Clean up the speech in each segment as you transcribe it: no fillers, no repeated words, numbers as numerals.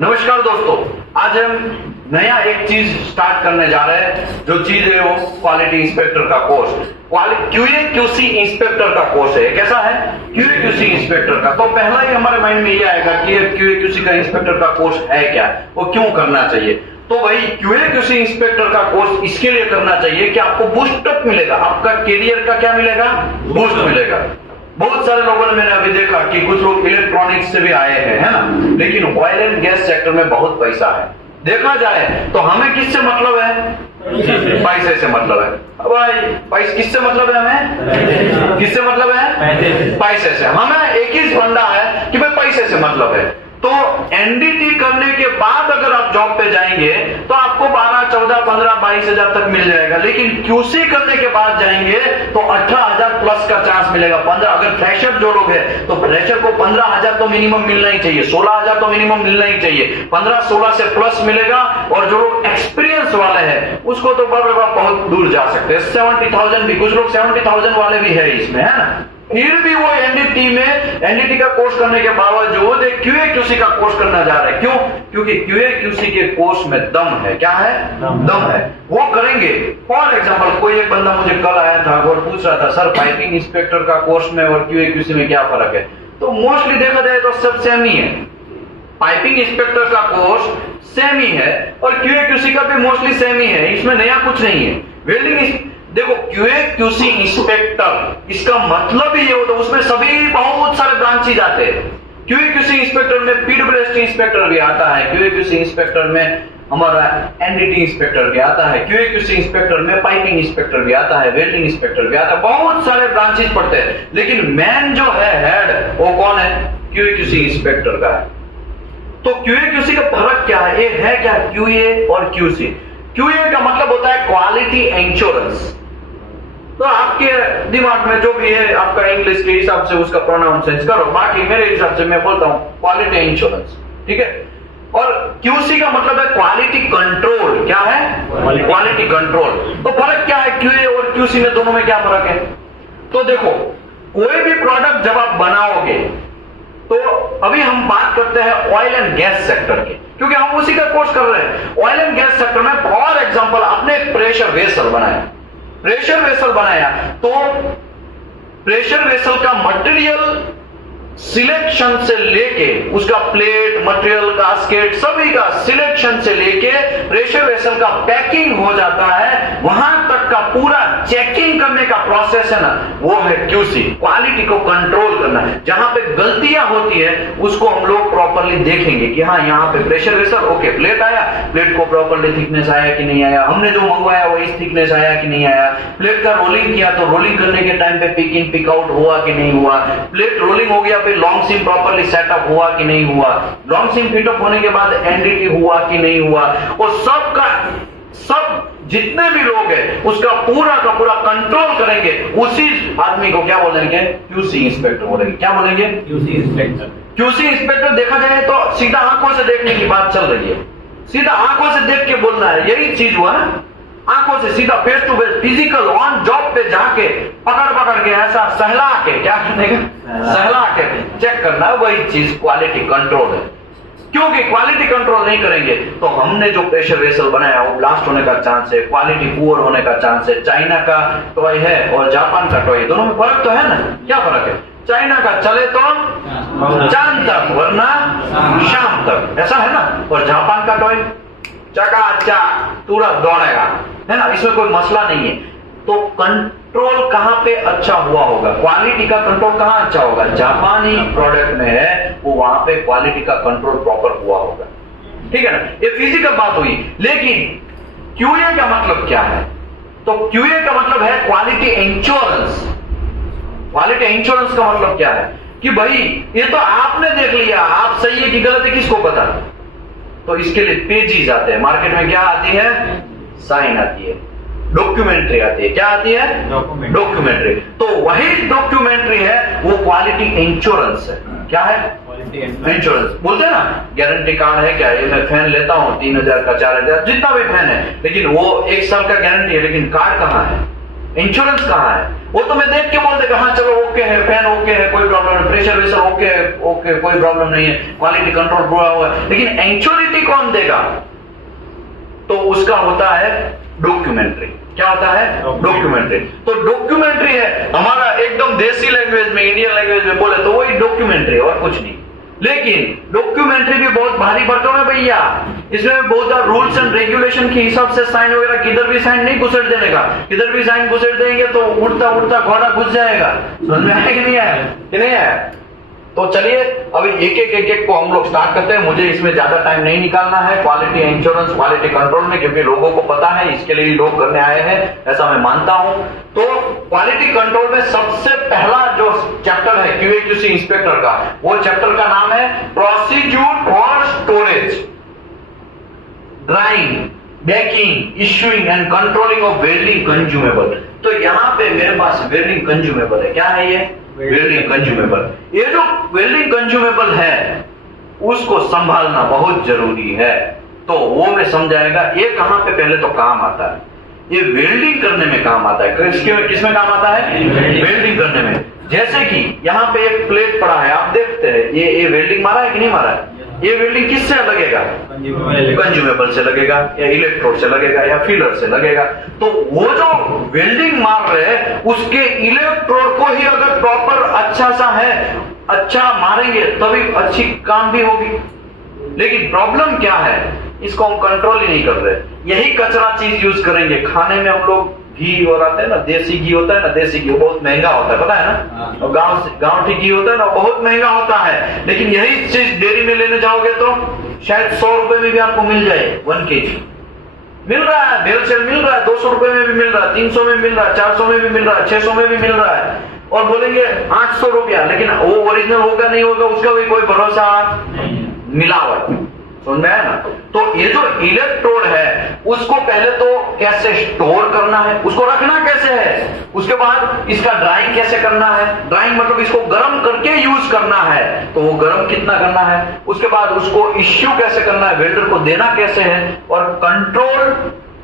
नमस्कार दोस्तों, आज हम नया एक चीज स्टार्ट करने जा रहे हैं। जो चीज है वो क्वालिटी इंस्पेक्टर का कोर्स, क्यूए क्यूसी इंस्पेक्टर का कोर्स है। कैसा है? क्यूए क्यूसी इंस्पेक्टर का। तो पहला ही हमारे माइंड में ये आएगा कि क्यूए क्यूसी का इंस्पेक्टर का कोर्स है क्या, वो क्यों करना चाहिए। तो भाई क्यूए क्यूसी इंस्पेक्टर का कोर्स इसके लिए करना चाहिए कि आपको बूस्टअप मिलेगा, आपका करियर का क्या मिलेगा, बूस्ट मिलेगा। बहुत सारे लोगों ने मैंने अभी देखा कि कुछ लोग इलेक्ट्रॉनिक्स से भी आए हैं, है ना, लेकिन ऑयल एंड गैस सेक्टर में बहुत पैसा है। देखा जाए तो हमें किससे मतलब है? पैसे से मतलब है। भाई पैसे किससे मतलब है? हमें किससे मतलब है? पैसे से। हमें एक ही फंडा है कि भाई पैसे से मतलब है। तो एनडीटी करने के बाद अगर आप जॉब पे जाएंगे तो आपको 12, 14, 15, 22 हजार तक मिल जाएगा, लेकिन क्यूसी करने के बाद जाएंगे तो 18,000 प्लस का चांस मिलेगा। 15 अगर फ्रेशर जो लोग है तो फ्रेशर को 15,000 तो मिनिमम मिलना ही चाहिए, 16,000 तो मिनिमम मिलना ही चाहिए, 15-16 से प्लस मिलेगा। और जो लोग एक्सपीरियंस वाले हैं उसको तो बहुत दूर जा सकते हैं, 70,000 भी, कुछ लोग 70,000 वाले भी है इसमें, है ना। फिर भी वो एनडीटी का कोर्स करने के बावजूद एक क्यूए क्यूसी का कोर्स करना जा रहा है। क्यों? क्योंकि क्यूए क्यूसी के कोर्स में दम है। क्या है? दम है। वो करेंगे। फॉर एग्जांपल कोई एक बंदा मुझे कल आया था और पूछ रहा था, सर पाइपिंग इंस्पेक्टर का कोर्स में और क्यूए क्यूसी में क्या फर्क है? तो मोस्टली देखा जाए तो सब सेम ही है। पाइपिंग इंस्पेक्टर का कोर्स सेम ही है और क्यूए क्यूसी का भी मोस्टली सेम ही है, इसमें नया कुछ नहीं है। वेल्डिंग देखो, क्यूए क्यूसी इंस्पेक्टर इसका मतलब ही ये होता है, उसमें सभी बहुत सारे ब्रांचेज आते हैं। क्यूए क्यूसी इंस्पेक्टर में पीडब्ल्यूएसटी इंस्पेक्टर भी आता है, क्यूए क्यूसी इंस्पेक्टर में हमारा एनडीटी इंस्पेक्टर भी आता है, क्यूए क्यूसी इंस्पेक्टर में पाइपिंग इंस्पेक्टर भी आता है, वेल्डिंग इंस्पेक्टर भी आता है, बहुत सारे ब्रांचेज पड़ते हैं। लेकिन मैन जो है हेड वो कौन है? क्यूए क्यूसी इंस्पेक्टर का है। तो क्यूए क्यूसी का फर्क क्या है? ये है क्या क्यूए और क्यूसी? क्यूए का मतलब होता है क्वालिटी इंश्योरेंस। तो आपके दिमाग में जो भी है आपका इंग्लिश के हिसाब से उसका प्रोनाउंसिएशन करो, बाकी मेरे हिसाब से मैं बोलता हूं क्वालिटी इंश्योरेंस, ठीक है। और क्यूसी का मतलब है क्वालिटी कंट्रोल। क्या है? Quality control. तो फर्क क्या है क्यूए और क्यूसी में? दोनों में क्या फर्क है? तो देखो, कोई भी प्रोडक्ट जब आप बनाओगे तो अभी हम बात करते हैं ऑयल एंड गैस सेक्टर की, क्योंकि हम उसी का कोर्स कर रहे हैं। ऑयल एंड गैस सेक्टर में फॉर एग्जांपल आपने एक प्रेशर वेसल बनाया, तो प्रेशर वेसल का मटेरियल सिलेक्शन से लेके उसका प्लेट, मटेरियल, गास्केट, सभी का सिलेक्शन से लेके प्रेशर वेसल का पैकिंग हो जाता है, वहां तक का पूरा चेकिंग करने का प्रोसेस है ना, वो है क्यूसी। क्वालिटी को कंट्रोल करना है। जहां पे गलतियां होती है उसको हम लोग प्रॉपर्ली देखेंगे कि हाँ यहाँ पे प्रेशर वेसल, ओके, प्लेट आया, प्लेट को प्रॉपर्ली थिकनेस आया कि नहीं आया, हमने जो मंगवाया वो इस थिकनेस आया कि नहीं आया, प्लेट का रोलिंग किया तो रोलिंग करने के टाइम पे पिक इन पिक आउट हुआ कि नहीं हुआ, प्लेट रोलिंग हो गया लॉन्ग सिम प्रॉपर्ली सेटअप हुआ कि नहीं हुआ, लॉन्ग सिम फिटअप होने के बाद एनडीटी हुआ कि नहीं हुआ, और सब जितने भी लोग हैं उसका पूरा का पूरा कंट्रोल करेंगे। उसी आदमी को क्या बोलेंगे? क्यूसी इंस्पेक्टर बोलेंगे। क्या बोलेंगे? QC inspector. क्यूसी इंस्पेक्टर देखा जाए तो सीधा आंखों से देखने की बात चल रही है, सीधा आंखों से देख के बोलना है, यही चीज हुआ ना, आंखों से सीधा face to face physical on job पे जाके पकड़ के ऐसा सहला के, क्या करने का, सहला के चेक करना है, वही चीज क्वालिटी कंट्रोल है। क्योंकि क्वालिटी कंट्रोल नहीं करेंगे तो हमने जो प्रेशर वेसल बनाया वो ब्लास्ट होने का चांस है, क्वालिटी पुअर होने का चांस है। चाइना का टॉय है और जापान का टॉय, दोनों में फर्क तो है ना। क्या फर्क है? चाइना का चले तो चांद तक, वरना शाम तक, ऐसा है ना। और जापान का टॉय चकाचक पूरा दौड़ेगा, है ना, इसमें कोई मसला नहीं है। तो कंट्रोल कहां पे अच्छा हुआ होगा? क्वालिटी का कंट्रोल कहां अच्छा होगा? जापानी प्रोडक्ट में है वो, वहां पे क्वालिटी का कंट्रोल प्रॉपर हुआ होगा, ठीक है ना। ये फिजिकल बात हुई। लेकिन क्यूए का मतलब क्या है? तो क्यूए का मतलब है क्वालिटी इंश्योरेंस। क्वालिटी इंश्योरेंस का मतलब क्या है कि भाई ये तो आपने देख लिया, आप सही है कि गलत है किसको पता। तो इसके लिए पेजेस आते हैं, मार्केट में क्या आती है? साइन आती है, डॉक्यूमेंट्री आती है। क्या आती है? डॉक्यूमेंट्री। तो वही डॉक्यूमेंट्री है वो क्वालिटी इंश्योरेंस है। क्या है? इंश्योरेंस। बोलते हैं ना गारंटी कार्ड है क्या, ये मैं फैन लेता हूं 3,000 का, 4,000, जितना भी फैन है, लेकिन वो 1 साल का गारंटी है, लेकिन कार्ड कहां है? इंश्योरेंस कहाँ है? वो तो मैं देख के बोल देगा हाँ चलो ओके है, फैन ओके है, कोई प्रॉब्लम नहीं, प्रेशर वेशर ओके है, ओके कोई प्रॉब्लम नहीं है, क्वालिटी कंट्रोल पूरा हुआ है। लेकिन इंश्योरिटी कौन देगा? तो उसका होता है डॉक्यूमेंट्री। क्या होता है? डॉक्यूमेंट्री। तो डॉक्यूमेंट्री है हमारा एकदम देसी लैंग्वेज में, इंडियन लैंग्वेज में बोले तो वही डॉक्यूमेंट्री और कुछ नहीं। लेकिन डॉक्यूमेंट्री भी बहुत भारी भरकम है भैया, इसमें बहुत सारे रूल्स एंड रेगुलेशन के हिसाब से साइन वगैरह, किधर भी साइन नहीं घुसेड़ देने का। किधर भी साइन घुसेड़ देंगे तो उड़ता उड़ता घोड़ा घुस जाएगा। समझ में आया कि नहीं आया? कि नहीं आया? तो चलिए अभी एक को हम लोग स्टार्ट करते हैं। मुझे इसमें ज्यादा टाइम नहीं निकालना है क्वालिटी इंश्योरेंस, क्वालिटी कंट्रोल में, क्योंकि लोगों को पता है, इसके लिए लोग करने आए हैं, ऐसा मैं मानता हूं। तो क्वालिटी कंट्रोल में सबसे पहला जो चैप्टर है QA/QC इंस्पेक्टर का, वो चैप्टर का नाम है procedure for storage, drawing, banking, issuing and controlling of welding consumable. तो यहां पे मेरे पास वेल्डिंग कंज्यूमेबल है। क्या है ये? Welding consumable. ये जो वेल्डिंग कंज्यूमेबल है उसको संभालना बहुत जरूरी है। तो वो मैं समझाएगा। ये कहां पे पहले तो काम आता है, ये वेल्डिंग करने में काम आता है। किसमें काम आता है? वेल्डिंग करने में। जैसे कि यहाँ पे एक प्लेट पड़ा है, आप देखते हैं ये वेल्डिंग मारा है कि नहीं मारा है? ये वेल्डिंग किससे लगेगा? कंज्यूमेबल से लगेगा, या इलेक्ट्रोड से लगेगा, या फीलर से लगेगा। तो वो जो वेल्डिंग मार रहे हैं उसके इलेक्ट्रोड को ही अगर प्रॉपर अच्छा सा है, अच्छा मारेंगे तभी अच्छी काम भी होगी। लेकिन प्रॉब्लम क्या है? इसको हम कंट्रोल ही नहीं कर रहे। यही कचरा चीज यूज करेंगे खाने में। हम लोग घी और आते हैं ना, देसी घी होता है ना, देसी घी बहुत महंगा होता है, पता है ना। और गांव घी होता है ना, बहुत महंगा होता है। लेकिन यही चीज डेयरी में लेने जाओगे तो शायद 100 रुपए में भी आपको मिल जाए 1 kg। मिल रहा है, बेलसेल मिल रहा है, 200 रुपए में भी मिल रहा है, 300 में मिल रहा है, 400 में भी मिल रहा है, 600 में भी मिल रहा है। और बोलेंगे 800 रुपया, लेकिन वो ओरिजिनल होगा नहीं होगा उसका भी कोई भरोसा, मिलावट। समझ में आया ना? तो ये जो इलेक्ट्रोड है उसको पहले तो कैसे स्टोर करना है, उसको रखना कैसे है, उसके बाद इसका ड्राइंग कैसे करना है। ड्राइंग मतलब इसको गर्म करके यूज करना है, तो वो गर्म कितना करना है, उसके बाद उसको इश्यू कैसे करना है, वेल्डर को देना कैसे है, और कंट्रोल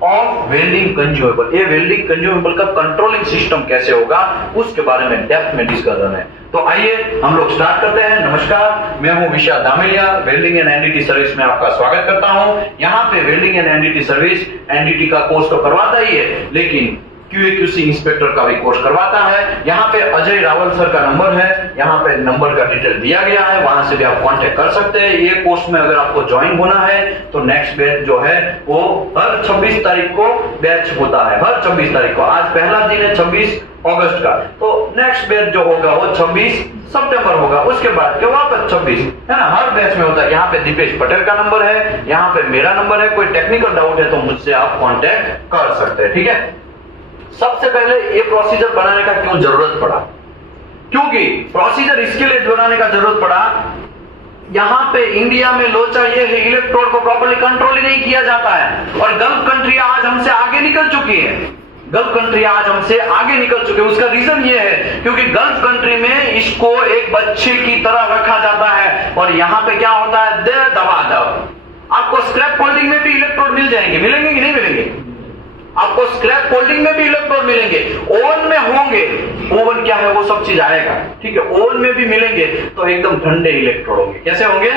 ऑफ वेल्डिंग कंज्यूमेबल, ये वेल्डिंग कंज्यूमेबल का कंट्रोलिंग सिस्टम कैसे होगा उसके बारे में डेप्थ में डिस्कशन है। तो आइए हम लोग स्टार्ट करते हैं। नमस्कार, मैं हूं विशाल Dameliya, welding and NDT service में आपका स्वागत करता हूं। यहाँ पे welding and NDT service NDT का कोर्स तो करवाता ही है, लेकिन QA/QC इंस्पेक्टर का भी कोर्स करवाता है। यहाँ पे अजय रावल सर का नंबर है, यहाँ पे नंबर का डिटेल दिया गया है, वहां से भी आप कांटेक्ट कर सकते हैं। ये कोर्स में अगर आपको ज्वाइन होना है तो नेक्स्ट बैच जो है वो हर 26 तारीख को बैच होता है, हर 26 तारीख को। आज पहला दिन है 26 अगस्त का, तो नेक्स्ट बैच जो होगा वो 26 सितंबर होगा, उसके बाद के वापस 26 है ना, हर बैच में होता है। यहाँ पे दीपेश पटेल का नंबर है, यहाँ पे मेरा नंबर है। कोई टेक्निकल डाउट है तो मुझसे आप कांटेक्ट कर सकते हैं, ठीक है। सबसे पहले ये प्रोसीजर बनाने का क्यों जरूरत पड़ा? क्योंकि प्रोसीजर इसके लिए बनाने का जरूरत पड़ा, यहां पे इंडिया में लोचा ये है, इलेक्ट्रोड को प्रॉपर्ली कंट्रोल ही नहीं किया जाता है। और गल्फ कंट्री आज हमसे आगे निकल चुकी है, गल्फ कंट्री आज हमसे आगे निकल चुके हैं। उसका रीजन ये है क्योंकि गल्फ कंट्री में इसको एक बच्चे की तरह रखा जाता है, और यहां पे क्या होता है, दे दबा दब। आपको स्क्रैप फोल्डिंग में भी इलेक्ट्रोड मिल जाएंगे, मिलेंगे कि नहीं मिलेंगे? आपको स्क्रैप फोल्डिंग में भी इलेक्ट्रोड मिलेंगे, ओवन में होंगे, ओवन क्या है वो सब चीज आएगा, ठीक है। ओवन में भी मिलेंगे तो एकदम ठंडे इलेक्ट्रोड होंगे। कैसे होंगे?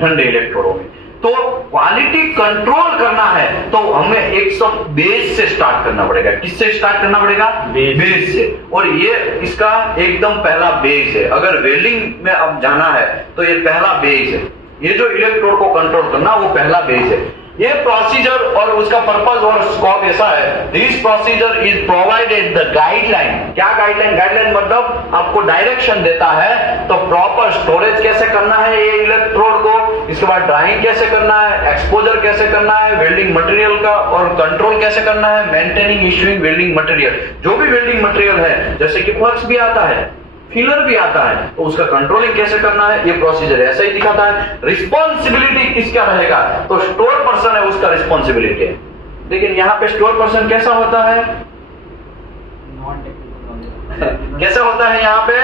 ठंडे इलेक्ट्रोड होंगे। तो क्वालिटी कंट्रोल करना है तो हमें एक सब बेस से स्टार्ट करना पड़ेगा। किससे स्टार्ट करना पड़ेगा? बेस से। और ये इसका एकदम पहला बेस है। अगर वेल्डिंग में अब जाना है तो ये पहला बेस है। ये जो इलेक्ट्रोड को कंट्रोल करना वो पहला बेस है। ये प्रोसीजर और उसका पर्पस और स्कोप ऐसा है, this procedure is provided the guideline. क्या गाइडलाइन? गाइडलाइन मतलब आपको डायरेक्शन देता है, तो प्रॉपर स्टोरेज कैसे करना है ये इलेक्ट्रोड को, इसके बाद ड्राइंग कैसे करना है, एक्सपोजर कैसे करना है वेल्डिंग मटेरियल का, और कंट्रोल कैसे करना है, मेंटेनिंग इश्यूइंग वेल्डिंग मटेरियल। जो भी वेल्डिंग मटेरियल है, जैसे कि फ्लक्स भी आता है, फीलर भी आता है, तो उसका कंट्रोलिंग कैसे करना है ये प्रोसीजर ऐसा ही दिखाता है। रिस्पॉन्सिबिलिटी किसका रहेगा? तो स्टोर पर्सन है, उसका रिस्पॉन्सिबिलिटी है। लेकिन यहाँ पे स्टोर पर्सन कैसा होता है? कैसा होता है यहाँ पे?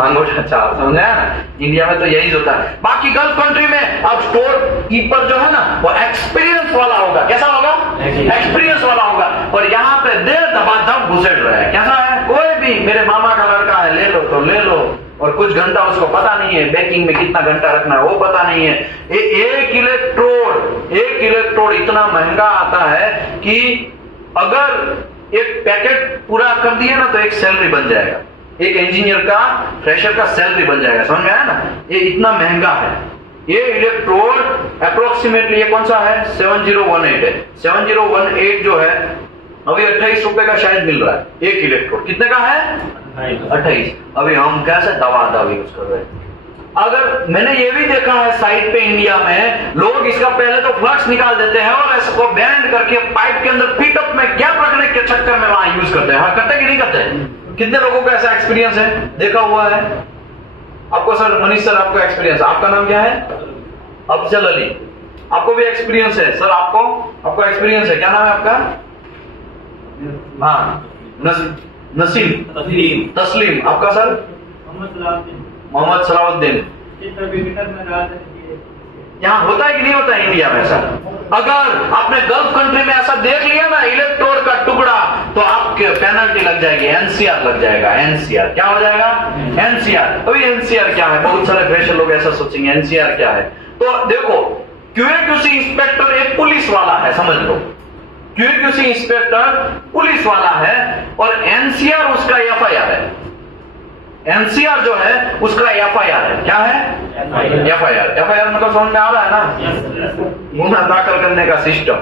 अंगूठा छाप। समझा ना? इंडिया में तो यही होता है। बाकी गल्फ कंट्री में अब स्टोर कीपर जो है ना वो एक्सपीरियंस वाला होगा। कैसा होगा? एक्सपीरियंस वाला होगा। और यहाँ पे देर दबादब घुसेड़ रहा है। कैसा है? कोई भी मेरे मामा का लड़का है, ले लो तो ले लो, और कुछ घंटा उसको पता नहीं है, बेकिंग में कितना घंटा रखना है वो पता नहीं है। एक इलेक्ट्रोड इतना महंगा आता है कि अगर एक पैकेट पूरा कर दिए ना तो एक सैलरी बन जाएगा, एक इंजीनियर का, फ्रेशर का सैलरी बन जाएगा। समझ में आया ना? ये इतना महंगा है। ये इलेक्ट्रोड अप्रोक्सीमेटली ये कौन सा है? 7018 है। 7018 जो है अभी 28 रुपए का शायद मिल रहा है एक इलेक्ट्रोड। कितने का है? 28। अभी हम कैसे दवा यूज कर रहे हैं। अगर मैंने ये भी देखा है साइड पे इंडिया में लोग इसका पहले तो फ्लक्स निकाल देते हैं और इसको बैंड करके पाइप के अंदर फिटअप में गैप रखने के चक्कर में वहां यूज करते हैं। हाँ, करते कि नहीं करते? कितने लोगों का ऐसा एक्सपीरियंस है, देखा हुआ है? आपको सर, मनीष सर, आपको एक्सपीरियंस, आपका नाम क्या है? अफजल अली, आपको भी एक्सपीरियंस है सर? आपको एक्सपीरियंस है? क्या नाम है आपका? हाँ, नसीम तस्लीम। आपका सर? मोहम्मद सलाउद्दीन। यहाँ होता है कि नहीं होता है इंडिया में ऐसा? अगर आपने गल्फ कंट्री में ऐसा देख लिया ना इलेक्ट्रोड का टुकड़ा, तो आपके पेनल्टी लग जाएगी, एनसीआर लग जाएगा। एनसीआर क्या हो जाएगा? एनसीआर। अभी एनसीआर क्या है? बहुत सारे फ्रेशर लोग ऐसा सोचेंगे एनसीआर क्या है। तो देखो, क्यूएक्यूसी इंस्पेक्टर एक पुलिस वाला है, समझ लो। क्यूएक्यूसी इंस्पेक्टर पुलिस वाला है और एनसीआर उसका एफआईआर है। एनसीआर जो है उसका एफआईआर है। क्या है? एफआईआर मतलब समझ में आ रहा है ना? गुना दाखिल करने का सिस्टम।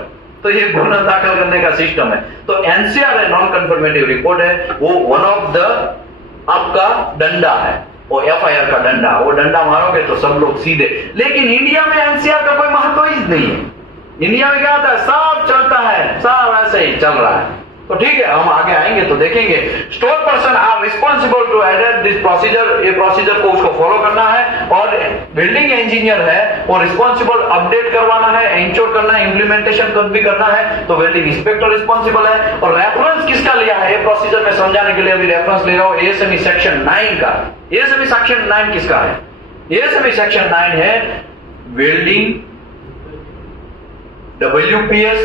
तो ये गुना दाखिल करने का सिस्टम है। तो एनसीआर है, नॉन कन्फर्मेटिव रिपोर्ट है, वो वन ऑफ द आपका डंडा है, वो एफआईआर का डंडा। वो डंडा मारोगे तो सब लोग सीधे। लेकिन इंडिया में एनसीआर का कोई महत्व ही नहीं है। इंडिया में क्या होता है? सब चलता है, सब ऐसे ही चल रहा है। तो ठीक है, हम आगे आएंगे तो देखेंगे। Store person are responsible to adopt this procedure. ये प्रोसीजर को उसको फॉलो करना है। और बिल्डिंग इंजीनियर है वो रिस्पॉन्सिबल अपडेट करवाना है, इंश्योर करना है, इंप्लीमेंटेशन भी करना है। तो बिल्डिंग इंस्पेक्टर रिस्पॉन्सिबल है। और रेफरेंस किसका लिया है ये प्रोसीजर में समझाने के लिए अभी रेफरेंस ले रहा हूं एएसएमई सेक्शन 9 का। एएसएमई सेक्शन 9 किसका है? एएसएमई सेक्शन 9 है वेल्डिंग, WPS,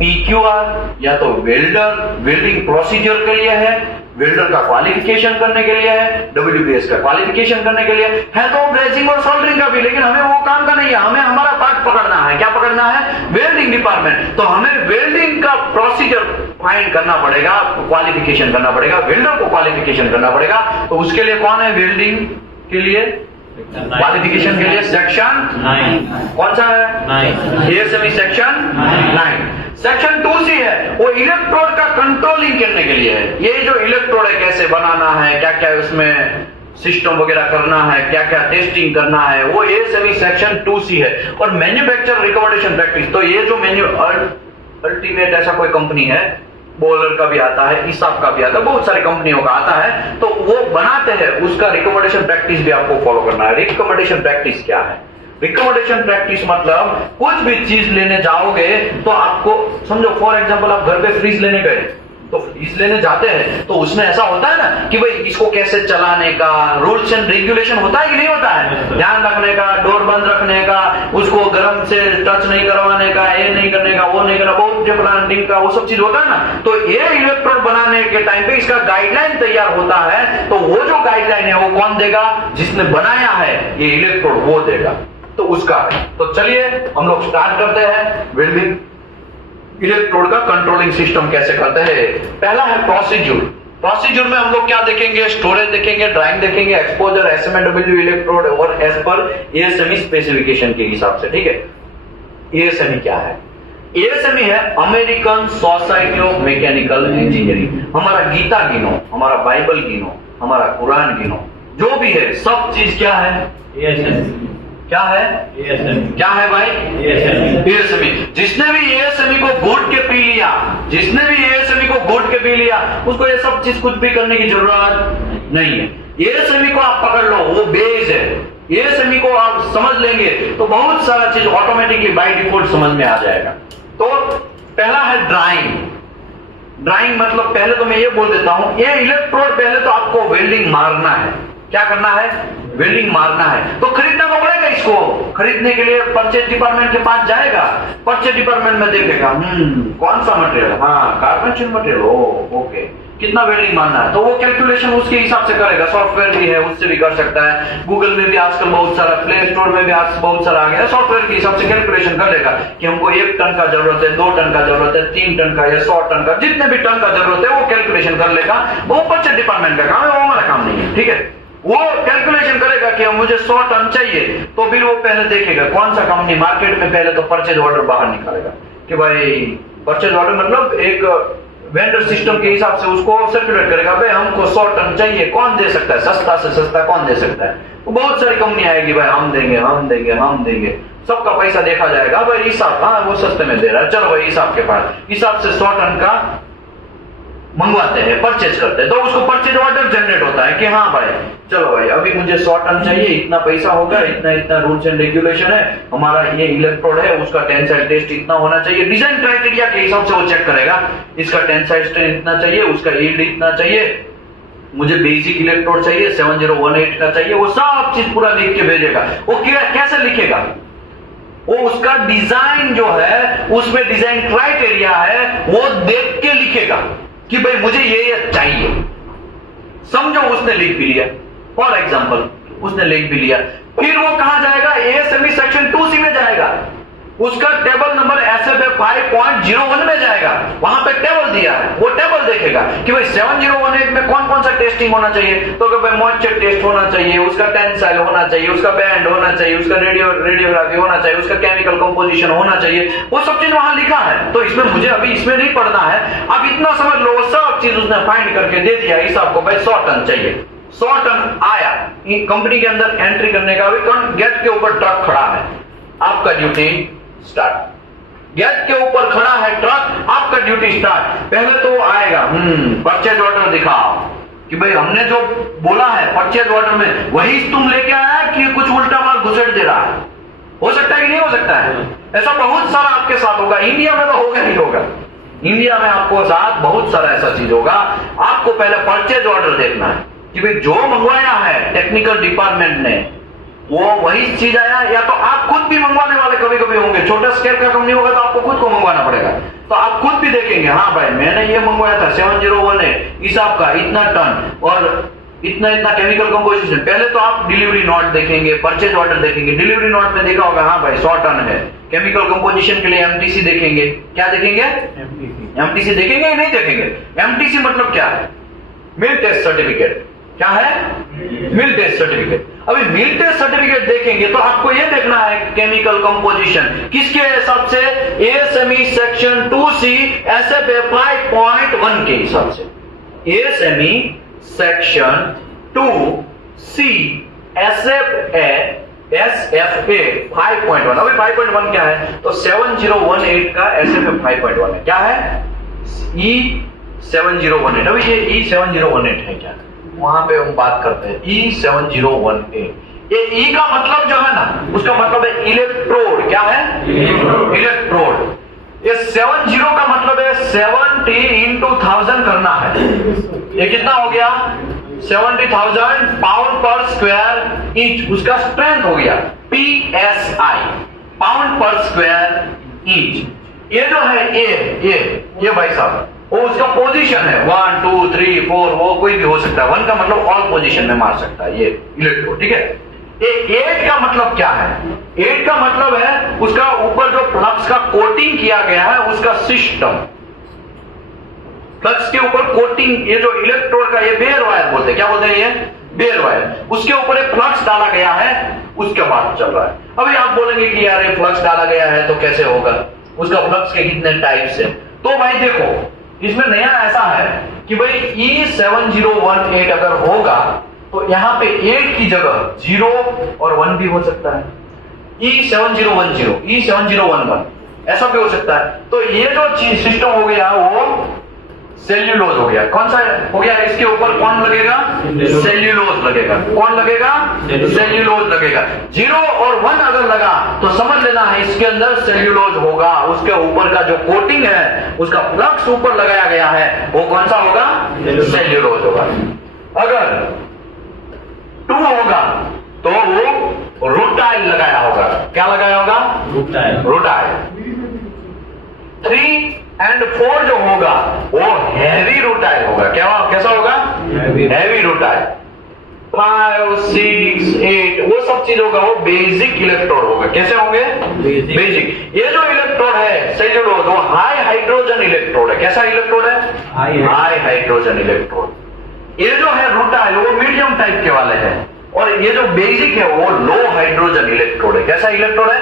PQR, या तो वेल्डिंग प्रोसीजर के लिए है, वेल्डर का क्वालिफिकेशन करने के लिए है, WPS का क्वालिफिकेशन करने के लिए है। तो ब्रेजिंग और सोल्डरिंग का भी, लेकिन हमें वो काम का नहीं है। हमें हमारा पार्ट पकड़ना है। क्या पकड़ना है? Welding department. तो हमें वेल्डिंग का प्रोसीजर फाइंड करना पड़ेगा, क्वालिफिकेशन करना पड़ेगा, वेल्डर को क्वालिफिकेशन करना पड़ेगा। तो उसके लिए कौन है? वेल्डिंग के लिए क्वालिफिकेशन के लिए सेक्शन 9 कौन सा है? ASME section 9। सेक्शन 2C है, वो इलेक्ट्रोड का कंट्रोलिंग करने के लिए है। ये जो इलेक्ट्रोड है कैसे बनाना है, क्या क्या उसमें सिस्टम वगैरह करना है, क्या क्या टेस्टिंग करना है, वो एएसएमई सेक्शन 2C है। और मैन्युफैक्चर रिकमेंडेशन प्रैक्टिस, तो ये जो अल्टीमेट ऐसा कोई कंपनी है, बॉलर का भी आता है, ईसाब का भी आता है, बहुत सारी कंपनियों का आता है। तो वो बनाते हैं, उसका रिकमेंडेशन प्रैक्टिस भी आपको फॉलो करना है। रिकमेंडेशन प्रैक्टिस क्या है? रिकमेंडेशन प्रैक्टिस मतलब कुछ भी चीज लेने जाओगे तो आपको, समझो फॉर एग्जांपल आप घर पे फ्रिज लेने गए, तो फ्रिज लेने जाते हैं तो उसमें ऐसा होता है ना कि भाई इसको कैसे चलाने का रूल्स एंड रेगुलेशन होता है कि नहीं होता है? ध्यान रखने का, डोर बंद रखने का, उसको गर्म से टच नहीं करवाने का, ये नहीं करने का, वो नहीं करना, बहुत प्लांटिंग का, वो सब चीज होता है ना। तो ये इलेक्ट्रोड बनाने के टाइम पे इसका गाइडलाइन तैयार होता है। तो वो जो गाइडलाइन है वो कौन देगा? जिसने बनाया है ये इलेक्ट्रोड, वो देगा। तो उसका है। तो चलिए हम लोग स्टार्ट करते हैं वेल्डिंग इलेक्ट्रोड का कंट्रोलिंग सिस्टम कैसे करते हैं। पहला है प्रोसीजर। प्रोसीजर में हम लोग क्या देखेंगे? स्टोरेज देखेंगे, ड्राइंग देखेंगे, एक्सपोजर, एसएमडब्ल्यू इलेक्ट्रोड और एज पर एएसएमई स्पेसिफिकेशन के हिसाब से। ठीक है, एएसएमई क्या है? एएसएमई है American society of mechanical engineering. हमारा गीता गिनो, हमारा बाइबल गिनो, हमारा कुरान गिनो, जो भी है सब चीज क्या है? एएसएमई। क्या है? क्या है भाई? एएसएमई। जिसने भी एएसएमई को घोट के पी लिया, जिसने भी एएसएमई को घोट के पी लिया, उसको ये सब चीज कुछ भी करने की जरूरत नहीं है। एएसएमई को आप पकड़ लो, वो बेस है। एएसएमई को आप समझ लेंगे तो बहुत सारा चीज ऑटोमेटिकली बाय डिफॉल्ट समझ में आ जाएगा। तो पहला है ड्राइंग। ड्राइंग मतलब पहले तो मैं ये बोल देता हूं, ये इलेक्ट्रोड पहले तो आपको वेल्डिंग मारना है। क्या करना है? वेल्डिंग मारना है तो खरीदना तो पड़ेगा इसको। खरीदने के लिए परचेज डिपार्टमेंट के पास जाएगा, परचेज डिपार्टमेंट में देखेगा कौन सा मटेरियल, हाँ कार्पेंटर मटेरियल, ओके कितना वेल्डिंग मारना है, तो वो कैलकुलेशन उसके हिसाब से करेगा। सॉफ्टवेयर भी है, उससे भी कर सकता है। गूगल में भी आजकल बहुत सारा, प्ले स्टोर में भी आज बहुत सारा आ गया, सॉफ्टवेयर के हिसाब से कैलकुलेशन कर लेगा कि हमको 1 टन का जरूरत है, 2 टन का जरूरत है, 3 टन का या 100 टन का, जितने भी टन का जरूरत है वो कैलकुलेशन कर लेगा। वो परचेज डिपार्टमेंट का काम है, वो हमारा काम नहीं है, ठीक है। वो कैलकुलेशन करेगा कि मुझे 100 टन चाहिए, तो फिर वो पहले देखेगा कौन सा कंपनी मार्केट में, पहले तो परचेज ऑर्डर बाहर निकालेगा कि भाई परचेज ऑर्डर मतलब एक वेंडर सिस्टम के हिसाब से उसको सर्कुलेट करेगा, भाई हमको 100 टन चाहिए, कौन दे सकता है, सस्ता से सस्ता कौन दे सकता है। तो बहुत सारी कंपनी आएगी, भाई हम देंगे हम देंगे हम देंगे, सबका पैसा देखा जाएगा, भाई हिसाब, हाँ वो सस्ते में दे रहा है, चलो भाई हिसाब के पास, हिसाब से 100 टन का मंगवाते हैं, परचेज करते हैं, तो उसको परचेज ऑर्डर जनरेट होता है कि हाँ भाई चलो भाई अभी मुझे 100 टन चाहिए, इतना पैसा होगा, इतना इतना रूल्स एंड रेगुलेशन है, हमारा ये इलेक्ट्रोड है, उसका टेंसाइल टेस्ट इतना होना चाहिए, डिजाइन क्राइटेरिया के हिसाब से वो चेक करेगा, इसका टेंसाइल टेस्ट इतना चाहिए, उसका यील्ड इतना चाहिए, मुझे बेसिक इलेक्ट्रोड चाहिए 7018 का चाहिए, वो सब चीज पूरा लिख के भेजेगा। वो कैसे लिखेगा, वो उसका डिजाइन जो है उसमें डिजाइन क्राइटेरिया है वो देख के लिखेगा कि भाई मुझे ये चाहिए। समझो उसने लिख भी लिया, फॉर एग्जाम्पल उसने लिख भी लिया, फिर वो कहां जाएगा, एएसएमई सेक्शन 2C में जाएगा, उसका टेबल नंबर एसएफ 5.01 में जाएगा, वहां पे टेबल दिया है, वो टेबल देखेगा कि भाई 7018 में कौन कौन सा टेस्टिंग होना चाहिए, तो कि भाई मॉइस्चर टेस्ट होना चाहिए, उसका टेंसाइल होना चाहिए, उसका बैंड होना चाहिए, उसका रेडियोग्राफी होना चाहिए, उसका केमिकल कंपोजिशन होना चाहिए, वो सब चीज वहां लिखा है। तो इसमें मुझे अभी इसमें नहीं पढ़ना है, अब इतना समझ लो, सब चीज उसने फाइंड करके दे दिया, इस आपको भाई 100 टन चाहिए, 100 टन आया, कंपनी के अंदर एंट्री करने का, अभी गेट के ऊपर ट्रक खड़ा है, आपका ड्यूटी स्टार्ट। गेट के ऊपर खड़ा है ट्रक, आपका ड्यूटी स्टार्ट। पहले तो वो आएगा, परचेज ऑर्डर दिखाओ कि भाई हमने जो बोला है परचेज ऑर्डर में वही तुम लेके आया कि कुछ उल्टा माल घुसेड़ दे रहा है। हो सकता है कि नहीं हो सकता है, ऐसा बहुत सारा आपके साथ होगा, इंडिया में तो होगा ही होगा, इंडिया में आपको साथ बहुत सारा ऐसा चीज होगा। आपको पहले परचेज ऑर्डर देखना है कि भाई जो मंगवाया है टेक्निकल डिपार्टमेंट ने वो वही चीज आया, या तो आप खुद भी मंगवाने वाले कभी कभी होंगे, छोटा स्केल का कंपनी होगा तो आपको खुद को मंगवाना पड़ेगा, तो आप खुद भी देखेंगे हाँ भाई मैंने ये मंगवाया था 7018 हिसाब का, इतना टन और इतना इतना केमिकल कंपोजिशन। पहले तो आप डिलीवरी नोट देखेंगे, परचेज ऑर्डर देखेंगे, डिलीवरी नोट में देखा होगा हाँ भाई 100 टन है, केमिकल कंपोजिशन के लिए एमटीसी देखेंगे, क्या देखेंगे, एमटीसी देखेंगे या नहीं देखेंगे। एमटीसी मतलब क्या है, मिल टेस्ट सर्टिफिकेट, क्या है, मिल टेस्ट सर्टिफिकेट। अभी मिल टेस्ट सर्टिफिकेट देखेंगे तो आपको यह देखना है केमिकल कंपोजिशन किसके हिसाब से, एएसएमई सेक्शन 2C एसएफए 5.1 के हिसाब से, एएसएमई सेक्शन 2C एसएफए 5.1। अभी 5.1 क्या है, तो 7018 का एसएफए 5.1 है, क्या है, E7018। अभी ये E7018 है क्या, वहां पे हम बात करते हैं E7018। ये E का मतलब जो है ना, उसका मतलब है इलेक्ट्रोड, क्या है, इलेक्ट्रोड। ये 70 का मतलब है 70 into 1000 करना है, ये कितना हो गया, 70,000 पाउंड पर स्क्वायर इंच, उसका स्ट्रेंथ हो गया PSI, पाउंड पर स्क्वायर इंच। ये जो है ये भाई साहब वो उसका पोजीशन है, 1 2 3 4, वो कोई भी हो सकता है, 1 का मतलब ऑल पोजीशन में मार सकता है ये इलेक्ट्रोड, ठीक है। ये 8 का मतलब क्या है, 8 का मतलब है उसका ऊपर जो फ्लक्स का कोटिंग किया गया है उसका सिस्टम, फ्लक्स के ऊपर कोटिंग, ये जो इलेक्ट्रोड का ये बेयर वायर बोलते हैं, क्या बोलते हैं, ये बेयर वायर, उसके ऊपर एक फ्लक्स डाला गया है, उसके बाद चल रहा है। अभी आप बोलेंगे कि यार ये फ्लक्स डाला गया है तो कैसे होगा, उसका फ्लक्स के कितने टाइप्स है, तो भाई देखो इसमें नया ऐसा है कि भाई E7018 अगर होगा तो यहां पे 8 की जगह 0 और 1 भी हो सकता है, E7010, E7011 ऐसा भी हो सकता है। तो ये जो चीज सिस्टम हो गया वो सेल्यूलोज हो गया, कौन सा हो गया, इसके ऊपर कौन लगेगा, सेल्यूलोज लगेगा, कौन लगेगा, सेल्यूलोज लगेगा। 0 और 1 अगर लगा तो समझ लेना है इसके अंदर सेल्यूलोज होगा, उसके ऊपर का जो कोटिंग है उसका फ्लक्स ऊपर लगाया गया है वो कौन सा होगा, सेल्यूलोज होगा। अगर 2 होगा तो वो रूटाइल लगाया होगा। क्या लगाया होगा? रूटाइल। 3 और 4 जो होगा वो हैवी रूटाइल होगा। कैसा होगा? Heavy rutile. 5, 6, 8 वो सब चीज होगा, वो बेसिक इलेक्ट्रोड होगा। कैसे होंगे? बेसिक। ये जो इलेक्ट्रोड है सेल्यूलोज, वो हाई हाइड्रोजन इलेक्ट्रोड है। कैसा इलेक्ट्रोड है? High hydrogen electrode. ये जो है रूटाइल वो मीडियम टाइप के वाले हैं, और ये जो बेसिक है वो लो हाइड्रोजन इलेक्ट्रोड है। कैसा इलेक्ट्रोड है?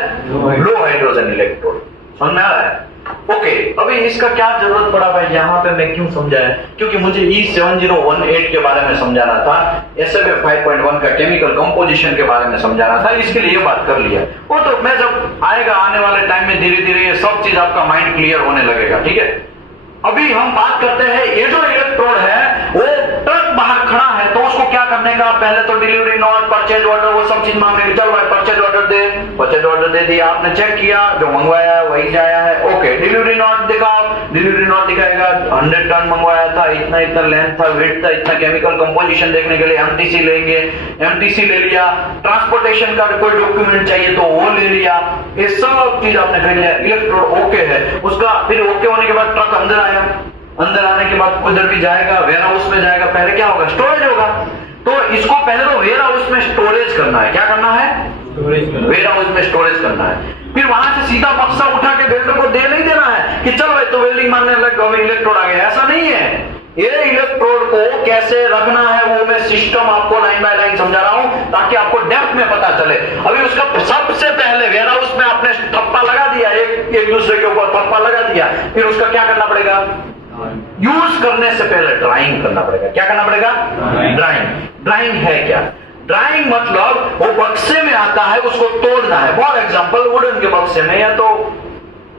लो हाइड्रोजन इलेक्ट्रोड। समझ में आ रहा है? ओके, अभी इसका क्या जरूरत पड़ा भाई, यहाँ पे मैं क्यों समझाया? क्योंकि मुझे E7018 के बारे में समझाना था, SFF 5.1 का केमिकल कंपोजिशन के बारे में समझाना था, इसके लिए ये बात कर लिया। वो तो मैं जब आएगा आने वाले टाइम में धीरे धीरे ये सब चीज आपका माइंड क्लियर होने लगेगा। ठीक है, अभी हम बात करते हैं ये जो इलेक्ट्रोड है वो ट्रक बाहर खड़ा है, तो उसको क्या करने का? पहले तो डिलीवरी नोट, परचेज ऑर्डर, वो सब चीज मांगेंगे। चल भाई परचेज ऑर्डर दे, परचेज ऑर्डर दे दिया, आपने चेक किया, जो मंगवाया है वही जाया है। ओके, डिलीवरी नोट दिखाओ, डिलीवरी नोट दिखाएगा 100 टन मंगवाया था, इतना इतना लेंथ था, वेट था, इतना केमिकल कंपोजिशन देखने के लिए MTC लेंगे, MTC ले लिया। ट्रांसपोर्टेशन का कोई डॉक्यूमेंट चाहिए तो वो ले लिया। ये सब चीज आपने कर लिया, इलेक्ट्रोड ओके है। उसका फिर ओके होने के बाद ट्रक अंदर आया, अंदर आने के बाद उधर भी जाएगा, वेयर हाउस में जाएगा। पहले क्या होगा? स्टोरेज होगा। तो इसको पहले तो वेयर हाउस में स्टोरेज करना है। क्या करना है? वेयर हाउस में स्टोरेज करना है। फिर वहां से सीधा बक्सा उठा के वेल्डर को दे नहीं देना है कि चल भाई तो वेल्डिंग मारने लग गए, इलेक्ट्रोड आ गया। ऐसा नहीं है। ये इलेक्ट्रोड को कैसे रखना है वो मैं सिस्टम आपको लाइन बाय लाइन समझा रहा हूं, ताकि आपको डेप्थ में पता चले। अभी उसका सबसे पहले वेयर हाउस में आपने ठप्पा लगा दिया, एक दूसरे के ऊपर ठप्पा लगा दिया, फिर उसका क्या करना पड़ेगा? यूज करने से पहले ड्राइंग करना पड़ेगा। क्या करना पड़ेगा? ड्राइंग। ड्राइंग है क्या? ड्राइंग मतलब वो बक्से में आता है, उसको तोड़ना है। फॉर एग्जांपल वुडन के बक्से में, या तो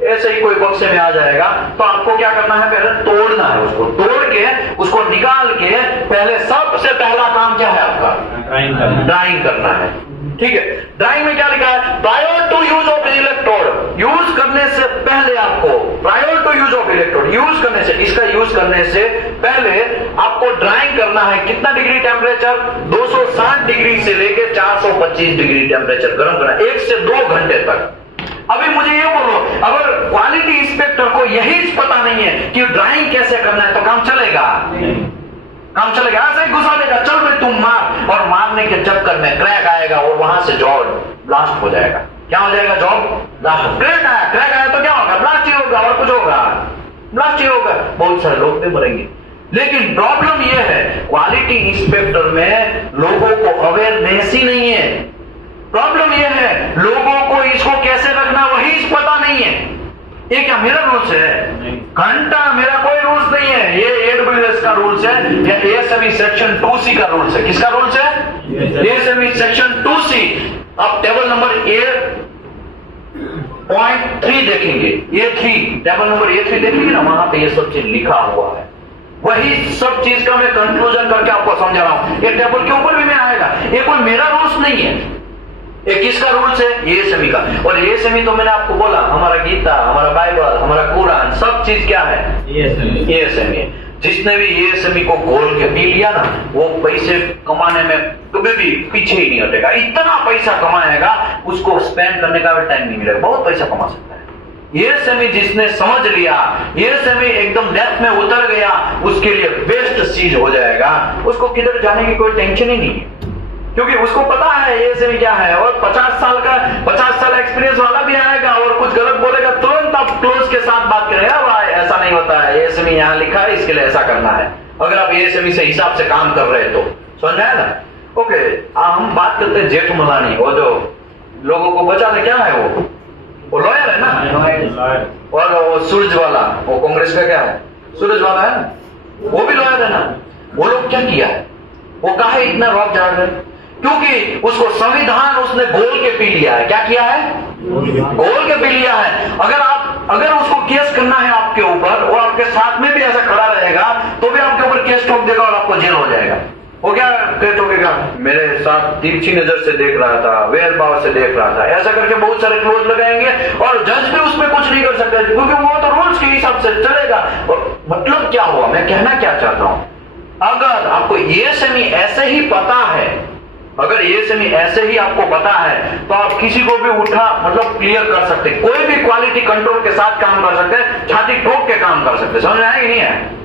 ऐसे ही कोई बक्से में आ जाएगा, तो आपको क्या करना है? पहले तोड़ना है, उसको तोड़ के उसको निकाल के पहले सबसे पहला काम क्या है आपका? ड्राइंग करना है। ठीक है, ड्राइंग में क्या लिखा है? Prior to use of electrode, use करने से पहले आपको, prior to use of electrode, use करने से, इसका यूज करने से पहले आपको ड्राइंग करना है। कितना डिग्री टेम्परेचर? 260 डिग्री से लेके 425 डिग्री टेम्परेचर गर्म करना, 1 से 2 घंटे तक। अभी मुझे ये बोलो, अगर क्वालिटी इंस्पेक्टर को यही पता नहीं है कि ड्राइंग कैसे करना है, तो काम चलेगा? काम चलेगा? ऐसे ही घुसा देगा, चल भाई तुम मार, और मारने के चक्कर में क्रैक आएगा और वहां से जॉब ब्लास्ट हो जाएगा। क्या हो जाएगा? Job blast. क्रैक आया तो क्या होगा? ब्लास्ट ही होगा, और कुछ होगा? ब्लास्ट ही होगा। बहुत सारे लोग भी मरेंगे। लेकिन प्रॉब्लम यह है, क्वालिटी इंस्पेक्टर में लोगों को अवेयरनेस ही नहीं है। प्रॉब्लम यह है, लोगों को इसको कैसे रखना वही पता नहीं है। ये क्या मेरा रूल्स है? घंटा मेरा कोई रूल्स नहीं है, ये AWS का रूल्स है, या ASME सेक्शन 2C का रूल्स है। किसका रूल्स है? ASME section 2C। अब टेबल नंबर A.3 देखेंगे, A3 टेबल नंबर A3 देखेंगे ना, वहां पे ये सब चीज लिखा हुआ है। वही सब चीज का मैं कंक्लूजन करके आपको समझा रहा हूं। ये टेबल के ऊपर भी मैं आएगा, ये कोई मेरा रूल्स नहीं है। ये किसका रूल्स है? ASME का। और ASME तो मैंने आपको बोला, हमारा गीता, हमारा बाइबल, हमारा कुरान, सब चीज क्या है? ASME। जिसने भी ASME को घोल के पी लिया ना, वो पैसे कमाने में कभी भी पीछे ही नहीं हटेगा। इतना पैसा कमाएगा, उसको स्पेंड करने का भी टाइम नहीं मिलेगा, बहुत पैसा कमा सकता है। ASME जिसने समझ लिया, ASME एकदम डेप्थ में उतर गया, उसके लिए बेस्ट चीज हो जाएगा। उसको किधर जाने की कोई टेंशन ही नहीं है, क्योंकि उसको पता है ASME क्या है। और 50 साल एक्सपीरियंस वाला भी आएगा और कुछ गलत बोलेगा, तुरंत आप क्लोज के साथ बात करेगा, भाई ऐसा नहीं होता है, ASME यहाँ लिखा है, इसके लिए ऐसा करना है। अगर आप ASME से हिसाब से काम कर रहे तो समझ आया ना? ओके, हम बात करते हैं जेठमलानी, वो जो लोगों को बचाने, क्या है वो लॉयर है ना। और वो सुरजवाला, वो कांग्रेस का क्या है? सुरजवाला है ना, वो भी लॉयर है ना। वो लोग क्या किया है? वो काहे इतना रौब झाड़ रहे? क्योंकि उसको संविधान उसने गोल के पी लिया है। क्या किया है? गोल के पी लिया है। अगर उसको केस करना है आपके ऊपर, वो आपके साथ में भी ऐसा खड़ा रहेगा, तो भी आपके ऊपर केस ठोक देगा और आपको जेल हो जाएगा। वो क्या केस ठोकेगा? मेरे साथ तिरछी नजर से देख रहा था, वेर भाव से देख रहा था, ऐसा करके बहुत सारे क्लोज लगाएंगे, और जज भी उसमें कुछ नहीं कर सकते, क्योंकि वो तो रूल्स के हिसाब से चलेगा। और मतलब क्या हुआ? मैं कहना क्या चाहता हूं, अगर आपको ASME ऐसे ही पता है, अगर ये सेमी ऐसे ही आपको पता है तो आप किसी को भी उठा मतलब क्लियर कर सकते, कोई भी क्वालिटी कंट्रोल के साथ काम कर सकते हैं, छाती ठोक के काम कर सकते। समझ में आया कि नहीं है?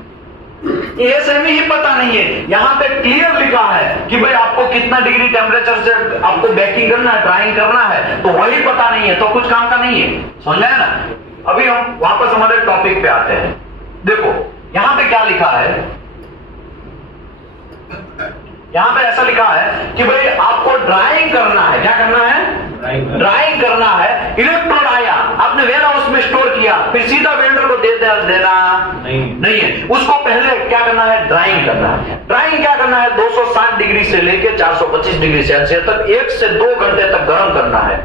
ये सेमी ही पता नहीं है, यहां पे क्लियर लिखा है कि भाई आपको कितना डिग्री टेम्परेचर से आपको बेकिंग करना है, ड्राइंग करना है, तो वही पता नहीं है तो कुछ काम का नहीं है। समझ में आया ना? अभी हम वापस हमारे टॉपिक पे आते हैं। देखो यहां पे क्या लिखा है, यहां पे ऐसा लिखा है कि भाई आपको ड्राइंग करना है। क्या करना है? ड्राइंग करना है। इलेक्ट्रोड आया, आपने वेयर हाउस में स्टोर किया, फिर सीधा वेल्डर को दे देना नहीं है। उसको पहले क्या करना है? ड्राइंग करना है। ड्राइंग क्या करना है? 260 डिग्री से लेकर 425 डिग्री सेल्सियस तक 1 से 2 घंटे तक गर्म करना है।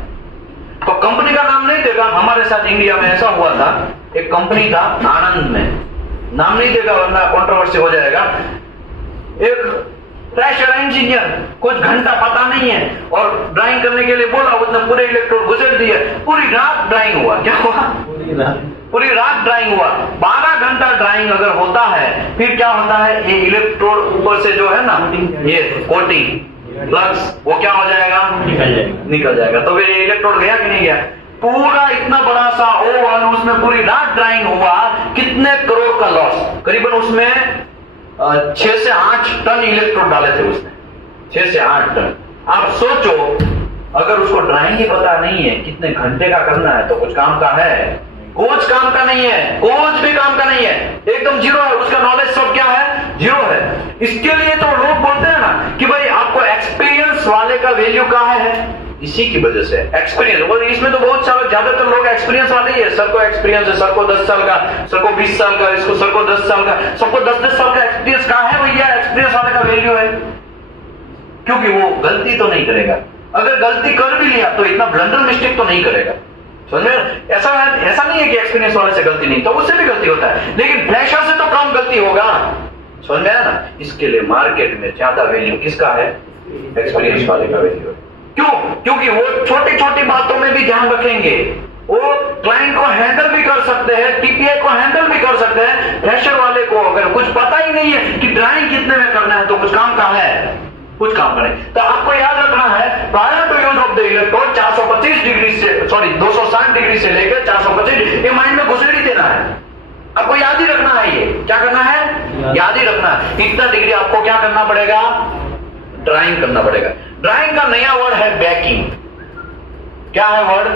तो कंपनी का नाम नहीं देगा। हमारे साथ इंडिया में ऐसा हुआ था, एक कंपनी था आनंद में, नाम नहीं देगा वरना कंट्रोवर्सी हो जाएगा। एक फ्रेशर इंजीनियर, कुछ घंटा पता नहीं है और ड्राइंग करने के लिए बोला, उसने पूरे इलेक्ट्रोड घुसेड़ दिए, पूरी रात ड्राइंग हुआ। क्या हुआ? पूरी रात ड्राइंग हुआ। 12 घंटा ड्राइंग अगर होता है फिर क्या होता है? ये इलेक्ट्रोड ऊपर से जो है ना, ये कोटिंग फ्लक्स, वो क्या हो जाएगा? निकल जाएगा। तो फिर ये इलेक्ट्रोड गया कि नहीं गया? पूरा इतना बड़ा सा ओवन, उसमें पूरी रात ड्राइंग हुआ, कितने करोड़ का लॉस। करीबन उसमें 6 से 8 टन इलेक्ट्रोड डाले थे उसने, 6 से 8 टन। आप सोचो अगर उसको ड्राइंग ही पता नहीं है, कितने घंटे का करना है, तो कुछ काम का है? कुछ काम का नहीं है, कुछ भी काम का नहीं है, एकदम जीरो है। उसका नॉलेज सब क्या है? जीरो है। इसके लिए तो लोग बोलते हैं ना कि भाई आपको एक्सपीरियंस वाले का वैल्यू कहाँ है? इसी की वजह से एक्सपीरियंस। और इसमें तो बहुत सारे ज्यादातर लोग एक्सपीरियंस वाले ही है। सर को एक्सपीरियंस है, सर को 10 साल का, सर को 20 साल का, इसको सर को 10 साल का, सबको 10-10 साल का एक्सपीरियंस कहाँ है भैया? एक्सपीरियंस वाले का वैल्यू है, क्योंकि वो गलती तो नहीं करेगा। अगर गलती कर भी लिया तो इतना ब्लंडर मिस्टेक तो नहीं करेगा। समझ में? ऐसा नहीं है कि एक्सपीरियंस वाले से गलती नहीं, तो उससे भी गलती होता है, लेकिन फ्रेशर से तो कम गलती होगा। समझ में आया ना? इसके लिए मार्केट में ज्यादा वैल्यू किसका है? एक्सपीरियंस वाले का वैल्यू है। क्यों? क्योंकि वो छोटी छोटी बातों में भी ध्यान रखेंगे, वो क्लाइंट को हैंडल भी कर सकते हैं, टीपीआई को हैंडल भी कर सकते हैं। फ्रेशर वाले को अगर कुछ पता ही नहीं है कि ड्राइंग कितने में करना है, तो कुछ काम का है? कुछ काम का नहीं। तो आपको याद रखना है, prior to use of the electrode 425 degree से 260 डिग्री से लेकर 425, ये माइंड में घुसेड़ ही देना है। आपको याद ही रखना है। ये क्या करना है? याद ही रखना है। इतना डिग्री आपको क्या करना पड़ेगा? ड्राइंग करना पड़ेगा। ड्राइंग का नया वर्ड है बेकिंग। क्या है वर्ड?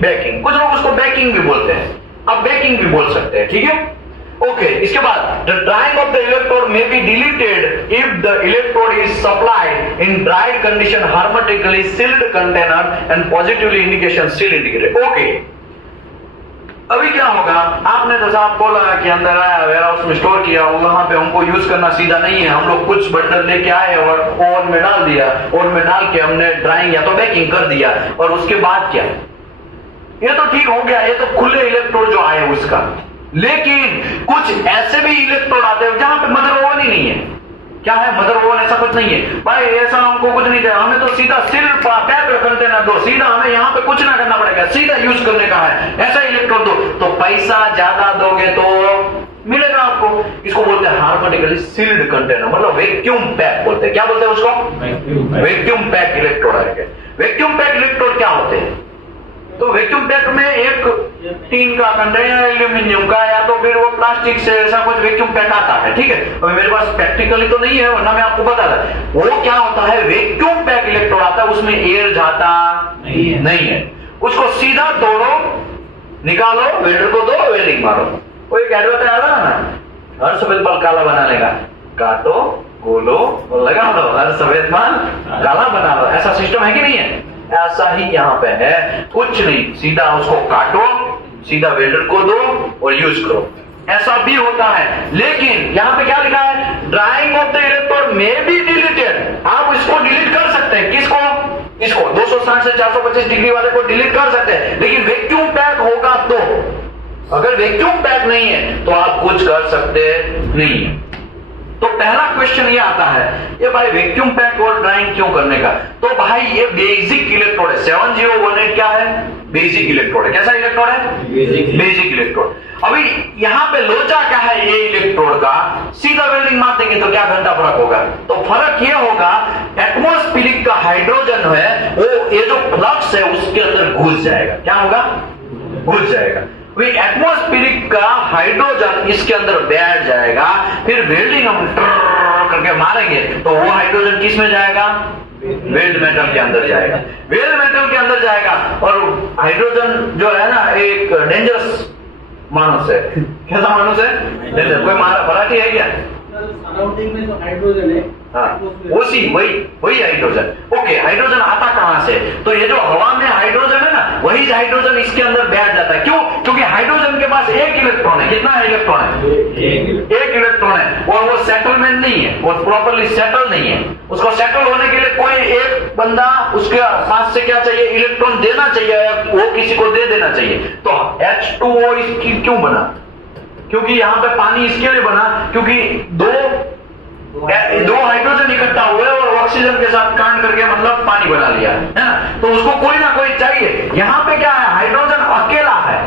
बेकिंग। कुछ लोग उसको बेकिंग भी बोलते हैं, अब बेकिंग भी बोल सकते हैं, ठीक है? ओके। इसके बाद the drying of the electrode may be deleted if the electrode is supplied in dried condition hermetically sealed container and positively indication seal indicated. Okay, अभी क्या होगा? आपने तो साहब बोला कि अंदर आया, वेयर हाउस में स्टोर किया, वहां पे हमको यूज करना सीधा नहीं है, हम लोग कुछ बंडल लेके आए और ओवन में डाल दिया, ओवन में डाल के हमने ड्राइंग या तो बेकिंग कर दिया, और उसके बाद क्या? ये तो ठीक हो गया, ये तो खुले इलेक्ट्रोड जो आए उसका। लेकिन कुछ ऐसे भी इलेक्ट्रोड आते हैं जहां पे मदर ओवन ही नहीं है। क्या है? मदर ओवन ऐसा कुछ नहीं है भाई, ऐसा हमको कुछ नहीं चाहिए, हमें तो सीधा सिर्फ पैक कंटेनर दो, सीधा हमें यहाँ पे कुछ ना करना पड़ेगा, सीधा यूज करने का है, ऐसा इलेक्ट्रोड दो। तो पैसा ज्यादा दोगे तो मिलेगा आपको। इसको बोलते हैं hermetically sealed कंटेनर, मतलब वैक्यूम पैक बोलते हैं। क्या बोलते हैं उसको? वैक्यूम पैक इलेक्ट्रोड आएंगे। वैक्यूम पैक इलेक्ट्रोड क्या होते हैं? तो वैक्यूम पैक में एक टीन का कंटेनर, एल्यूमिनियम का, या तो फिर वो प्लास्टिक से, ऐसा कुछ वैक्यूम पैक आता है, ठीक है? अभी मेरे पास प्रैक्टिकली तो नहीं है, वरना मैं आपको बता रहा। वो क्या होता है? वैक्यूम पैक इलेक्ट्रोड आता है, उसमें एयर जाता नहीं है। उसको सीधा तोड़ो, निकालो, वेल्डर को दो, वेल्डिंग मारो। वो एक एडवर्टाइज आता है ना, हर सफेद बाल काला बनाने का, काटो, गोलो और लगा लो, हर सफेद बाल काला बना लो। ऐसा सिस्टम है कि नहीं है? ऐसा ही यहाँ पे है। कुछ नहीं, सीधा उसको काटो, सीधा वेल्डर को दो और यूज करो, ऐसा भी होता है। लेकिन यहाँ पे क्या लिखा है? Drying of the electrode may be deleted. आप इसको डिलीट कर सकते हैं। किसको? इसको 260 से 425 डिग्री वाले को डिलीट कर सकते हैं, लेकिन वैक्यूम पैक होगा तो। अगर वैक्यूम पैक नहीं है तो आप कुछ कर सकते नहीं है। तो पहला क्वेश्चन ये आता है, ये भाई वैक्यूम पैक और ड्राइंग क्यों करने का? तो भाई ये बेसिक इलेक्ट्रोड है। 7018 क्या है? बेसिक इलेक्ट्रोड है। कैसा इलेक्ट्रोड है? Basic electrode. अभी यहाँ पे लोचा क्या है ये इलेक्ट्रोड का, सीधा वेल्डिंग मार देंगे तो क्या घंटा फर्क होगा? तो फर्क ये होगा, एटमॉस्फेरिक का हाइड्रोजन है वो ये जो फ्लक्स है उसके अंदर घुस जाएगा। क्या होगा? घुस जाएगा। एटमॉस्फेरिक का हाइड्रोजन इसके अंदर बैठ जाएगा, फिर वेल्डिंग हम करके मारेंगे तो वो हाइड्रोजन किस में जाएगा? वेल्ड मेटल के अंदर जाएगा। वेल्ड मेटल के अंदर जाएगा और हाइड्रोजन जो है ना एक डेंजरस मानुष है। कैसा मानुष है? डेंजर। कोई मराठी है क्या? सराउंडिंग में जो हाइड्रोजन है, हाँ, वही हाइड्रोजन। ओके, हाइड्रोजन आता कहां से? तो ये जो हवा में हाइड्रोजन है ना, वही हाइड्रोजन इसके अंदर बैठ जाता है। क्यों? क्योंकि हाइड्रोजन के पास एक इलेक्ट्रॉन है। कितना इलेक्ट्रॉन है? एक इलेक्ट्रॉन है और वो सेटलमेंट नहीं है, वो प्रॉपरली सेटल नहीं है। उसको सेटल होने के लिए कोई एक बंदा उसके पास से क्या चाहिए? इलेक्ट्रॉन देना चाहिए, वो किसी को दे देना चाहिए। तो H2O इसकी क्यों बना? क्योंकि यहाँ पे पानी इसके लिए बना क्योंकि दो हाइड्रोजन इकट्ठा हुए और ऑक्सीजन के साथ कांड करके मतलब पानी बना लिया है ना। तो उसको कोई ना कोई चाहिए। यहाँ पे क्या है? हाइड्रोजन अकेला है।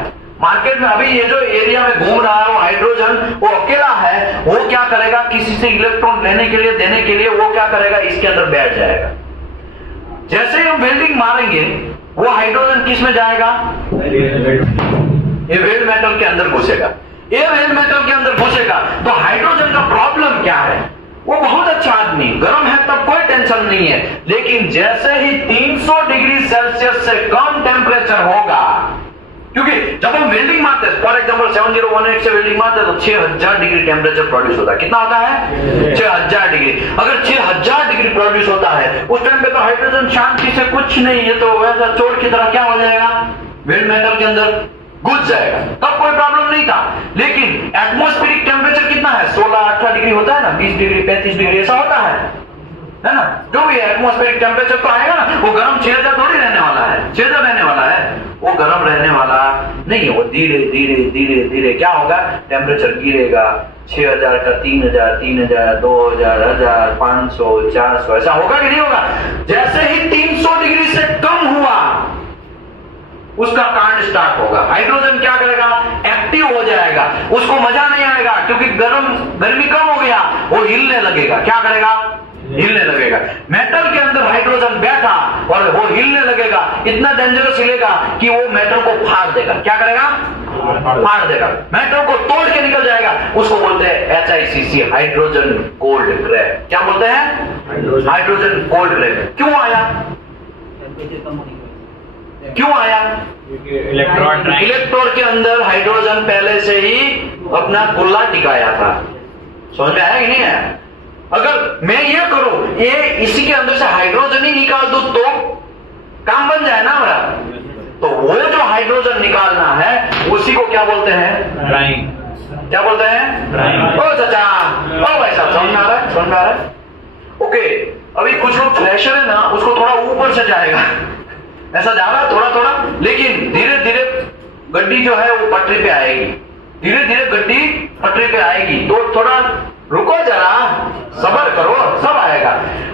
मार्केट में अभी ये जो एरिया में घूम रहा है वो हाइड्रोजन वो अकेला है। वो क्या करेगा? किसी से इलेक्ट्रॉन लेने के लिए देने के लिए वो क्या करेगा? इसके अंदर बैठ जाएगा। जैसे ही हम वेल्डिंग मारेंगे वो हाइड्रोजन किस में जाएगा? ये वेल्ड मेटल के अंदर घुसेगा। ये वेल्ड मेटल के अंदर घुसेगा तो हाइड्रोजन का प्रॉब्लम क्या है? वो बहुत अच्छा आदमी, गर्म है तब कोई टेंशन नहीं है, लेकिन जैसे ही 300 डिग्री सेल्सियस से कम टेम्परेचर होगा, क्योंकि जब हम वेल्डिंग मारते हैं, फॉर एग्जांपल 7018 से वेल्डिंग मारते हैं तो 6000 डिग्री टेम्परेचर प्रोड्यूस होता है। कितना होता है? 6000 डिग्री। अगर 6000 डिग्री प्रोड्यूस होता है उस टाइम पे तो हाइड्रोजन शांति से कुछ नहीं है, तो वैसा चोट की तरह क्या हो जाएगा? वेल्ड मेटल के अंदर घुस जाएगा। तब कोई प्रॉब्लम नहीं था। लेकिन एटमॉस्फेरिक टेम्परेचर कितना है? 16-18 डिग्री होता है ना, 20 डिग्री 35 डिग्री ऐसा होता है ना। जो भी एटमॉस्फेरिक टेम्परेचर तो आएगा ना, वो गर्म 6000 थोड़ी रहने वाला है। 6000 रहने वाला है, वो गर्म रहने वाला नहीं है। वो धीरे धीरे धीरे धीरे क्या होगा? टेम्परेचर गिरेगा। 6000 का 3000, 3000, 2000, 1000, 500, 400 ऐसा होगा कि नहीं होगा? जैसे ही 300 डिग्री से कम हुआ उसका कांड स्टार्ट होगा। हाइड्रोजन क्या करेगा? एक्टिव हो जाएगा। उसको मजा नहीं आएगा क्योंकि गर्मी कम हो गया, वो हिलने लगेगा। क्या करेगा? हिलने लगेगा। मेटल के अंदर हाइड्रोजन बैठा और वो हिलने लगेगा, इतना डेंजरस हिलेगा कि वो मेटल को फाड़ देगा। क्या करेगा? फाड़ देगा। मेटल को तोड़ के निकल जाएगा। उसको बोलते हैं HICC, हाइड्रोजन कोल्ड क्रैक। क्या बोलते हैं? Hydrogen cold crack. क्यों आया? क्यों आया? इलेक्ट्रोड के अंदर हाइड्रोजन पहले से ही अपना कुल्ला टिकाया था। समझ में आया कि नहीं आया? अगर मैं ये करूं, ये इसी के अंदर से हाइड्रोजन ही निकाल दूं तो काम बन जाए ना हमारा। तो वो जो हाइड्रोजन निकालना है उसी को क्या बोलते हैं? ड्राइंग। क्या बोलते हैं? ड्राइंग। ओ चाचा, ओ भाई साहब, समझ में आ रहा है? समझ में आ रहा है? ओके, अभी कुछ लोग थ्रेशर है ना, उसको थोड़ा ऊपर से जाएगा, ऐसा जा रहा है थोड़ा थोड़ा, लेकिन धीरे धीरे गड्डी जो है वो पटरी पे आएगी। धीरे धीरे गड्डी पटरी पे आएगी। तो थोड़ा रुको जरा, सब्र करो, सब आएगा।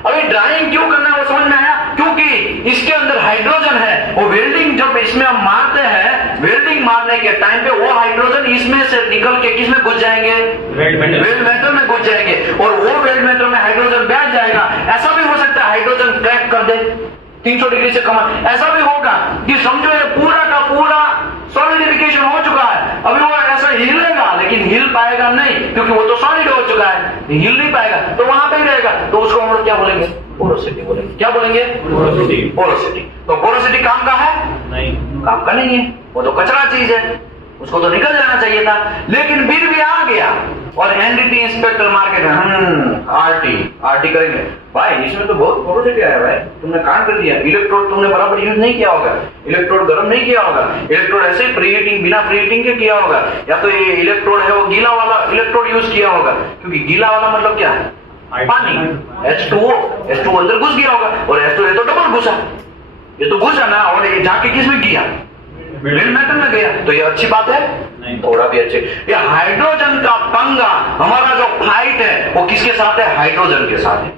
अभी ड्राइंग क्यों करना है वो समझ में आया? क्योंकि इसके अंदर हाइड्रोजन है। वो वेल्डिंग जब इसमें हम मारते हैं, वेल्डिंग मारने के टाइम पे वो हाइड्रोजन इसमें से निकल के किसमें घुस जाएंगे? वेल्ड मेटल में घुस जाएंगे और वो वेल्ड मेटल में हाइड्रोजन बैठ जाएगा। ऐसा भी हो सकता है हाइड्रोजन क्रैक कर दे 300 डिग्री से कम। ऐसा भी होगा कि समझो ये पूरा का पूरा सॉलिडिफिकेशन हो चुका है, अभी वो ऐसा हिलेगा लेकिन हिल पाएगा नहीं, क्योंकि वो तो सॉलिड हो चुका है, हिल नहीं पाएगा, तो वहां पे ही रहेगा। तो उसको हम लोग क्या बोलेंगे? पोरोसिटी बोलेंगे। क्या बोलेंगे? पोरोसिटी। तो पोरोसिटी काम का है? नहीं, काम का नहीं है। वो तो कचरा चीज है, उसको तो निकल जाना चाहिए था। लेकिन बिल भी आ गया और एनडीटी इंस्पेक्टर मार्केट में आरटी करेंगे। भाई इसमें तो बहुत पोरोसिटी आया भाई, तुमने काम कर दिया। इलेक्ट्रोड तुमने बराबर यूज नहीं किया होगा, इलेक्ट्रोड गर्म नहीं किया होगा, इलेक्ट्रोड ऐसे प्रीहीटिंग बिना प्रीहीटिंग के किया होगा, या तो ये इलेक्ट्रोड है वो गीला वाला इलेक्ट्रोड यूज किया होगा। क्योंकि गीला वाला मतलब क्या है? पानी, H2O अंदर घुस गया होगा और H2 तो डबल घुसा, ये तो घुसा ना, और ये जाके किसमें गया? मिड मेटल में गया, तो ये अच्छी बात है नहीं। थोड़ा भी अच्छी। ये हाइड्रोजन का पंगा, हमारा जो फाइट है वो किसके साथ है? हाइड्रोजन के साथ है।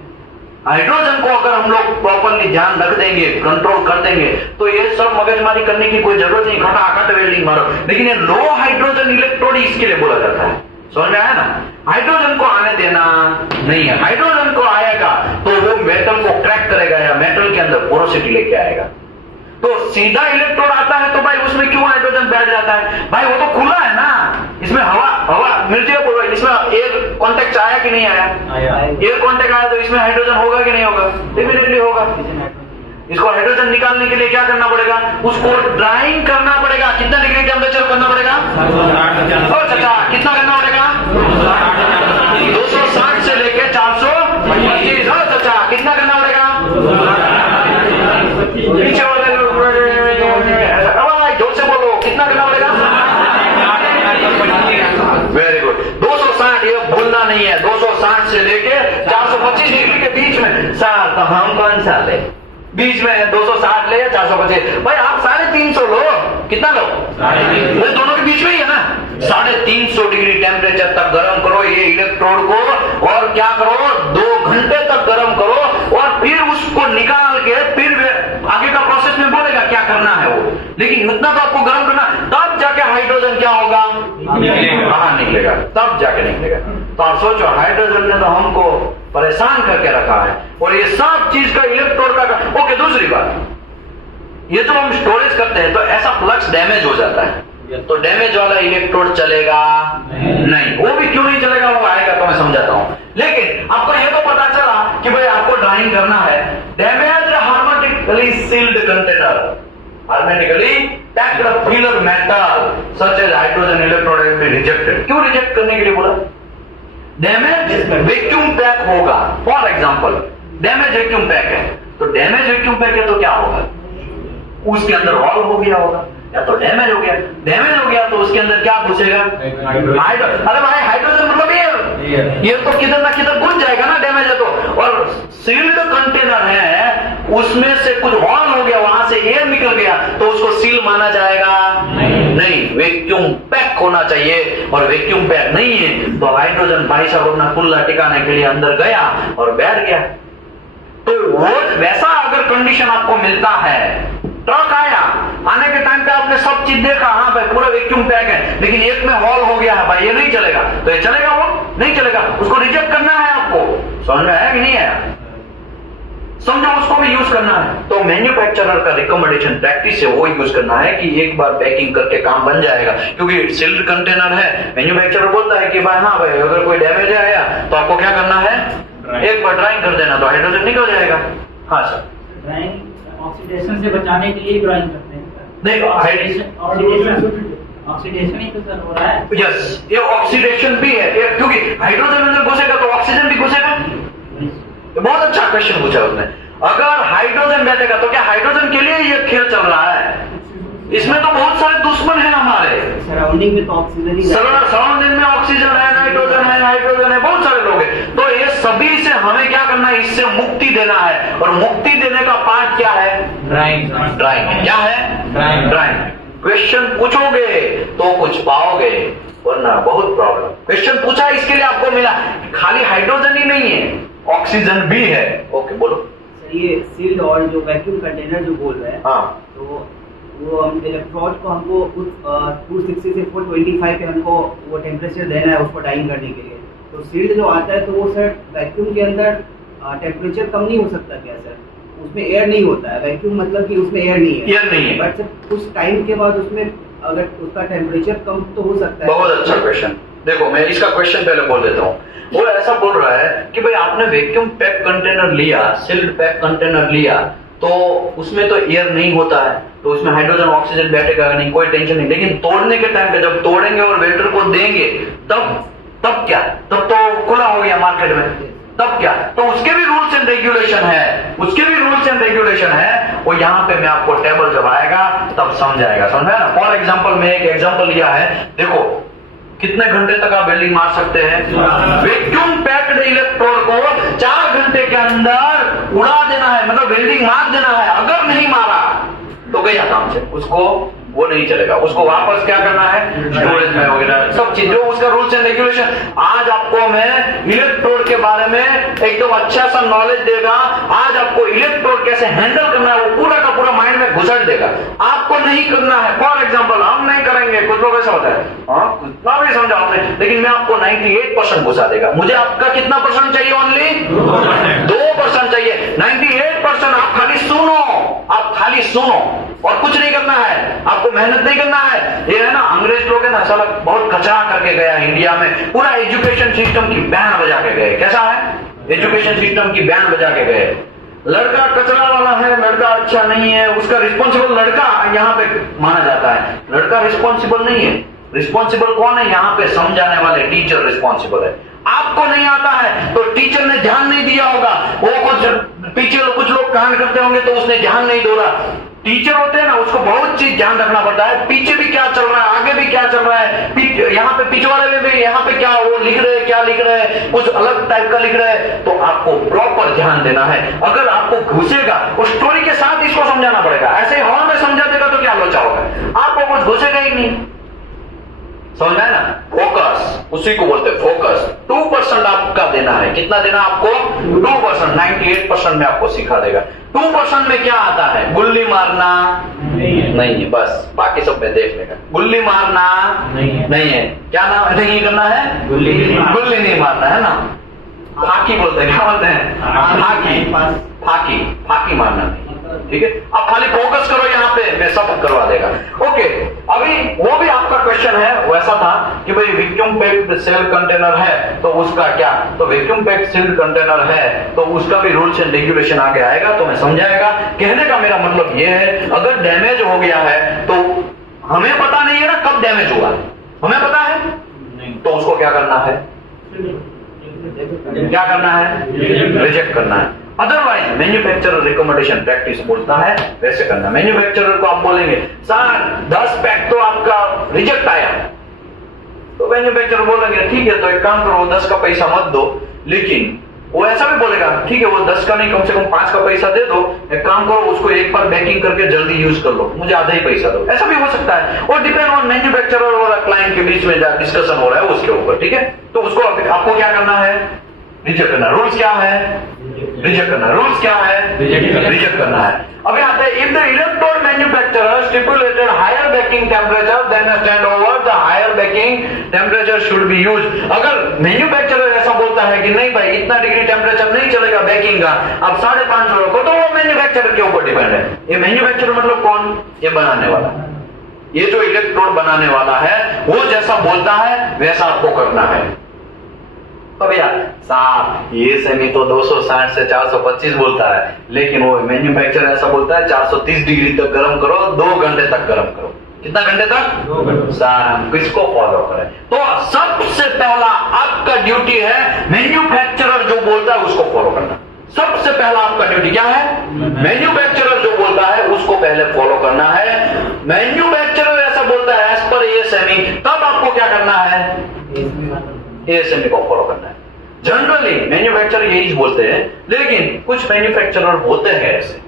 हाइड्रोजन को अगर हम लोग प्रॉपरली ध्यान रख देंगे, कंट्रोल कर देंगे, तो ये सब मगजमारी करने की कोई जरूरत नहीं, खटाखट वेल्डिंग मारो। लेकिन ये लो हाइड्रोजन इलेक्ट्रोड इसके लिए बोला जाता है, समझ में आया ना? हाइड्रोजन को आने देना नहीं है। हाइड्रोजन को आएगा तो वो मेटल को क्रैक करेगा या मेटल के अंदर पोरोसिटी लेके आएगा। तो सीधा इलेक्ट्रोड आता है तो भाई उसमें क्यों हाइड्रोजन बैठ जाता है? भाई वो तो खुला है ना, इसमें हवा मिलती है, बोलो इसमें एयर कांटेक्ट आया कि नहीं आया? एयर कांटेक्ट आया तो इसमें हाइड्रोजन होगा कि नहीं होगा? डेफिनेटली होगा। इसको हाइड्रोजन निकालने के लिए क्या करना पड़ेगा? उसको ड्राइंग करना पड़ेगा। कितना डिग्री टेम्परेचर करना पड़ेगा? अच्छा, कितना करना पड़ेगा? 260 से लेके 425। अच्छा, कितना करना पड़ेगा? नीचे वाले जोर से बोलो, कितना करना पड़ेगा? Very good, 260। ये भूलना नहीं है, 260 से लेके 425 डिग्री के बीच में। सर तो हम कौन सा ले? बीच में 260 ले या 425? भाई आप 350 लो। कितना लो? 350। दोनों के बीच में ही है ना। 350 डिग्री टेम्परेचर तक गर्म करो ये इलेक्ट्रोड को, और क्या करो? 2 घंटे तक गर्म करो, और फिर उसको निकाल के फिर आगे का प्रोसेस में बोलेगा क्या करना है वो। लेकिन इतना तो आपको गर्म करना, तब जाके हाइड्रोजन क्या होगा? बाहर निकलेगा, तब जाके निकलेगा। तो आप सोचो, हाइड्रोजन ने तो हमको परेशान करके रखा है, और ये सब चीज का इलेक्ट्रोड का। ओके, दूसरी बात, ये जो हम स्टोरेज करते हैं तो ऐसा फ्लक्स डैमेज हो जाता है, तो डैमेज वाला इलेक्ट्रोड चलेगा नहीं। वो भी क्यों नहीं चलेगा, वो आएगा तो मैं समझाता हूं। लेकिन आपको ये तो पता चला कि भाई आपको ड्राइंग करना है। Damage hermetically sealed container, hermetically packed filler metal such as hydrogen electrode has been rejected। क्यों रिजेक्ट करने के लिए बोला? डैमेज वैक्यूम पैक होगा। For example, damage vacuum pack है, तो डैमेज वैक्यूम पैक है तो क्या होगा? उसके अंदर हॉल हो गया होगा, या तो डैमेज हो गया। डैमेज हो गया तो उसके अंदर क्या घुसेगा? अरे भाई, हाइड्रोजन मतलब ये तो किधर ना किधर घुस जाएगा ना, डैमेज है तो। और सील्ड कंटेनर है, उसमें से कुछ हॉल हो गया, वहां से एयर निकल गया, तो उसको सील माना जाएगा नहीं। वैक्यूम पैक होना चाहिए, और वैक्यूम पैक नहीं है तो हाइड्रोजन भाई साहब अपना कुल्ला टिकाने के लिए अंदर गया और बैठ गया। तो वो वैसा अगर कंडीशन आपको मिलता है, ट्रक आया, आने के टाइम पे आपने सब चीज देखा, हाँ भाई पूरा वैक्यूम पैक है, लेकिन एक में हॉल हो गया है, भाई ये नहीं चलेगा, तो ये चलेगा? वो नहीं चलेगा, उसको रिजेक्ट करना है आपको। समझ में आया कि नहीं आया? समझो, उसको भी यूज करना है। तो मैन्युफैक्चरर का रिकमेंडेशन प्रैक्टिस है वो यूज करना है कि एक बार पैकिंग करके काम बन जाएगा, क्योंकि सील्ड कंटेनर है। मैन्युफैक्चरर बोलता है कि भाई हाँ भाई, अगर कोई डैमेज आया तो आपको क्या करना है? एक बार ड्राइंग कर देना, तो हाइड्रोजन निकल जाएगा। हाँ सर, ड्राइंग ऑक्सीडेशन से बचाने के लिए ड्राइंग करते हैं। नहीं, ऑक्सीडेशन ही तो सर हो रहा है। यस, ये ऑक्सीडेशन भी है, क्योंकि हाइड्रोजन अंदर घुसेगा तो ऑक्सीजन भी घुसेगा। बहुत अच्छा क्वेश्चन पूछा उसने। अगर हाइड्रोजन बैठेगा तो क्या हाइड्रोजन के लिए ये खेल चल रहा है? इसमें तो बहुत सारे दुश्मन हैं हमारे। सराउंडिंग में तो ऑक्सीजन ही, सराउंडिंग में ऑक्सीजन है, नाइट्रोजन है, हाइड्रोजन है, बहुत सारे लोग हैं। तो ये सभी से हमें क्या करना है? इससे मुक्ति देना है, और मुक्ति देने का पार्ट क्या है? ड्राइंग। ड्राइंग क्या है? ड्राइंग। क्वेश्चन पूछोगे तो कुछ पाओगे, वरना बहुत प्रॉब्लम। क्वेश्चन पूछा इसके लिए आपको मिला, खाली हाइड्रोजन ही नहीं है, ऑक्सीजन भी है। ओके, बोलो सर। ये सील्ड और जो वैक्यूम कंटेनर जो बोल रहे हैं, हाँ, तो वो हम इलेक्ट्रोड को हमको 260 से 425 पे हमको वो टेम्परेचर देना है उसको डाइंग करने के लिए। तो सील्ड जो आता है तो वो सर वैक्यूम के अंदर टेम्परेचर कम नहीं हो सकता क्या सर? उसमें एयर नहीं होता है, वैक्यूम मतलब कि उसमें एयर नहीं है। एयर नहीं है, बट सर कुछ टाइम के बाद उसमें अगर उसका टेम्परेचर कम तो हो सकता है। बहुत अच्छा क्वेश्चन। देखो, मैं इसका क्वेश्चन पहले बोल देता हूँ। वो ऐसा बोल रहा है कि भाई आपने वैक्यूम पैक कंटेनर लिया, सील्ड पैक कंटेनर लिया, तो उसमें तो एयर नहीं होता है, तो उसमें हाइड्रोजन ऑक्सीजन बैठेगा नहीं, कोई टेंशन नहीं। लेकिन तोड़ने के टाइम पे जब तोड़ेंगे और वेल्डर को देंगे, तब क्या? तब तो खुला हो गया मार्केट में, तब क्या? तो उसके भी रूल्स एंड रेगुलेशन है, उसके भी रूल्स एंड रेगुलेशन है। वो यहाँ पे मैं आपको टेबल जब आएगा तब समझाएगा, समझा ना? फॉर एग्जाम्पल, मैं एक एग्जाम्पल लिया है, देखो कितने घंटे तक आप वेल्डिंग मार सकते हैं? वैक्यूम पैक्ड इलेक्ट्रोड को 4 घंटे के अंदर उड़ा देना है, मतलब वेल्डिंग मार देना है। अगर नहीं मारा तो गया काम से, उसको वो नहीं चलेगा, उसको वापस क्या करना है, स्टोरेज में वगैरह सब चीज जो उसका रूल्स एंड रेगुलेशन। आज आपको मैं इलेक्ट्रोड के बारे में एकदम अच्छा सा नॉलेज देगा, आज आपको इलेक्ट्रोड कैसे हैंडल करना है वो पूरा का पूरा माइंड में घुसट देगा। आपको नहीं करना है, फॉर एग्जाम्पल हम नहीं करेंगे, कुछ लोग ऐसा होता है कितना भी समझा आपने, लेकिन मैं आपको 98% घुसा देगा। मुझे आपका कितना परसेंट चाहिए, ओनली 2% चाहिए। 98% आप खाली सुनो, आप खाली सुनो और कुछ नहीं करना है, आपको मेहनत नहीं करना है। ये है ना, अंग्रेज लोग है ना साला बहुत कचरा करके गया इंडिया में, पूरा एजुकेशन सिस्टम की बैंड बजा के गए। कैसा है, एजुकेशन सिस्टम की बैंड बजा के गए। लड़का कचरा वाला है, लड़का अच्छा नहीं है, उसका रिस्पॉन्सिबल लड़का यहाँ पे माना जाता है, लड़का रिस्पॉन्सिबल नहीं है। रिस्पॉन्सिबल कौन है यहाँ पे, समझाने वाले टीचर रिस्पॉन्सिबल है। आपको नहीं आता है तो टीचर ने ध्यान नहीं दिया होगा, वो कुछ पीछे कुछ लोग कांड करते होंगे तो उसने ध्यान नहीं दौड़ा। टीचर होते हैं ना, उसको बहुत चीज ध्यान रखना पड़ता है, पीछे भी क्या चल रहा है, आगे भी क्या चल रहा है, यहाँ पे पीछे वाले में भी यहाँ पे क्या वो लिख रहे हैं, क्या लिख रहे हैं, कुछ अलग टाइप का लिख रहे हैं, तो आपको प्रॉपर ध्यान देना है। अगर आपको घुसेगा उस स्टोरी के साथ इसको समझाना पड़ेगा, ऐसे ही हॉल में समझा देगा तो क्या लोचा होगा, आपको कुछ घुसेगा ही नहीं। समझ में ना, फोकस उसी को बोलते हैं फोकस। 2% आपका देना है, कितना देना आपको, 2%। 98% में आपको सिखा देगा। 2% में क्या आता है, गुल्ली मारना नहीं है, बस बाकी सब में देख लेगा। गुल्ली मारना नहीं है, क्या नाम नहीं करना है, गुल्ली नहीं मारना है ना, फाकी बोलते हैं, क्या बोलते हैं, फाकी मारना नहीं। ठीक है, अब खाली फोकस करो यहाँ पे, मैं सब करवा देगा। ओके, अभी वो भी आपका क्वेश्चन है वैसा था कि भाई वैक्यूम पैक्ड सेल कंटेनर है तो उसका क्या, तो वैक्यूम पैक्ड सेल कंटेनर है तो उसका भी रूल्स एंड रेगुलेशन आगे आएगा तो मैं समझाएगा। कहने का मेरा मतलब ये है, अगर डैमेज हो गया है तो हमें पता नहीं है ना कब डैमेज हुआ, हमें पता है नहीं, तो उसको क्या करना है, क्या करना है, रिजेक्ट करना है। अदरवाइज मैन्युफैक्चरर रिकमेंडेशन प्रैक्टिस बोलता है वैसे करना। मैन्युफैक्चरर को आप बोलेंगे सर 10 पैक तो आपका रिजेक्ट आया, तो मैन्युफैक्चरर बोलेंगे ठीक है तो एक काम करो 10 का पैसा मत दो, लेकिन वो ऐसा भी बोलेगा ठीक है वो 10 का नहीं कम से कम 5 का पैसा दे दो, एक काम करो उसको एक बार पैकिंग करके जल्दी यूज कर लो, मुझे आधा ही पैसा दो, ऐसा भी हो सकता है। और डिपेंड ऑन मैन्युफैक्चरर और क्लाइंट के बीच में डिस्कशन हो रहा है उसके ऊपर, ठीक है। तो उसको आपको क्या करना है, रिजेक्ट करना। रूल्स क्या है, रिजेक्ट करना। रूल्स क्या है, रिजेक्ट करना है। अभी आते हैं, if the electrode manufacturer stipulated higher baking temperature then stand over the higher baking temperature should be use. अगर मैन्युफैक्चरर ऐसा बोलता है कि नहीं भाई इतना डिग्री टेम्परेचर नहीं चलेगा बेकिंग का, अब 550 रखो, तो वो मैन्युफैक्चरर के ऊपर डिपेंड है। ये मैन्युफैक्चरर मतलब कौन, ये बनाने वाला, ये जो इलेक्ट्रोड बनाने वाला है वो जैसा बोलता है वैसा आपको करना है। तो भैया साहब ये सेमी तो 260 से 425 बोलता है, लेकिन वो मैन्युफैक्चरर ऐसा बोलता है 430 डिग्री तक गर्म करो, 2 घंटे तक गर्म करो। कितना घंटे तक, 2 घंटे। सर किसको फॉलो करें, तो सबसे पहला आपका ड्यूटी है मैन्युफैक्चरर जो बोलता है उसको फॉलो करना। सबसे पहला आपका ड्यूटी क्या है, मैन्युफैक्चरर जो बोलता है उसको पहले फॉलो करना है। मैन्युफैक्चरर ऐसा बोलता है एज पर एएसएमई, तब आपको क्या करना है, एएसएमई को फॉलो करना है। जनरली मैन्युफैक्चरर यही बोलते हैं, लेकिन कुछ मैन्युफैक्चरर होते हैं ऐसे,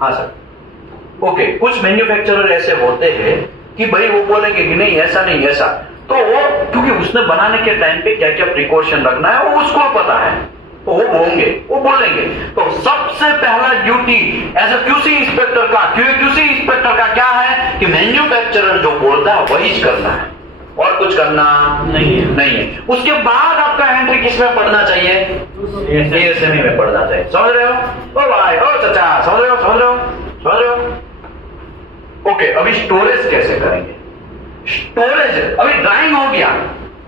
हाँ सर ओके, कुछ मैन्युफैक्चरर ऐसे होते हैं कि भाई वो बोलेंगे कि नहीं ऐसा नहीं ऐसा, तो वो क्योंकि उसने बनाने के टाइम पे क्या क्या प्रिकॉशन रखना है वो उसको पता है, तो वो होंगे, वो बोलेंगे। तो सबसे पहला duty as a QC inspector का, क्यूसी इंस्पेक्टर का क्या है कि मैन्युफैक्चरर जो बोलता है वही करना है और कुछ करना नहीं है। उसके बाद आपका एंट्री किसमें पढ़ना चाहिए, एएसएमई में पढ़ना चाहिए। समझ रहे हो, ओ भाई ओ चाचा, समझ रहे हो। ओके, अभी स्टोरेज कैसे करेंगे। स्टोरेज अभी ड्राइंग हो गया,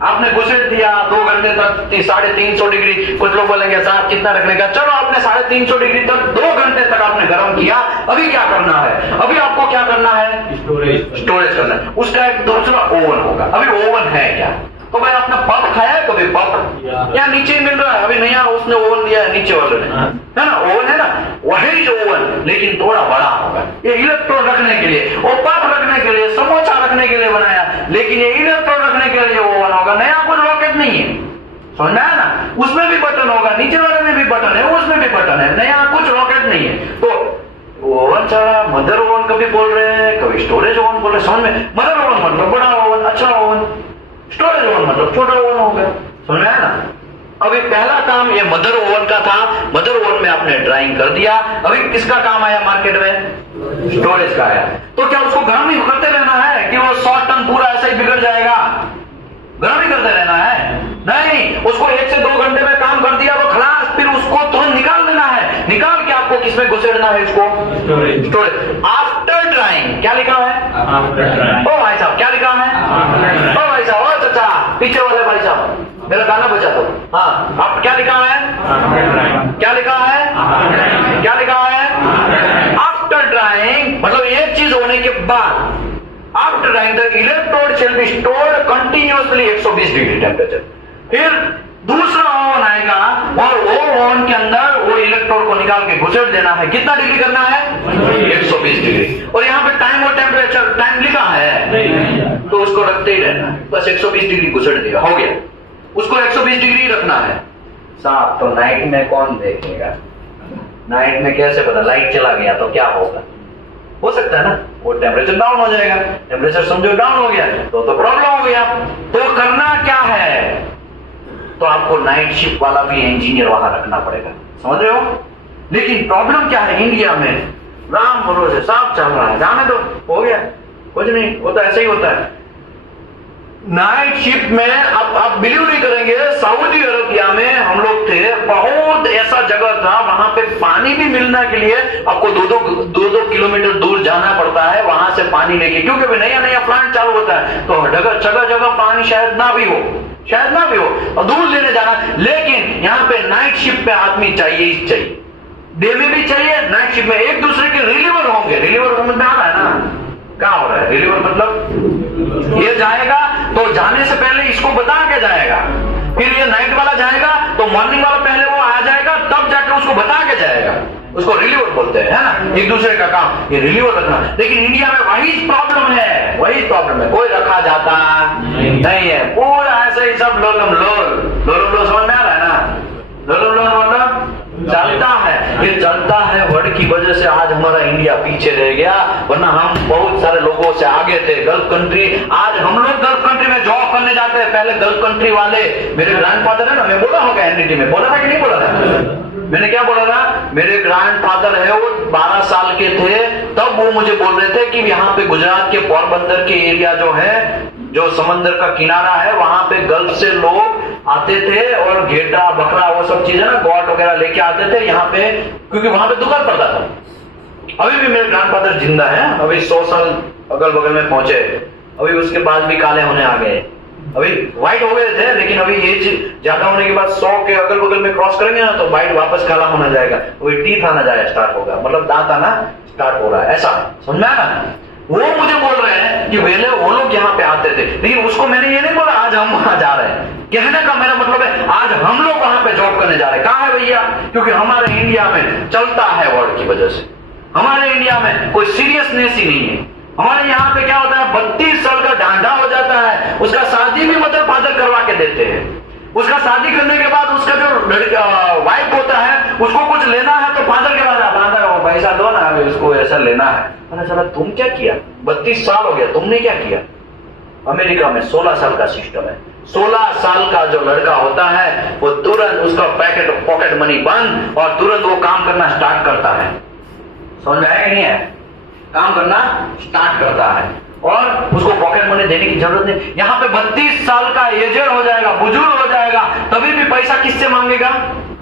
आपने घुसेट दिया 2 घंटे तक 350 डिग्री, कुछ लोग बोलेंगे साहब कितना रखने का, चलो आपने 350 डिग्री तक 2 घंटे तक आपने गर्म किया, अभी क्या करना है, अभी आपको क्या करना है, स्टोरेज करना है। उसका एक दूसरा ओवन होगा। अभी ओवन है क्या, तो भाई आपने पप खाया है कभी, पप या नीचे मिल रहा है, अभी नया उसने ओवन लिया है नीचे वाले ने, है ना, ओवन है ना, वही जो ओवन लेकिन थोड़ा बड़ा होगा। ये इलेक्ट्रोड रखने के लिए और पप रखने के लिए, समोसा रखने के लिए बनाया, लेकिन ये इलेक्ट्रोड रखने के लिए ओवन होगा। नया कुछ रॉकेट नहीं है, समझ में आया ना, उसमें भी बटन होगा, नीचे वाले में भी बटन है, उसमें भी बटन है, नया कुछ रॉकेट नहीं है। तो ओवन चला, मदर ओवन कभी बोल रहे हैं, कभी स्टोरेज ओवन बोल रहे हैं। समझ में, मदर ओवन मतलब बड़ा ओवन, अच्छा ओवन, स्टोरेज ओवन मतलब छोटा ओवन हो गया। समझ में आया ना? अभी पहला काम ये मदर ओवन का था, मदर ओवन में आपने ड्राइंग कर दिया। अभी किसका काम आया मार्केट में? स्टोरेज का आया। तो क्या उसको गर्म ही करते रहना है कि वो 100 टन पूरा ऐसे ही बिगड़ जाएगा? गर्म ही करते रहना है? नहीं, उसको 1 से 2 घंटे में काम कर दिया तो खलास, फिर उसको तुरंत निकाल देना है। निकाल के आपको किसमें घुसेड़ना है इसको? स्टोरेज। आफ्टर ड्राइंग क्या लिखा है? ओ भाई साहब क्या लिखा है? ओ भाई साहब, ओ चाचा, पीछे वाले भाई साहब, मेरा गाना बजा दो। हाँ, आप क्या लिखा है? क्या लिखा है? क्या लिखा है? आफ्टर ड्राइंग मतलब एक चीज होने के बाद, after drawing the electrode shall be stored continuously 120 degree temperature. फिर दूसरा ओवन आएगा और वो ओवन के अंदर वो इलेक्ट्रोड को निकाल के घुसेड़ देना है। कितना डिग्री करना है? 120 डिग्री। और यहाँ पे टाइम और टेम्परेचर टाइम लिखा है तो उसको रखते ही रहना है, बस 120 डिग्री घुसेड़ देगा, हो गया। उसको 120 डिग्री रखना है। साहब तो नाइट में कौन देखेगा? नाइट में कैसे पता? लाइट चला गया तो क्या होगा? हो सकता है ना वो टेम्परेचर डाउन हो जाएगा। टेम्परेचर समझो डाउन हो गया तो प्रॉब्लम हो गया। तो करना क्या है? तो आपको नाइट शिफ्ट वाला भी इंजीनियर वहां रखना पड़ेगा, समझ रहे हो? लेकिन प्रॉब्लम क्या है, इंडिया में राम भरोसे साफ चल रहा है, जाने दो, हो गया, कुछ नहीं होता, ऐसे ही होता है। नाइट शिफ्ट में आप बिलीव नहीं करेंगे, सऊदी अरबिया में हम लोग थे, बहुत ऐसा जगह था वहां पे पानी भी मिलने के लिए आपको 2-2 किलोमीटर दूर जाना पड़ता है वहां से पानी लेके, क्योंकि अभी नया नया प्लांट चालू होता है तो जगह जगह पानी शायद ना भी हो और दूर लेने जाना। लेकिन यहाँ पे नाइट शिफ्ट पे आदमी चाहिए ही चाहिए, डे में भी चाहिए, नाइट शिफ्ट में एक दूसरे के रिलीवर होंगे। रिलीवर समझ में आ रहा है ना क्या हो रहा है? रिलीवर मतलब ये जाएगा तो जाने से पहले इसको बता के जाएगा, फिर ये नाइट वाला जाएगा तो मॉर्निंग वाला पहले वो आ जाएगा, तब जाकर उसको बता के जाएगा। उसको रिलीवर बोलते हैं, है ना, एक दूसरे का काम ये रिलीवर रखना। लेकिन इंडिया में वही प्रॉब्लम है, कोई रखा जाता नहीं है, पूरा ऐसे ही सब लोलम लोल समझ में आ रहा है ना? लोलम लोल मतलब चलता है, ये चलता है वर्ड की वजह से आज हमारा इंडिया पीछे रह गया, वरना हम बहुत सारे लोगों से आगे थे। गल्फ कंट्री, आज हम लोग गल्फ कंट्री में जॉब करने जाते हैं, पहले गल्फ कंट्री वाले, मेरे ग्रैंडफादर है ना, मैं बोला होगा एनडीटी में, बोला था कि नहीं बोला था? मैंने क्या बोला था? मेरे ग्रैंडफादर है वो 12 साल के थे तब वो मुझे बोल रहे थे कि यहाँ पे गुजरात के पोरबंदर के एरिया जो है, जो समंदर का किनारा है, वहां पे गल्फ से लोग आते थे और घेटा बकरा वो सब चीजें ना गोट वगैरह लेके आते थे यहाँ पे, क्योंकि वहां पे दुकान पड़ता था। अभी भी मेरे ग्रैंडफादर जिंदा है, अभी 100 साल अगल बगल में पहुंचे, अभी उसके बाद भी काले होने आ गए, अभी व्हाइट हो गए थे, लेकिन अभी एज ज्यादा होने के बाद 100 के अगल बगल में क्रॉस करेंगे ना तो व्हाइट वापस काला होना जाएगा, वही टीथ आना जाएगा स्टार्ट होगा, मतलब दांत आना स्टार्ट हो रहा है, ऐसा समझ में आया ना? वो मुझे बोल रहे हैं कि पहले वो लोग यहाँ पे आते थे, लेकिन उसको मैंने ये नहीं बोला आज हम वहां जा रहे हैं। कहने का मेरा मतलब है आज हम लोग वहां पे जॉब करने जा रहे हैं। कहाँ है भैया? क्योंकि हमारे इंडिया में चलता है वर्ड की वजह से, हमारे इंडिया में कोई सीरियसनेस ही नहीं है। हमारे यहाँ पे क्या होता है, 32 साल का ढांढा हो जाता है, उसका शादी भी मदर फादर करवा के देते हैं। उसका शादी करने के बाद उसका जो वाइफ होता है उसको कुछ लेना है तो फादर के बाद पैसा दो ना, अभी उसको ऐसा लेना है। अरे चला तुम क्या किया? 32 साल हो गया, तुमने क्या किया? अमेरिका में 16 साल का सिस्टम है। 16 साल का जो लड़का होता है वो तुरंत उसका पॉकेट मनी बंद और तुरंत वो काम करना स्टार्ट करता है। समझ में आया कि नहीं है? काम करना स्टार्ट करता है और उसको पॉकेट मनी देने की जरूरत नहीं। यहाँ पे 32 साल का एजेड हो जाएगा, बुजुर्ग हो जाएगा, तभी भी पैसा किससे मांगेगा?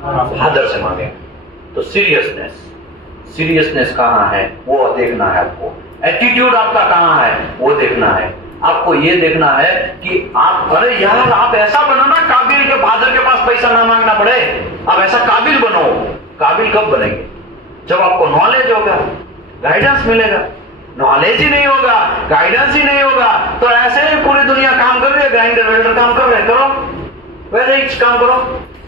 फादर से मांगेगा। तो सीरियसनेस कहाँ है वो देखना है आपको, एटीट्यूड आपका कहाँ है वो देखना है। आपको ये देखना है कि आप, अरे यार आप ऐसा बनो ना काबिल के फादर के पास पैसा ना मांगना पड़े, आप ऐसा काबिल बनो। काबिल कब बनेंगे? जब आपको नॉलेज होगा, गाइडेंस मिलेगा। नॉलेज ही नहीं होगा, गाइडेंस ही नहीं होगा तो ऐसे ही पूरी दुनिया काम कर रही है, ग्राइंडर वेल्डर काम कर रहे हैं, करो वैसे ही काम करो,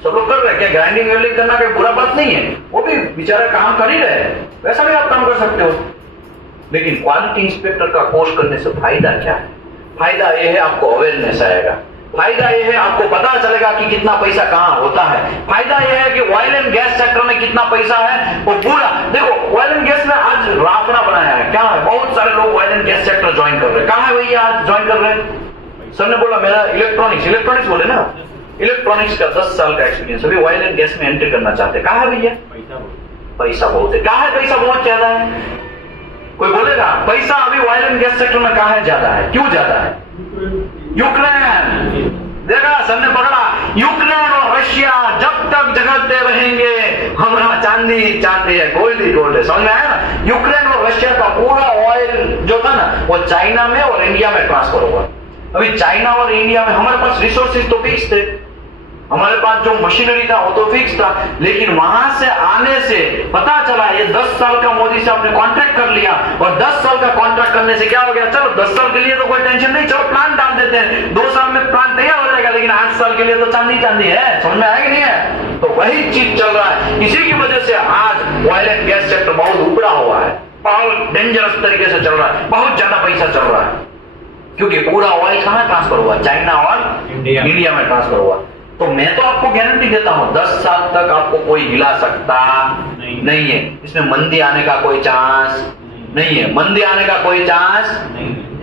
सब लोग कर रहे हैं। क्या ग्राइंडिंग वेल्डिंग करना कोई बुरा बात नहीं है, वो भी बेचारे काम कर ही रहे हैं, वैसा भी आप काम कर सकते हो। लेकिन क्वालिटी इंस्पेक्टर का कोर्स करने से फायदा क्या है? फायदा ये है आपको अवेयरनेस आएगा, फायदा ये है आपको पता चलेगा कि कितना पैसा कहाँ होता है। फायदा ये है कि ऑयल एंड गैस सेक्टर में कितना पैसा है वो पूरा देखो। ऑयल एंड गैस में आज राफड़ा बनाया है, क्या है, बहुत सारे लोग oil and gas sector join कर रहे हैं। कहाँ है भैया आज ज्वाइन कर रहे हैं? सर ने बोला मेरा इलेक्ट्रॉनिक्स बोले ना, इलेक्ट्रॉनिक्स का 10 साल का एक्सपीरियंस, अभी ऑयल एंड गैस में एंट्री करना चाहते हैं। कहाँ है भैया? पैसा बहुत है। कहाँ है पैसा बहुत ज्यादा है? कोई बोलेगा पैसा अभी ऑयल एंड गैस सेक्टर में कहाँ है ज्यादा है? क्यों ज्यादा है? यूक्रेन, देखा सर ने पकड़ा, यूक्रेन और रशिया जब तक झगड़ते रहेंगे हमारा चांदी है, गोल्ड ही गोल्ड है। समझ में आया ना? यूक्रेन और रशिया का पूरा ऑयल जो था ना वो चाइना में और इंडिया में ट्रांसफर हुआ। अभी चाइना और इंडिया में हमारे पास रिसोर्सेज तो फिक्स थे, हमारे पास जो मशीनरी था वो तो फिक्स था, लेकिन वहां से आने से पता चला ये 10 साल का मोदी से आपने कॉन्ट्रैक्ट कर लिया, और 10 साल का कॉन्ट्रैक्ट करने से क्या हो गया, चलो 10 साल के लिए तो कोई टेंशन नहीं, चलो प्लान डाल देते हैं, 2 साल में प्लान तैयार हो जाएगा, लेकिन 8 साल के लिए तो चांदी है। समझ में आया कि नहीं है? तो वही चीज चल रहा है। इसी की वजह से आज ऑयल एंड गैस सेक्टर बहुत उपड़ा हुआ है, बहुत डेंजरस तरीके से चल रहा है, बहुत ज्यादा पैसा चल रहा है, क्योंकि पूरा ऑयल कहां ट्रांसफर हुआ? चाइना और इंडिया में ट्रांसफर हुआ। तो मैं तो आपको गारंटी देता हूं 10 साल तक आपको कोई हिला सकता नहीं है। इसमें मंदी आने का कोई चांस नहीं है, मंदी आने का कोई चांस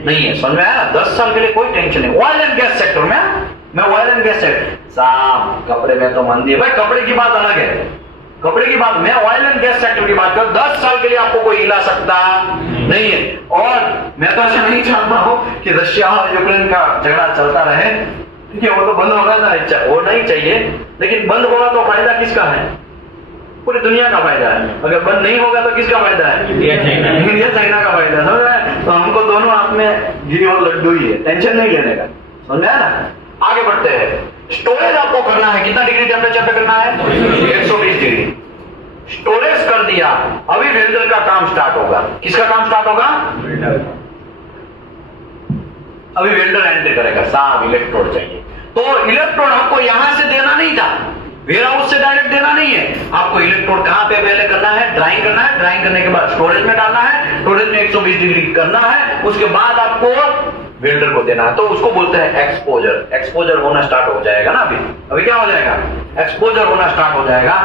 नहीं है। समझ में आया ना? 10 साल के लिए कोई टेंशन नहीं। ऑयल एंड गैस सेक्टर में मैं ऑयल एंड गैस सेक्टर साहब, कपड़े में तो मंदी है भाई, कपड़े की बात अलग है, कपड़े की बात, मैं ऑयल एंड गैस सेक्टर की बात कर, 10 साल के लिए आपको कोई हिला सकता नहीं है। और मैं तो ऐसा नहीं चाहता हूं कि रशिया और यूक्रेन का झगड़ा चलता रहे, ठीक है, वो तो बंद होना वो नहीं चाहिए, लेकिन बंद होगा तो फायदा किसका है? पूरी दुनिया का फायदा है। अगर बंद नहीं होगा तो किसका फायदा है? इंडिया चाइना का फायदा। समझ में? तो हमको दोनों हाथ में घी और लड्डू ही है, टेंशन नहीं लेने का। समझ में आया ना? आगे बढ़ते हैं। स्टोरेज आपको करना है, कितना डिग्री टेम्परेचर पे करना है? 120 डिग्री। स्टोरेज कर दिया, अभी वेल्डर का काम स्टार्ट होगा। किसका काम स्टार्ट होगा? अभी वेल्डर एंट्री करेगा, साहब इलेक्ट्रोड चाहिए, तो इलेक्ट्रोड आपको यहां से देना नहीं था, वेयर हाउस से डायरेक्ट देना नहीं है, आपको इलेक्ट्रोड कहां पे पहले करना है? ड्राइंग करना है, ड्राइंग करने के बाद स्टोरेज में डालना है, स्टोरेज में 120 डिग्री करना है, उसके बाद आपको वेल्डर को देना है, तो उसको बोलते हैं एक्सपोजर। एक्सपोजर होना स्टार्ट हो जाएगा ना, अभी क्या हो जाएगा? एक्सपोजर होना स्टार्ट हो जाएगा।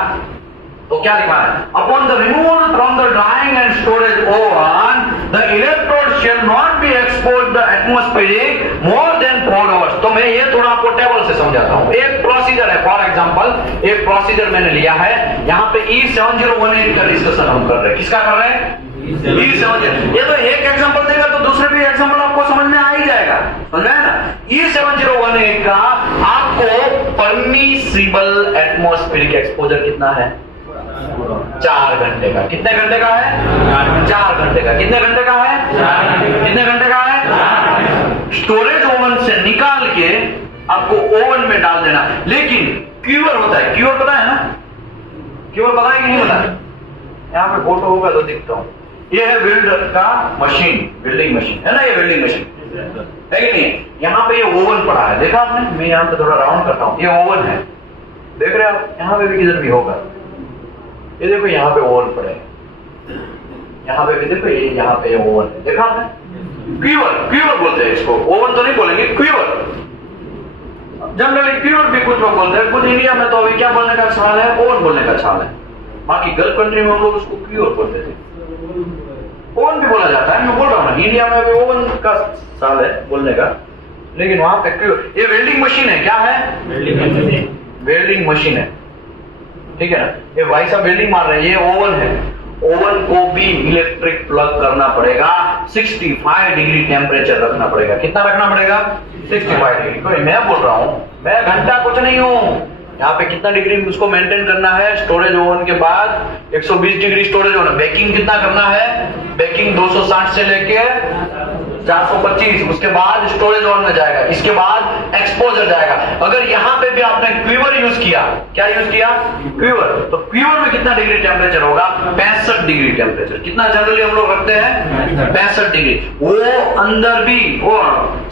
तो क्या लिखा है? Upon the removal from the drawing and storage oven the electrode shell not be expose the atmospheric more than 4 hours. तो मैं ये थोड़ा आपको टेबल से समझाता हूं। एक प्रोसीजर है, फॉर एग्जांपल एक प्रोसीजर मैंने लिया है, यहाँ पे E7018 का डिस्कशन हम कर रहे हैं। किसका कर रहे हैं? E70। ये तो एक एग्जांपल देगा तो दूसरे भी एग्जांपल आपको समझ में आ ही जाएगा। समझ में ना? E7018 का आपको परमिसिबल एटमॉस्फेरिक एक्सपोजर कितना है? 4 घंटे का। कितने घंटे का है? 4 घंटे का। कितने घंटे का है? कितने घंटे का है? स्टोरेज ओवन से निकाल के आपको ओवन में डाल देना। लेकिन क्यूअर होता है, क्यूअर पता है ना? क्यूअर पता है कि नहीं पता? यहाँ पे फोटो होगा तो दिखता हूँ। ये है वेल्डर का मशीन, वेल्डिंग मशीन है ना, ये वेल्डिंग मशीन है कि नहीं? यहाँ पे ये ओवन पड़ा है, देखा आपने? मैं यहाँ पे थोड़ा राउंड करता हूँ, ये ओवन है, देख रहे हो आप? यहाँ पे भी किधर भी होगा, ये देखो यहाँ पे ओवन पड़े, यहाँ पे भी देखो, ये यहाँ पे ओवन है, देखा आपने? क्यूअर, क्यूअर बोलते हैं इसको, ओवन तो नहीं बोलेंगे, क्यूअर। जनरली क्यूअर भी कुछ लोग बोलते हैं, कुछ इंडिया में तो अभी क्या बोलने का चाल है? ओवन बोलने का चाल है। बाकी गल्फ कंट्री में हम लोग उसको क्यूअर बोलते थे, ओवन भी बोला जाता है। मैं बोल रहा हूँ ना, इंडिया में भी ओवन का साल है बोलने का, लेकिन वहां पे क्यूअर। ये वेल्डिंग मशीन है, क्या है? वेल्डिंग मशीन है, ठीक है ना? ये भाई साहब वेल्डिंग मार रहे हैं, ये ओवन है। ओवन को भी इलेक्ट्रिक प्लग करना पड़ेगा, 65 डिग्री टेम्परेचर रखना पड़ेगा। कितना रखना पड़ेगा? 65 डिग्री। तो मैं बोल रहा हूं, मैं घंटा कुछ नहीं हूं, यहाँ पे कितना डिग्री उसको मेंटेन करना है? स्टोरेज ओवन के बाद 120 डिग्री स्टोरेज ओवन। बेकिंग कितना करना है? बेकिंग 260 से लेके 425, उसके बाद स्टोरेज ओवन में जाएगा, इसके बाद एक्सपोजर जाएगा। अगर यहाँ पे भी आपने क्यूअर यूज किया, क्या यूज किया? क्यूअर, तो क्यूअर में कितना डिग्री टेम्परेचर होगा? 65 डिग्री टेम्परेचर। कितना जनरली हम लोग रखते हैं? 65 डिग्री। वो अंदर भी वो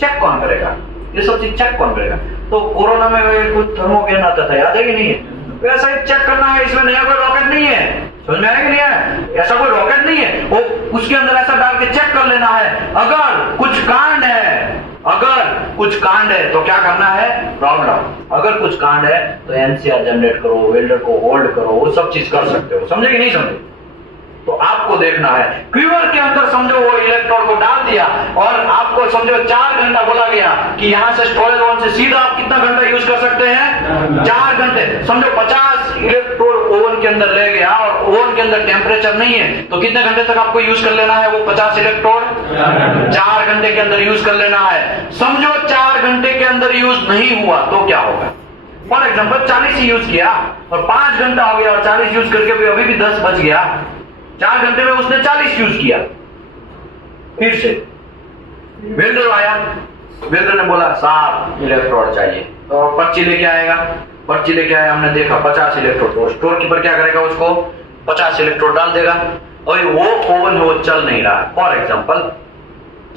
चेक कौन करेगा? ये सब चीज चेक कौन करेगा? तो कोरोना में कुछ थर्मोगेन आता था, याद है कि नहीं है? वैसा ही चेक करना है, इसमें नया कोई रॉकेट नहीं है। समझ में आया कि नहीं है? ऐसा कोई रॉकेट नहीं है, वो उसके अंदर ऐसा डाल के चेक कर लेना है। अगर कुछ कांड है अगर कुछ कांड है तो क्या करना है, प्रॉब्लम। अगर कुछ कांड है तो एनसीआर जनरेट करो, वेल्डर को होल्ड करो, वो सब चीज कर सकते हो। समझे कि नहीं समझे? तो आपको देखना है क्यूअर के अंदर समझो वो इलेक्ट्रोड को डाल दिया और आपको समझो 4 घंटा बोला गया कि यहां से स्टोरेज ओवन से सीधा आप कितना घंटा यूज कर सकते हैं, 4 घंटे। समझो 50 इलेक्ट्रोड ओवन के अंदर ले गया और ओवन के अंदर टेम्परेचर नहीं है, तो कितने घंटे तक आपको यूज कर लेना है वो 50 इलेक्ट्रोड? 4 घंटे के अंदर यूज कर लेना है। समझो 4 घंटे के अंदर यूज नहीं हुआ तो क्या होगा? फॉर एग्जाम्पल 40 ही यूज किया और 5 घंटा हो गया और 40 यूज करके भी अभी भी 10 बच गया। 4 घंटे में उसने 40 यूज किया। फिर से वेल्डर आया, वेल्डर ने बोला 7 इलेक्ट्रोड चाहिए, तो पर्ची लेके आएगा। पर्ची लेके आया, हमने देखा 50 इलेक्ट्रोड, तो स्टोर कीपर क्या करेगा, उसको 50 इलेक्ट्रोड डाल देगा। और वो ओवन है वो चल नहीं रहा है, फॉर एग्जाम्पल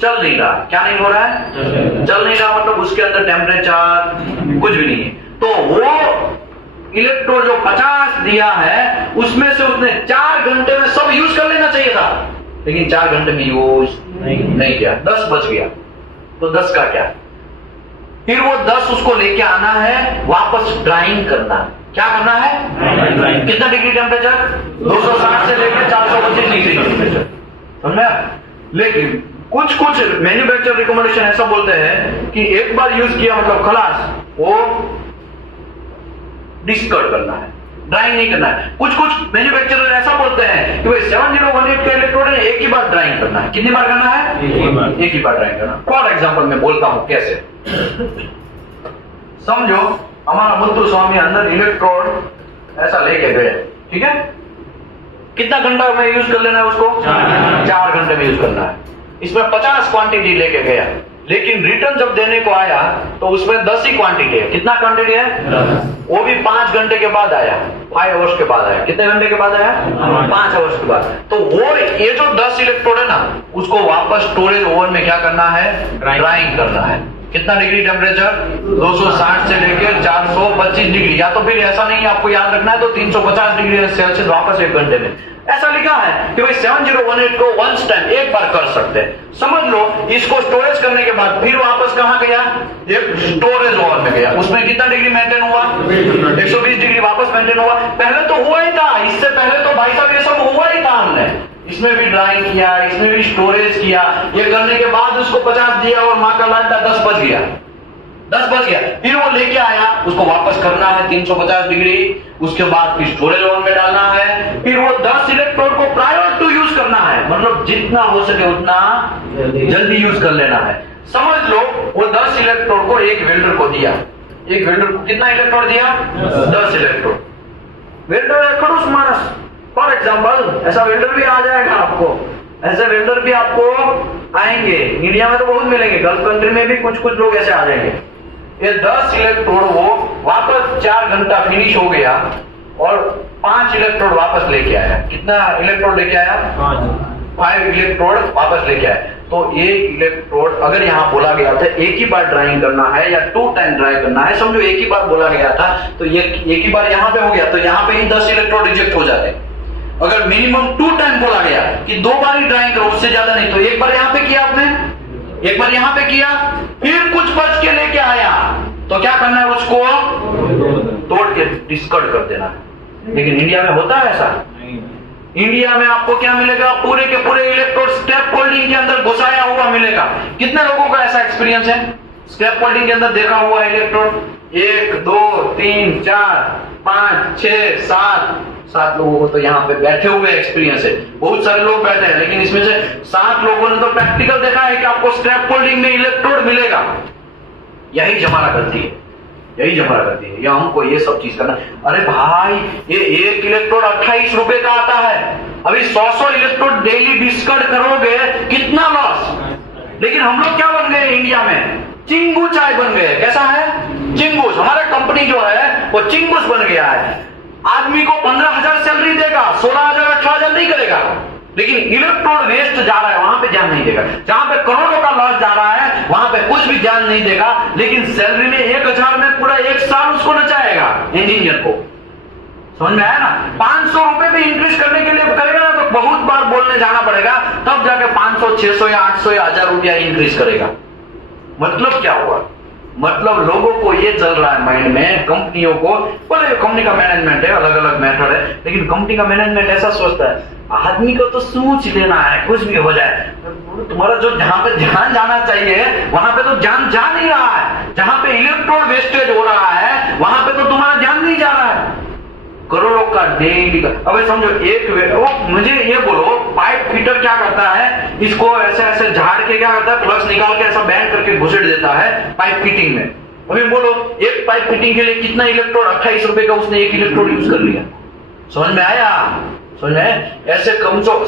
चल नहीं रहा, क्या नहीं हो रहा है, चल नहीं रहा, मतलब उसके अंदर टेम्परेचर कुछ भी नहीं है। तो वो इलेक्ट्रोड जो 50 दिया है उसमें से उसने 4 घंटे में सब यूज कर लेना चाहिए था, लेकिन 4 घंटे में यूज नहीं किया, 10 बच गया। तो 10 का क्या, फिर वो 10 उसको लेके आना है, वापस ड्राइंग करना है। क्या करना है, कितना डिग्री टेम्परेचर, 260 से लेकर 425 डिग्री टेम्परेचर, समझा? लेकिन कुछ मैन्युफैक्चर रिकमेंडेशन ऐसा बोलते हैं कि एक बार यूज किया मतलब खलास, वो डिस्कार्ड करना है, ड्राइंग नहीं करना है। कुछ मैन्युफैक्चरर ऐसा बोलते हैं कि भाई 7018 के इलेक्ट्रोड है एक ही बार ड्राइंग करना है। कितनी बार करना है, एक ही बार ड्राइंग करना। फॉर एग्जांपल मैं बोलता हूं कैसे। समझो हमारा मुत्तु स्वामी अंदर इलेक्ट्रोड ऐसा लेके गए, ठीक है, कितना घंटा में यूज कर लेना है उसको, 4 घंटे में यूज करना है। इसमें 50 क्वांटिटी लेके गया, लेकिन रिटर्न जब देने को आया तो उसमें 10 ही क्वांटिटी है। कितना क्वांटिटी है, वो भी 5 घंटे के बाद आया, 5 आवर्स के बाद आया। कितने घंटे के बाद आया, 5 आवर्स के बाद। तो वो ये जो 10 इलेक्ट्रोड है ना, उसको वापस स्टोरेज ओवन में क्या करना है, ड्राइंग करना है। कितना डिग्री टेम्परेचर, 260 से लेकर 425 डिग्री, या तो फिर ऐसा नहीं आपको याद रखना है तो 350 डिग्री सेल्सियस वापस 1 घंटे में। ऐसा लिखा है कि भाई 7018 को वंस टाइम एक बार कर सकते हैं। समझ लो इसको स्टोरेज करने के बाद फिर वापस कहां गया, एक स्टोरेज ओवन में गया, उसमें कितना डिग्री मेंटेन हुआ, 120 डिग्री वापस मेंटेन हुआ। पहले तो हुआ ही था, इससे पहले तो भाई साहब ये सब हुआ ही था, हमने इसमें भी ड्राइंग किया, इसमें भी स्टोरेज किया। ये करने के बाद उसको 50 दिया और माँ का लाल था 10 बच गया, 10 बच गया। फिर वो लेके आया, उसको वापस करना है 350 डिग्री, उसके बाद फिर स्टोरेज ओवन में डालना है। फिर वो 10 इलेक्ट्रोड को प्रायर टू यूज करना है, मतलब जितना हो सके उतना जल्दी यूज कर लेना है। समझ लो वो 10 इलेक्ट्रोड को एक वेल्डर को दिया, एक वेल्डर को कितना इलेक्ट्रोड दिया, 10 इलेक्ट्रोड। वेल्डर है खड़ूस मानस, फॉर एग्जाम्पल ऐसा वेल्डर भी आ जाएगा आपको, ऐसे वेल्डर भी आपको आएंगे। इंडिया में तो बहुत मिलेंगे, गल्फ कंट्री में भी कुछ लोग ऐसे आ जाएंगे। ये 10 इलेक्ट्रोड वो वापस 4 घंटा फिनिश हो गया और 5 इलेक्ट्रोड वापस लेके आया। कितना इलेक्ट्रोड लेके आया, 5 इलेक्ट्रोड वापस लेके आया। तो ये इलेक्ट्रोड अगर यहाँ बोला गया था एक ही बार ड्राइंग करना है या 2 टाइम ड्राई करना है, समझो एक ही बार बोला गया था तो ये एक ही बार यहाँ पे हो गया, तो यहाँ पे ही 10 इलेक्ट्रोड रिजेक्ट हो जाते। अगर मिनिमम 2 टाइम बोला गया कि 2 बार ही ड्राइंग करो, उससे ज्यादा नहीं, तो एक बार यहाँ पे किया आपने, एक बार यहाँ पे किया, फिर कुछ बच के लेके आया, तो क्या करना है, उसको तोड़ के डिस्कार्ड कर देना है। लेकिन इंडिया में होता है ऐसा? इंडिया में आपको क्या मिलेगा, पूरे के पूरे इलेक्ट्रोड स्क्रैप फोल्डिंग के अंदर घुसाया हुआ मिलेगा। कितने लोगों का ऐसा एक्सपीरियंस है, स्क्रैप फोल्डिंग के अंदर देखा हुआ है इलेक्ट्रोड? 1 2 3 4 5 6 7 लोगों को तो यहाँ पे बैठे हुए एक्सपीरियंस है। बहुत सारे लोग बैठे हैं, लेकिन इसमें से 7 लोगों ने तो प्रैक्टिकल देखा है कि आपको स्क्रैप फोल्डिंग में इलेक्ट्रोड मिलेगा। यही जमाना करती है, यही जमाना करती है, या हमको ये सब चीज करना। अरे भाई ये एक इलेक्ट्रोड 28 रुपए का आता है, अभी 100 इलेक्ट्रोड डेली डिस्कार्ड करोगे, कितना लॉस। लेकिन हम लोग क्या बन गए इंडिया में, चिंगू चाय बन गए। कैसा है, चिंगूस। हमारा कंपनी जो है वो चिंगूस बन गया है। आदमी को 15,000 सैलरी देगा, 16,000 18,000 नहीं करेगा, लेकिन इलेक्ट्रोड वेस्ट जा रहा है वहां पे ध्यान नहीं देगा। जहां पे करोड़ों का लॉस जा रहा है वहां पे कुछ भी ध्यान नहीं देगा, लेकिन सैलरी में 1,000 में पूरा 1 साल उसको नचाएगा इंजीनियर को। समझ में आया ना? 500 रुपए भी इंक्रीज करने के लिए करेगा ना तो बहुत बार बोलने जाना पड़ेगा, तब जाके 500 600 या 800 या 1000 रुपया इंक्रीज करेगा। मतलब क्या हुआ? मतलब लोगों को ये चल रहा है माइंड में, कंपनियों को, बोले कंपनी का मैनेजमेंट है, अलग अलग मेथड है, लेकिन कंपनी का मैनेजमेंट ऐसा सोचता है आदमी को तो सूझ लेना है, कुछ भी हो जाए। तुम्हारा जो जहां पे ध्यान जाना चाहिए वहां पे तो ध्यान जा नहीं रहा है, जहां पे इलेक्ट्रॉन वेस्टेज हो रहा है वहां पे तो तुम्हारा ध्यान नहीं जा रहा है। करोड़ों का डेली का, अब समझो एक मुझे ये बोलो, पाइप फिटर क्या करता है, इसको ऐसे ऐसे झाड़ के क्या करता है, प्लग्स निकाल के ऐसा बैंड करके घुसेड़ देता है पाइप फिटिंग में। अभी बोलो एक पाइप फिटिंग के लिए कितना इलेक्ट्रोड, 28 रुपए का उसने एक इलेक्ट्रोड यूज कर लिया। समझ में आया? समझ में? ऐसे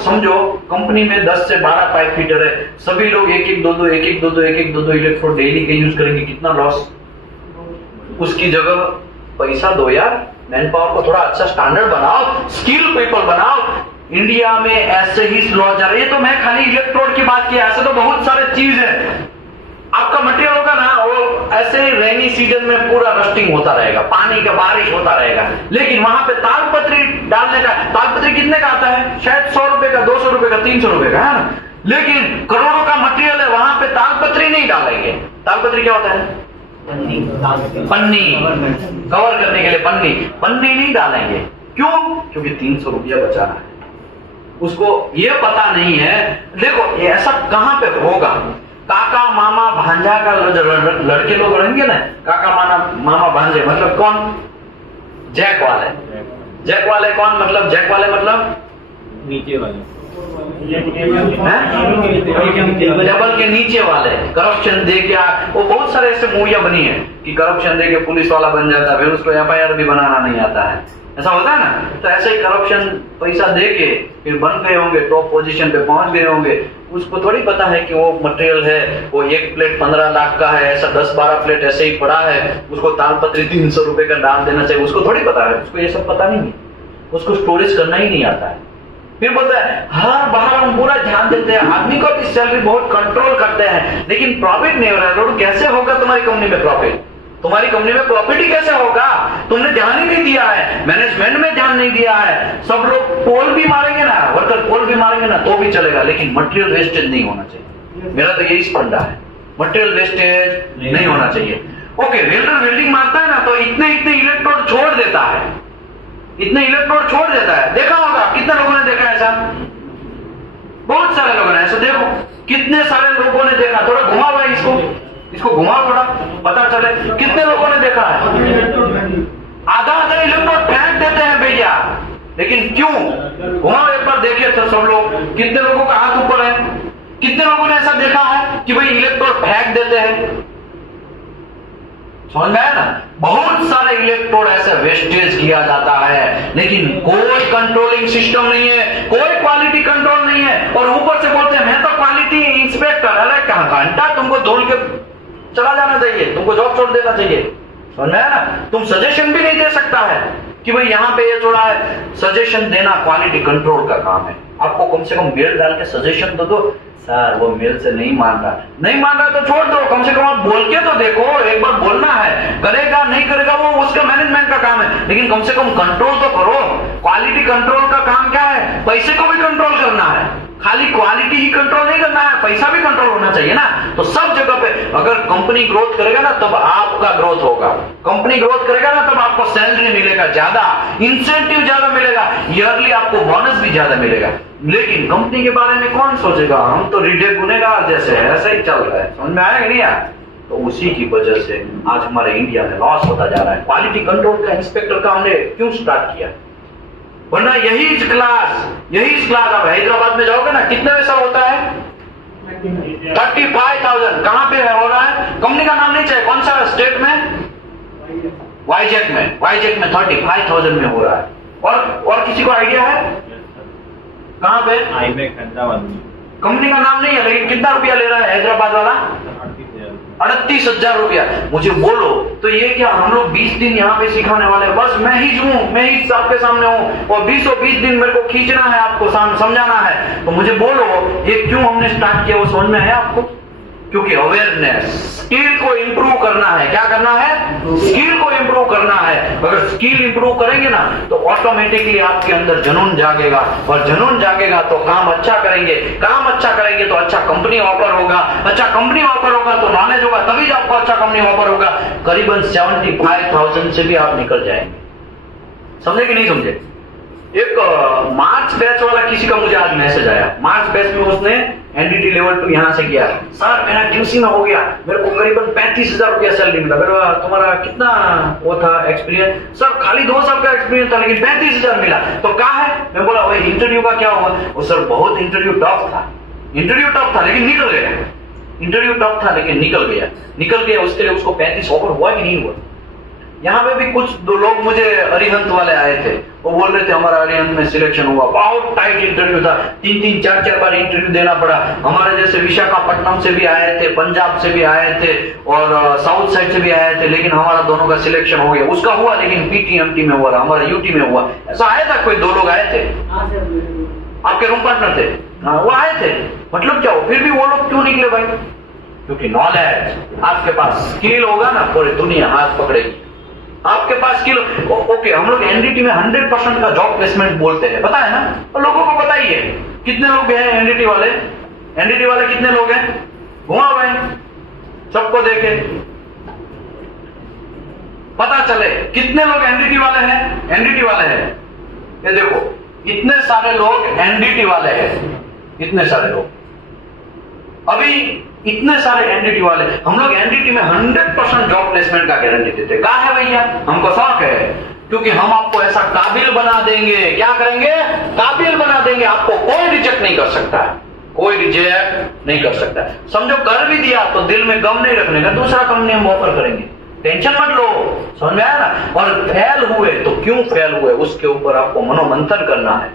समझो कंपनी में 10 से 12 पाइप फिटर है, सभी लोग एक एक दो दो इलेक्ट्रोड डेली के यूज करेंगे, कितना लॉस। उसकी जगह पैसा दो यार, मैन पावर को थोड़ा अच्छा स्टैंडर्ड बनाओ, स्किल पीपल बनाओ। इंडिया में ऐसे ही स्लो जा रही है। तो मैं खाली इलेक्ट्रोड की बात किया, ऐसे तो बहुत सारे चीज है। आपका मटेरियल होगा ना, वो ऐसे ही रेनी सीजन में पूरा रस्टिंग होता रहेगा, पानी का बारिश होता रहेगा, लेकिन वहां पे तालपत्री डालने का, तालपत्री कितने का आता है? शायद 100 रुपए का, 200 रुपए का, 300 रुपए का, है ना। लेकिन करोड़ों का मटेरियल है, वहां पे तालपत्री नहीं डालेंगे। तालपत्री क्या होता है? पन्नी, कवर करने के लिए पन्नी नहीं डालेंगे। क्यों? क्योंकि 300 रुपया बचाना है। उसको ये पता नहीं है। देखो ऐसा कहां पे होगा, काका मामा भांजा का लड़के लोग रहेंगे ना, काका मामा भांजे, मतलब कौन? जैक वाले। जैक वाले कौन? मतलब जैक वाले मतलब नीचे वाले, टेबल के नीचे वाले, करप्शन दे के वो बहुत सारे ऐसे मूवियां बनी है कि करप्शन दे के पुलिस वाला बन जाता है, फिर उसको एफआईआर भी बनाना नहीं आता है, ऐसा होता है ना। तो ऐसे ही करप्शन पैसा दे के फिर बन गए होंगे, टॉप पोजीशन पे पहुंच गए होंगे। उसको थोड़ी पता है कि वो मटेरियल है, वो एक प्लेट 15 लाख का है, ऐसा 10-12 प्लेट ऐसे ही पड़ा है, उसको तालपत्री 300 रुपए का डाल देना चाहिए। उसको थोड़ी पता है, उसको ये सब पता नहीं है, उसको स्टोरेज करना ही नहीं आता है। फिर बोलता है हर बार हम पूरा ध्यान देते हैं, आदमी को भी सैलरी बहुत कंट्रोल करते हैं, लेकिन प्रॉफिट नहीं हो रहा है। कैसे होगा तुम्हारी कंपनी में प्रॉफिट? तुम्हारी कंपनी में प्रॉफिट ही कैसे होगा? तुमने ध्यान ही नहीं दिया है, मैनेजमेंट में ध्यान नहीं दिया है। सब लोग पोल भी मारेंगे ना, वर्कर पोल भी मारेंगे ना तो भी चलेगा, लेकिन मटेरियल वेस्टेज नहीं होना चाहिए। मेरा तो यही फंडा है, मटेरियल वेस्टेज नहीं होना चाहिए। ओके, वेल्डर वेल्डिंग मारता है ना, तो इतने इलेक्ट्रोड छोड़ देता है, इतने इलेक्ट्रोड छोड़ देता है। देखा होगा, कितने लोगों ने देखा ऐसा? बहुत सारे लोगों ने ऐसा, देखो कितने सारे लोगों ने देखा। थोड़ा घुमा हुआ है, इसको घुमाओ, थोड़ा पता चले कितने लोगों ने देखा है। आधा इलेक्ट्रोड फेंक देते हैं भैया, लेकिन क्यों? घुमाओ एक बार, देखिए तो सब लोग, कितने लोगों का हाथ ऊपर है? कितने लोगों ने ऐसा देखा है कि भाई इलेक्ट्रोड फेंक देते हैं? समझ में आया ना? बहुत सारे इलेक्ट्रोड ऐसे वेस्टेज किया जाता है, लेकिन कोई कंट्रोलिंग सिस्टम नहीं है, कोई क्वालिटी कंट्रोल नहीं है। और ऊपर से बोलते हैं मैं तो क्वालिटी इंस्पेक्टर। अरे कहां घंटा, तुमको धूल के चला जाना चाहिए, तुमको जॉब छोड़ देना चाहिए। समझ में आया ना? तुम सजेशन भी नहीं दे सकता है कि भाई यहाँ पे ये छोड़ा है। सजेशन देना क्वालिटी कंट्रोल का काम है। आपको कम से कम मेल डाल के सजेशन दो सर वो मेल से नहीं मान रहा तो छोड़ दो, कम से कम आप बोल के तो देखो। एक बार बोलना है, करेगा नहीं करेगा वो उसका मैनेजमेंट का काम है, लेकिन कम से कम कंट्रोल तो करो। क्वालिटी कंट्रोल का काम क्या है? पैसे को भी कंट्रोल करना है, खाली क्वालिटी ही कंट्रोल नहीं करना है, पैसा भी कंट्रोल होना चाहिए ना। तो सब जगह पे अगर कंपनी ग्रोथ करेगा ना तब आपका ग्रोथ होगा, कंपनी ग्रोथ करेगा ना तब आपको सैलरी मिलेगा ज्यादा, इंसेंटिव ज्यादा मिलेगा, ईयरली आपको बोनस भी ज्यादा मिलेगा। लेकिन कंपनी के बारे में कौन सोचेगा? हम तो रीढ़े गुनेगार जैसे है, ऐसा ही चल रहा है। समझ में आया कि नहीं आया? तो उसी की वजह से आज हमारे इंडिया में लॉस होता जा रहा है। क्वालिटी कंट्रोल का इंस्पेक्टर का हमने क्यों स्टार्ट किया? वरना यही क्लास आप हैदराबाद में जाओगे ना, कितने पैसा होता है? 35,000। कहां पे हो रहा है? कंपनी का नाम नहीं चाहिए, कौन सा स्टेट में? वाईजैक में 35,000 में हो रहा है। और किसी को आइडिया है कहां पे? हैदराबाद में। कंपनी का नाम नहीं है, लेकिन कितना रुपया ले रहा है हैदराबाद वाला? 38,000 रुपया। मुझे बोलो तो ये क्या हम लोग 20 दिन यहाँ पे सिखाने वाले हैं? बस मैं ही सबके सामने हूँ और 20 दिन मेरे को खींचना है, आपको समझाना है। तो मुझे बोलो ये क्यों हमने स्टार्ट किया, वो समझ में है आपको? क्योंकि अवेयरनेस, स्किल को इंप्रूव करना है। क्या करना है? स्किल को इंप्रूव करना है। अगर स्किल इंप्रूव करेंगे ना तो ऑटोमेटिकली आपके अंदर जुनून जागेगा, और जुनून जागेगा तो काम अच्छा करेंगे, काम अच्छा करेंगे तो अच्छा कंपनी ऑफर होगा, अच्छा कंपनी ऑफर होगा तो नॉलेज होगा, तभी आपको अच्छा कंपनी ऑफर होगा। करीबन 75,000 से भी आप निकल जाएंगे। समझे कि नहीं समझे? एक मार्च बैच वाला किसी का मुझे आज मैसेज आया, मार्च बैच में उसने एनडीटी लेवल 2 यहां से किया। सर मेरा क्यूसी में हो गया, मेरे को करीबन 35,000 रुपया सैलरी मिला। मेरा तुम्हारा कितना वो था एक्सपीरियंस? सर खाली 2 साल का एक्सपीरियंस था लेकिन 35,000 मिला। तो क्या है? मैं बोला वही इंटरव्यू का क्या हुआ? वो सर बहुत इंटरव्यू टफ था, इंटरव्यू टफ था लेकिन निकल गया, इंटरव्यू टफ था लेकिन निकल गया। उसके लिए उसको 35 ऑफर हुआ कि नहीं हुआ? यहाँ पे भी कुछ 2 लोग मुझे अरिहंत वाले आए थे, वो बोल रहे थे हमारा अरिहंत में सिलेक्शन हुआ, बहुत टाइट इंटरव्यू था, 3-3, 4-4 बार इंटरव्यू देना पड़ा। हमारे जैसे विशाखापट्टनम से भी आए थे, पंजाब से भी आए थे और साउथ साइड से भी आए थे, लेकिन हमारा दोनों का सिलेक्शन हो गया। उसका हुआ लेकिन पीटीएमटी में हुआ, हमारा यूटी में हुआ। ऐसा आया था कोई 2 लोग आए थे आपके रूम पार्टनर थे? हाँ वो आए थे। मतलब क्या हो, फिर भी वो लोग क्यों निकले भाई? क्योंकि नॉलेज, आपके पास स्किल होगा ना पूरी दुनिया हाथ पकड़ेगी। आपके पास स्किल ओके। हम लोग एनडीटी में 100% का जॉब प्लेसमेंट बोलते हैं, पता है ना? तो लोगों को बताइए कितने लोग हैं एनडीटी वाले? एनडीटी वाले कितने लोग हैं? घुमा भाई, सबको देखे पता चले कितने लोग एनडीटी वाले हैं। एनडीटी वाले हैं, ये देखो इतने सारे लोग एनडीटी वाले हैं, इतने सारे लोग। अभी इतने सारे एनडीटी वाले, हम लोग एनडीटी में 100% जॉब प्लेसमेंट का गारंटी देते हैं। कहा है भैया? हमको शौक है, क्योंकि हम आपको ऐसा काबिल बना देंगे। क्या करेंगे? काबिल बना देंगे। आपको कोई रिजेक्ट नहीं कर सकता है, कोई रिजेक्ट नहीं कर सकता है। समझो कर भी दिया तो दिल में गम नहीं रखने का, दूसरा कंपनी हम ऑफर करेंगे, टेंशन मत लो। समझ में आया ना? और फेल हुए तो क्यों फेल हुए उसके ऊपर आपको मनोमंथन करना है।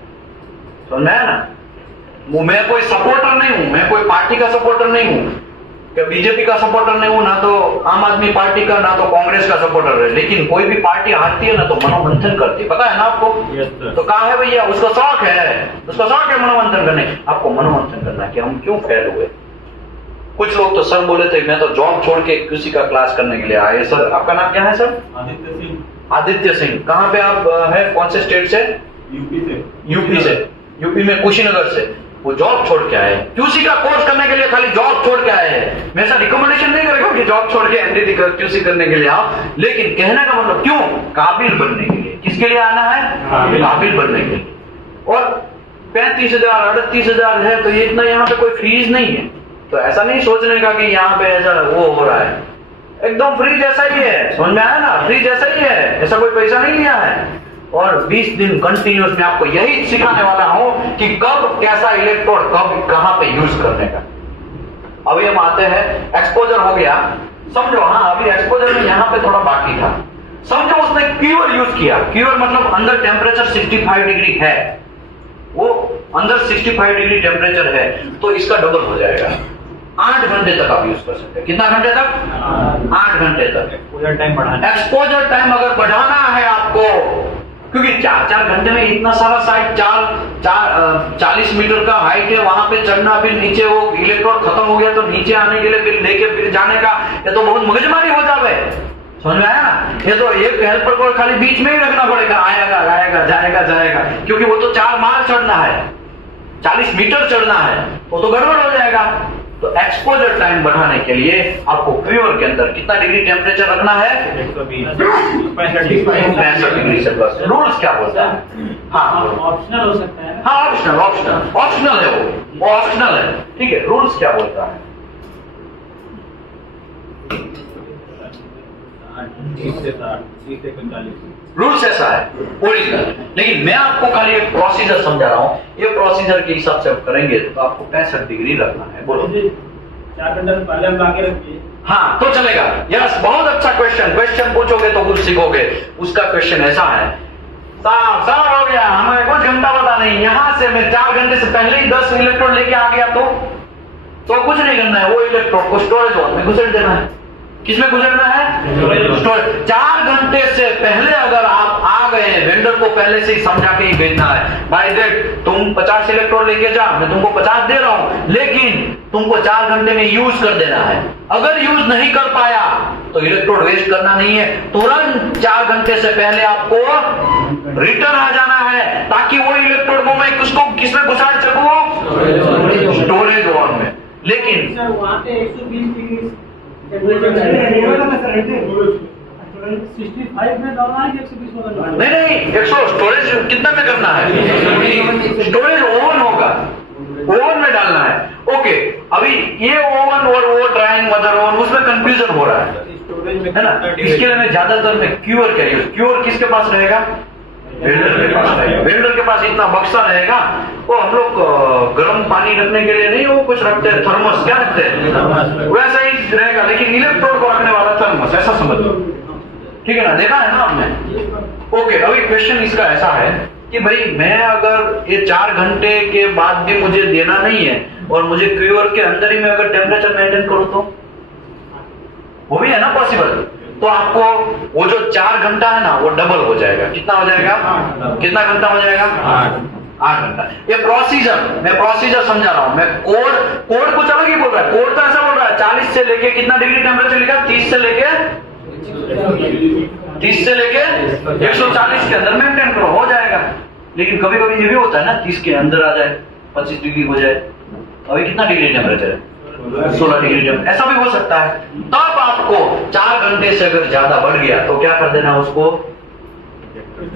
समझ में आया ना? मैं कोई सपोर्टर नहीं हूं, मैं कोई पार्टी का सपोर्टर नहीं हूं, कि बीजेपी का सपोर्टर नहीं हूं, ना तो आम आदमी पार्टी का, ना तो कांग्रेस का सपोर्टर है। लेकिन कोई भी पार्टी हारती है ना तो मनोमंथन करती है, पता है ना आपको? तो कहा है भैया उसका शौक है, उसका शौक है मनोमंथन करने। आपको मनोमंथन करना कि हम क्यों फेल हुए। कुछ लोग तो सर बोले थे मैं तो जॉब छोड़ के किसी का क्लास करने के लिए आए। सर आपका नाम क्या है सर? आदित्य सिंह। आदित्य सिंह। कहाँ पे आप है, कौन से स्टेट से? यूपी से। यूपी से। यूपी में कुशीनगर से। वो जॉब छोड़ के आए, क्यूसी का कोर्स करने के लिए खाली जॉब छोड़ के आए हैं। मैं ऐसा रिकमेंडेशन नहीं करेगा कि जॉब छोड़ के एनडीटी का क्यूसी करने के लिए आओ, लेकिन कहने का मतलब क्यों? काबिल बनने के लिए। किसके लिए आना है? काबिल बनने के लिए। और 35,000 38,000 है तो ये इतना यहाँ पे कोई फीस नहीं है। तो ऐसा नहीं सोचने का कि यहाँ पे ऐसा वो हो रहा है, एकदम फ्री जैसा ही है। समझ में आया ना? फ्री जैसा ही है, ऐसा कोई पैसा नहीं लिया है। और 20 दिन कंटिन्यूस में आपको यही सिखाने वाला हूं कि कब कैसा इलेक्ट्रोड कब कहां पे यूज करने का। अभी हम आते हैं, एक्सपोजर हो गया समझो। हाँ अभी एक्सपोजर में यहां पे थोड़ा बाकी था। समझो उसने क्यूअर यूज किया। क्यूअर मतलब अंदर टेम्परेचर 65 डिग्री है, वो अंदर 65 डिग्री टेम्परेचर है तो इसका डबल हो जाएगा। 8 घंटे तक आप यूज कर सकते हैं। कितना घंटे तक? 8 घंटे तक। एक्सपोजर टाइम बढ़ाना। एक्सपोजर टाइम अगर बढ़ाना है आपको, क्योंकि 4-4 घंटे में इतना सारा साइड 40 मीटर का हाइट है, वहां पे चढ़ना, फिर नीचे वो इलेक्ट्रोड खत्म हो गया तो नीचे आने के लिए फिर लेके फिर जाने का, ये तो बहुत मगजमारी हो जावे। समझ में आया ना? ये तो एक हेल्पर को खाली बीच में ही रखना पड़ेगा, आएगा आएगा जाएगा जाएगा, क्योंकि वो तो 4 माइल चढ़ना है, 40 मीटर चढ़ना है, वो तो गड़बड़ हो जाएगा। तो एक्सपोजर टाइम बढ़ाने के लिए आपको क्यूअर के अंदर कितना डिग्री टेम्परेचर रखना है? 120 डिग्री से प्लस। रूल्स क्या बोलता है? हाँ ऑप्शनल हो सकता है। हाँ ऑप्शनल है, वो ऑप्शनल है। ठीक है, रूल्स क्या बोलता है? 30 से 45। रूल्स ऐसा है ओरिजिनल, लेकिन मैं आपको खाली एक प्रोसीजर समझा रहा हूँ। ये प्रोसीजर के हिसाब से आप करेंगे तो आपको 65 डिग्री रखना है। बोलो 4 घंटे पहले हम आगे रखिए। हाँ तो चलेगा। यस, बहुत अच्छा क्वेश्चन पूछोगे तो कुछ सीखोगे। उसका क्वेश्चन ऐसा है, साफ हो गया, हमें कुछ घंटा पता नहीं, यहां से मैं 4 घंटे से पहले ही 10 इलेक्ट्रोड लेके आ गया तो कुछ नहीं करना है, वो इलेक्ट्रोड को स्टोरेज वॉल में घुसेड़ देना है। किसमें गुजरना है? स्टोरेज। 4 घंटे से पहले अगर आप आ गए, वेंडर को पहले से ही समझा के ही भेजना है, भाई देख तुम 50 इलेक्ट्रोड लेके जा, मैं तुमको 50 दे रहा हूं, लेकिन तुमको 4 घंटे में यूज कर देना है। अगर यूज नहीं कर पाया तो इलेक्ट्रोड वेस्ट करना नहीं है, तुरंत 4 घंटे से पहले आपको रिटर्न आ जाना है, ताकि वो इलेक्ट्रोड को मैं किसको किसमें घुसा सकूं? स्टोरेज ओवन में। लेकिन सर वहाँ पे 120 डिग्री टेम्परेचर 65 में डालना है कि 120 में डालना है? नहीं 100 स्टोरेज कितना में करना है? स्टोरेज ओवन होगा, ओवन में डालना है। ओके, अभी ये ओवन और वो ड्राइंग मदर ओवन, उसमें कंफ्यूजन हो रहा है, स्टोरेज में है ना? इसके लिए मैं ज्यादातर मैं क्यूअर क्या यूज, क्यूअर किसके पास रहेगा? वेल्डर के पास रहेगा। वेल्डर के पास इतना बक्सा रहेगा, वो हम लोग गर्म पानी रखने के लिए नहीं, वो कुछ रखते हैं थर्मस, क्या रखते हैं वैसा ही रहेगा, लेकिन इलेक्ट्रोड को रखने वाला थर्मस, ऐसा समझ लो, ठीक है ना? देखा है ना आपने? ओके, अभी क्वेश्चन इसका ऐसा है कि भाई मैं अगर ये 4 घंटे के बाद भी मुझे देना नहीं है और मुझे क्यूअर के अंदर ही मैं अगर टेम्परेचर मेंटेन करूं तो वो भी है ना पॉसिबल। तो आपको वो जो 4 घंटा है ना वो डबल हो जाएगा। कितना हो जाएगा? कितना घंटा हो जाएगा? 8 घंटा। ये प्रोसीजर, मैं प्रोसीजर समझा रहा हूं, मैं कोड कुछ अलग ही बोल रहा है। कोड तो ऐसा बोल रहा है 40 से लेके कितना डिग्री टेम्परेचर लिखा? 30 से लेके 140 के अंदर मेंटेन करो, हो जाएगा। लेकिन कभी कभी ये भी होता है ना 30 के अंदर आ जाए, 25 डिग्री हो जाए। अभी कितना डिग्री टेम्परेचर है? 16 डिग्री टेम्परेचर, ऐसा भी हो सकता है। तब आपको 4 घंटे से अगर ज्यादा बढ़ गया तो क्या कर देना? उसको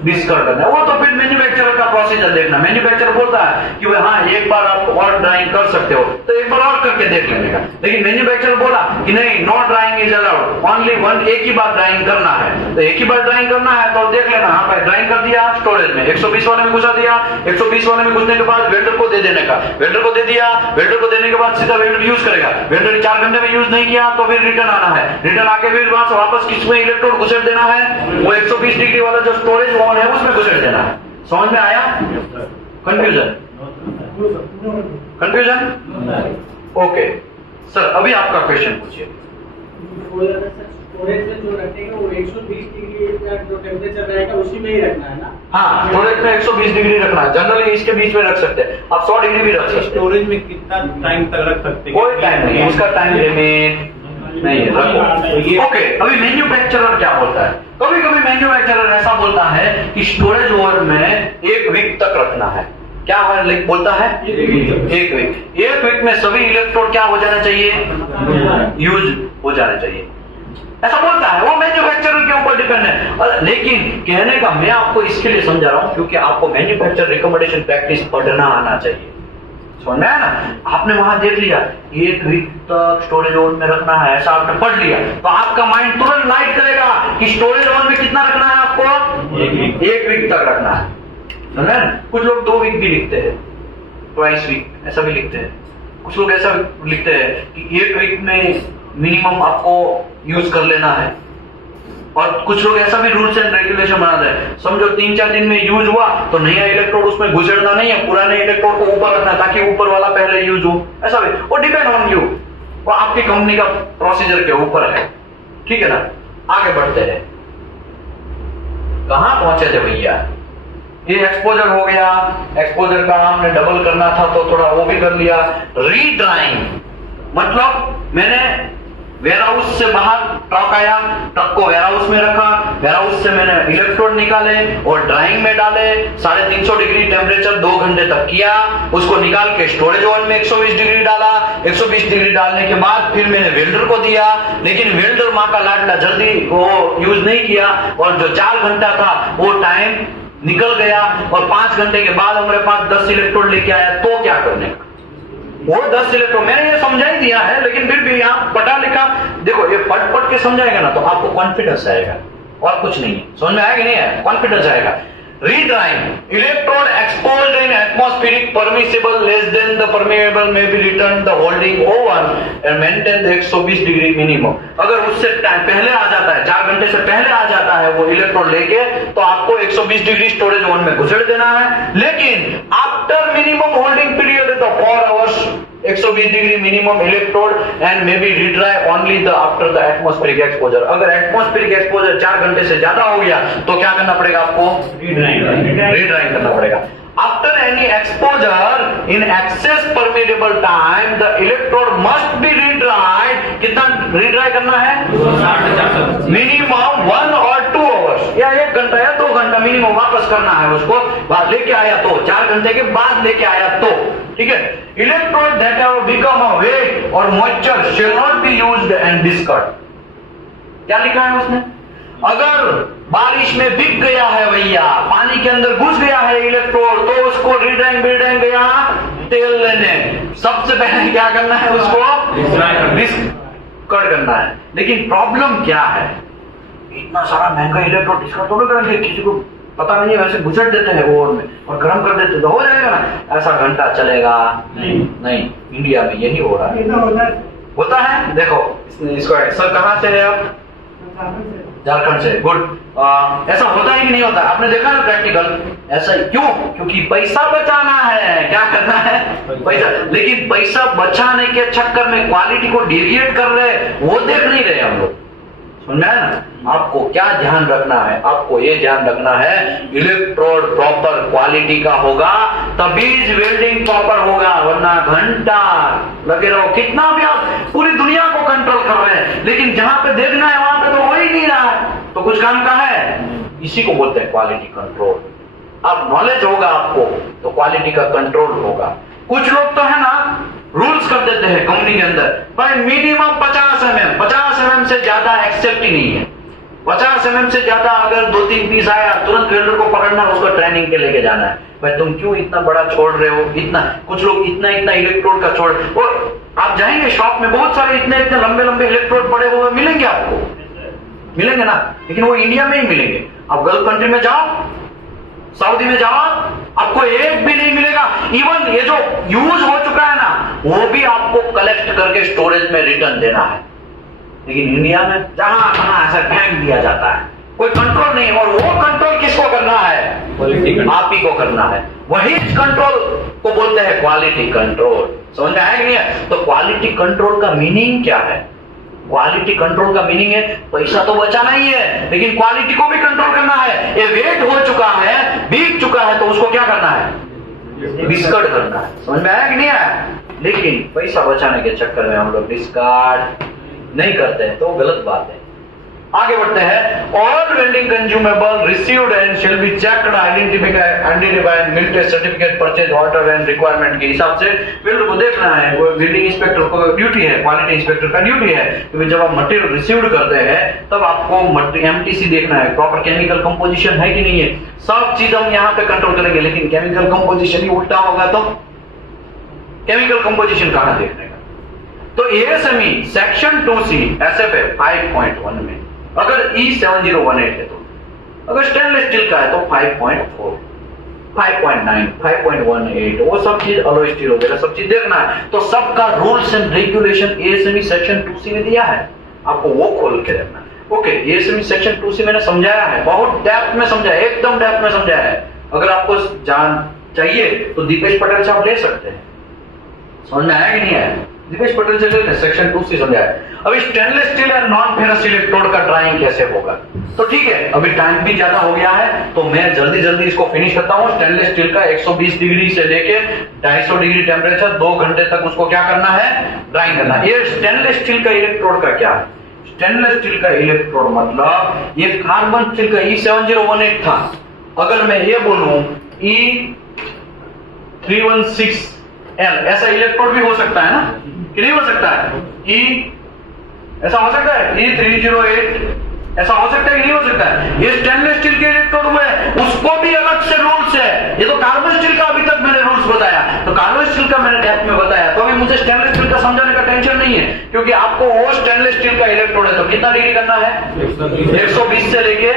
डिस्कार्ड करना है। वो तो फिर मैन्युफैक्चरर का प्रोसीजर देखना। मैन्युफैक्चरर बोलता है कि हाँ एक बार आप और ड्राइंग कर सकते हो, तो एक बार और करके देख लेने का। लेकिन मैन्युफैक्चरर बोला कि नहीं, not drawing is allowed, only one, एक ही बार ड्राइंग करना है। तो एक ही बार ड्राइंग करना है तो देख लेना, हाँ भाई ड्राइंग कर दिया स्टोरेज में, 120 वाले में घुसा दिया, 120 वाले में घुसने के बाद वेल्डर को दे देने का, वेल्डर को दे दिया, वेल्डर को देने के बाद सीधा वेल्डर यूज करेगा। वेल्डर 4 घंटे में यूज नहीं किया तो फिर रिटर्न आना है, रिटर्न आके फिर वहां से वापस किसमें इलेक्ट्रोड घुसेड़ देना है? वो 120 डिग्री वाला जो स्टोरेज ओवन है उसमें घुसेड़ देना है। समझ में आया? कंफ्यूजन? ओके सर, अभी आपका क्वेश्चन पूछिए। स्टोरेज में जो रखेंगे वो 120 डिग्री का जो टेम्परेचर रहेगा उसी में ही रखना है ना? हाँ, स्टोरेज में 120 डिग्री रखना है। जनरली इसके बीच में रख सकते हैं, आप 100 डिग्री भी रख सकते हैं। स्टोरेज में कितना टाइम तक रख सकते हैं? कोई टाइम नहीं, उसका टाइम लिमिट नहीं है, रखो। ओके, अभी मैन्युफैक्चरर क्या बोलता है? कभी कभी मैन्युफैक्चरर ऐसा बोलता है कि स्टोरेज ओवन में 1 वीक तक रखना है। क्या बोलता है? 1 वीक। 1 वीक में सभी इलेक्ट्रोड क्या हो जाना चाहिए? यूज हो जाना चाहिए, ऐसा बोलता है। वो मैन्युफैक्चरर के ऊपर डिपेंड है। लेकिन कहने का मैं आपको इसके लिए समझा रहा हूं क्योंकि आपको मैन्युफैक्चरर रिकमेंडेशन प्रैक्टिस पढ़ना आना चाहिए। समझ में आया ना? आपने वहां देख लिया 1 वीक तक स्टोरेज ओवन में रखना है, ऐसा आपने पढ़ लिया तो आपका माइंड तुरंत लाइट करेगा कि स्टोरेज ओवन में कितना रखना है आपको? 1 वीक तक रखना है। समझ में? कुछ लोग 2 वीक भी लिखते हैं, 2 वीक ऐसा भी लिखते हैं। कुछ लोग ऐसा लिखते हैं कि 1 वीक में मिनिमम आपको यूज कर लेना है। और कुछ लोग ऐसा भी रूल्स एंड रेगुलेशन बनाते हैं, समझो 3-4 दिन में यूज हुआ तो नया इलेक्ट्रोड उसमें घुसेड़ना नहीं है, पुराने इलेक्ट्रोड को ऊपर रखना ताकि ऊपर वाला पहले यूज हो। ऐसा भी वो डिपेंड ऑन यू, वो आपकी कंपनी का प्रोसीजर के ऊपर है। ठीक है ना? आगे बढ़ते हैं। कहां पहुंचे थे भैया? ये एक्सपोजर हो गया, एक्सपोजर का हमने डबल करना था तो थोड़ा वो भी कर लिया। रीड्राइंग मतलब मैंने वेयरहाउस से बाहर ट्रक आया, ट्रक को वेयरहाउस में रखा, वेयरहाउस से मैंने इलेक्ट्रोड निकाले और ड्राइंग में डाले, 350 डिग्री टेम्परेचर 2 घंटे तक किया, उसको निकाल के स्टोरेज ओवन में 120 डिग्री डाला। 120 डिग्री डालने के बाद फिर मैंने वेल्डर को दिया, लेकिन वेल्डर माँ का लाडला जल्दी वो यूज नहीं किया और जो 4 घंटा था वो टाइम निकल गया और 5 घंटे के बाद हमारे पास 10 इलेक्ट्रोड लेके आया, तो क्या करने का? वो 10 इलेक्ट्रोड मैंने ये समझा ही दिया है, लेकिन फिर भी आप पढ़ा लिखा देखो, ये पढ़ के समझाएगा ना तो आपको कॉन्फिडेंस आएगा और कुछ नहीं है। समझ में आएगा? नहीं है, कॉन्फिडेंस आएगा। Redrying electrode exposed in atmospheric permissible less than the permeable may be return the holding oven and maintain the 120 degree minimum. अगर उससे पहले आ जाता है, 4 घंटे से पहले आ जाता है वो इलेक्ट्रोड लेके, तो आपको 120 डिग्री स्टोरेज ओवन में घुसेड़ देना है। लेकिन आफ्टर मिनिमम होल्डिंग पीरियड तो 4 hours 120 degree minimum electrode and may be redry only the after the atmospheric exposure. अगर एटमॉस्फेरिक एक्सपोजर 4 घंटे से ज्यादा हो गया तो क्या करना पड़ेगा आपको? रीड्राइंग करना पड़ेगा। After any exposure in excess permeable time, the electrode must be redried। कितना रीड्राई करना है? मिनिमम 1 और 2 आवर्स, या 1 घंटा या 2 घंटा मिनिमम वापस करना है उसको। बाद लेके आया तो 4 घंटे के बाद लेके आया तो ठीक है। Electrode that have become a wet or moisture shall not be used and discard. क्या लिखा है उसने? अगर बारिश में बिक गया है भैया, पानी के अंदर घुस गया है इलेक्ट्रोड, तो उसको रीड्राइंग गया तेल लेने, सबसे पहले क्या करना है? उसको डिस्कार्ड करना है। लेकिन प्रॉब्लम क्या है? इतना सारा महंगा इलेक्ट्रोड डिस्कार्ड थोड़ा करेंगे, किसी को पता नहीं है, वैसे घुसट देते हैं ओवन में और गर्म कर देते तो हो जाएगा ना। ऐसा घंटा चलेगा नहीं। इंडिया में यही हो रहा है, होता है। देखो इसको सर कहाँ से है आप? झारखंड से। गुड। ऐसा होता है कि नहीं होता? आपने देखा ना प्रैक्टिकल? ऐसा क्यों? क्योंकि पैसा बचाना है। क्या करना है? पैसा। लेकिन पैसा बचाने के चक्कर में क्वालिटी को डेविएट कर रहे, वो देख नहीं रहे हम लोग। समझ में आया ना? आपको क्या ध्यान रखना है? आपको ये ध्यान रखना है इलेक्ट्रोड प्रॉपर क्वालिटी का होगा तभी वेल्डिंग प्रॉपर होगा, वरना घंटा लगे रहो, कितना भी आप पूरी दुनिया को कंट्रोल कर रहे हैं, लेकिन जहां पे देखना है वहां पे तो हो ही नहीं रहा है, तो कुछ काम का है। इसी को बोलते हैं क्वालिटी कंट्रोल। अब नॉलेज होगा आपको तो क्वालिटी का कंट्रोल होगा। कुछ लोग तो है ना रूल्स कर देते हैं कंपनी के अंदर, भाई मिनिमम 50 mm से ज्यादा एक्सेप्ट ही नहीं है। 50 mm से ज्यादा अगर 2-3 पीस आया तुरंत वेल्डर को पकड़ना, उसको ट्रेनिंग के लेके जाना है। भाई तुम क्यों इतना बड़ा छोड़ रहे हो? इतना कुछ लोग इतना इलेक्ट्रोड का छोड़, और आप जाएंगे शॉप में बहुत सारे इतने लंबे इलेक्ट्रोड पड़े हुए मिलेंगे, आपको मिलेंगे ना, लेकिन वो इंडिया में ही मिलेंगे। आप गल्फ कंट्री में जाओ, सऊदी में जाओ, आपको एक भी नहीं मिलेगा। इवन ये जो यूज हो चुका है ना, वो भी आपको कलेक्ट करके स्टोरेज में रिटर्न देना है। लेकिन इंडिया में जहां तहां ऐसा फेंक दिया जाता है, कोई कंट्रोल नहीं। और वो कंट्रोल किसको करना है? आप ही को करना है। वही कंट्रोल को बोलते हैं क्वालिटी कंट्रोल। समझ में आया कि नहीं? तो क्वालिटी कंट्रोल का मीनिंग क्या है? क्वालिटी कंट्रोल का मीनिंग है पैसा तो बचाना ही है, लेकिन क्वालिटी को भी कंट्रोल करना है। ये वेट हो चुका है, बिक चुका है, तो उसको क्या करना है? डिस्कार्ड करना है। समझ में आया कि नहीं आया? लेकिन पैसा बचाने के चक्कर में हम लोग डिस्कार्ड नहीं करते हैं, तो गलत बात है। आगे बढ़ते हैं। All welding consumable received and shall be checked, identified mill test certificate purchase order and requirement के हिसाब से वेल्डर को देखना है। वो वेल्डिंग इंस्पेक्टर को ड्यूटी है, क्वालिटी इंस्पेक्टर का ड्यूटी है, क्योंकि जब आप मटेरियल रिसीव्ड करते हैं तब आपको एमटीसी देखना है, प्रॉपर केमिकल कंपोजिशन है कि नहीं है। सब चीज हम यहाँ पे कंट्रोल करेंगे, लेकिन केमिकल कंपोजिशन ही उल्टा होगा तो केमिकल कंपोजिशन कहां देखने का? तो एएसएमई सेक्शन 2C एसएफए 5.1 में अगर E7018 है, तो अगर स्टेनलेस स्टील का है तो 5.4, 5.9, 5.18, वो सब चीज अलॉय स्टील वगैरह सब चीज देखना है। तो सबका rules and regulation ASME section 2C में दिया है, आपको वो खोल के देखना है। ओके, एएसएमई सेक्शन 2C मैंने समझाया है, बहुत डेप्थ में समझाया, एकदम डेप्थ में समझाया है। अगर आपको जान चाहिए तो दीपेश पटेल से आप ले सकते हैं। समझ में आया कि नहीं आया? दीपेश पटेल से लेते सेक्शन 2C समझाया। अभी stainless steel and non ferrous electrode का ड्राइंग कैसे होगा? तो ठीक है, अभी टाइम भी ज्यादा हो गया है, तो मैं जल्दी इसको फिनिश करता हूं। स्टेनलेस स्टील का 120 डिग्री से लेके 250 डिग्री टेम्परेचर 2 घंटे तक उसको क्या करना है? ड्राइंग करना है। ये स्टेनलेस स्टील का इलेक्ट्रोड का क्या है? स्टेनलेस स्टील का इलेक्ट्रोड मतलब ये कार्बन स्टील का E7018 था। अगर मैं ये बोलूं E316L, ऐसा इलेक्ट्रोड भी हो सकता है ना, कि नहीं हो सकता है? ऐसा हो सकता है E308, ऐसा हो सकता है कि नहीं हो सकता है? ये स्टेनलेस स्टील के इलेक्ट्रोड हुए, उसको भी अलग से रूल्स है। ये तो कार्बन स्टील का अभी तक मैंने रूल्स बताया, तो कार्बन स्टील का मैंने डेप्थ में बताया, तो अभी मुझे स्टेनलेस स्टील का समझाने का टेंशन नहीं है, क्योंकि आपको वो स्टेनलेस स्टील का इलेक्ट्रोड है। तो कितना डिग्री करना है? 120 से लेके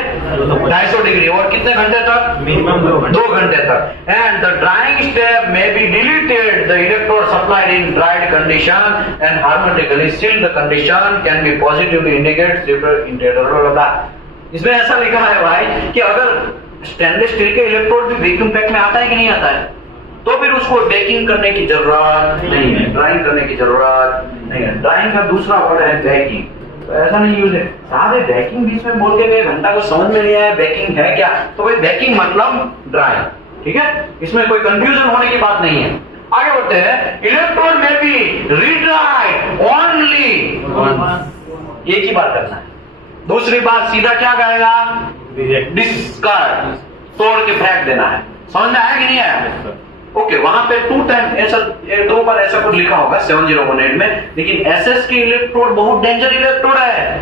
250 डिग्री, और कितने घंटे तक? मिनिमम 2 घंटे तक। And the drawing step may be deleted, the electrode supplied in dried condition and harmonically sealed the condition can be positively indicate indicator. इसमें ऐसा लिखा है भाई कि अगर स्टेनलेस स्टील के इलेक्ट्रोड भी वैक्यूम पैक में आता है कि नहीं आता है? तो फिर उसको बेकिंग करने की जरूरत नहीं है, ड्राइंग करने की जरूरत नहीं है। ड्राइंग का दूसरा वर्ड है बेकिंग, तो ऐसा नहीं यूज है साहब बेकिंग बीच में बोल के गए, घंटा को समझ में नहीं आया बेकिंग है क्या, तो भाई बेकिंग मतलब ड्राइंग, ठीक है, इसमें कोई कंफ्यूजन होने की बात नहीं है। आगे बढ़ते हैं, इलेक्ट्रोड में भी रीड्राइड ओनली, एक ही बार करना है। दूसरी बात सीधा क्या कहेगा, डिस्कार्ड, तोड़ के फेंक देना है। समझ में आया कि नहीं आया? ओके, वहां पे 2 टाइम ऐसा 2 बार ऐसा कुछ लिखा होगा 7018 में, लेकिन एसएस के इलेक्ट्रोड बहुत डेंजर इलेक्ट्रोड है,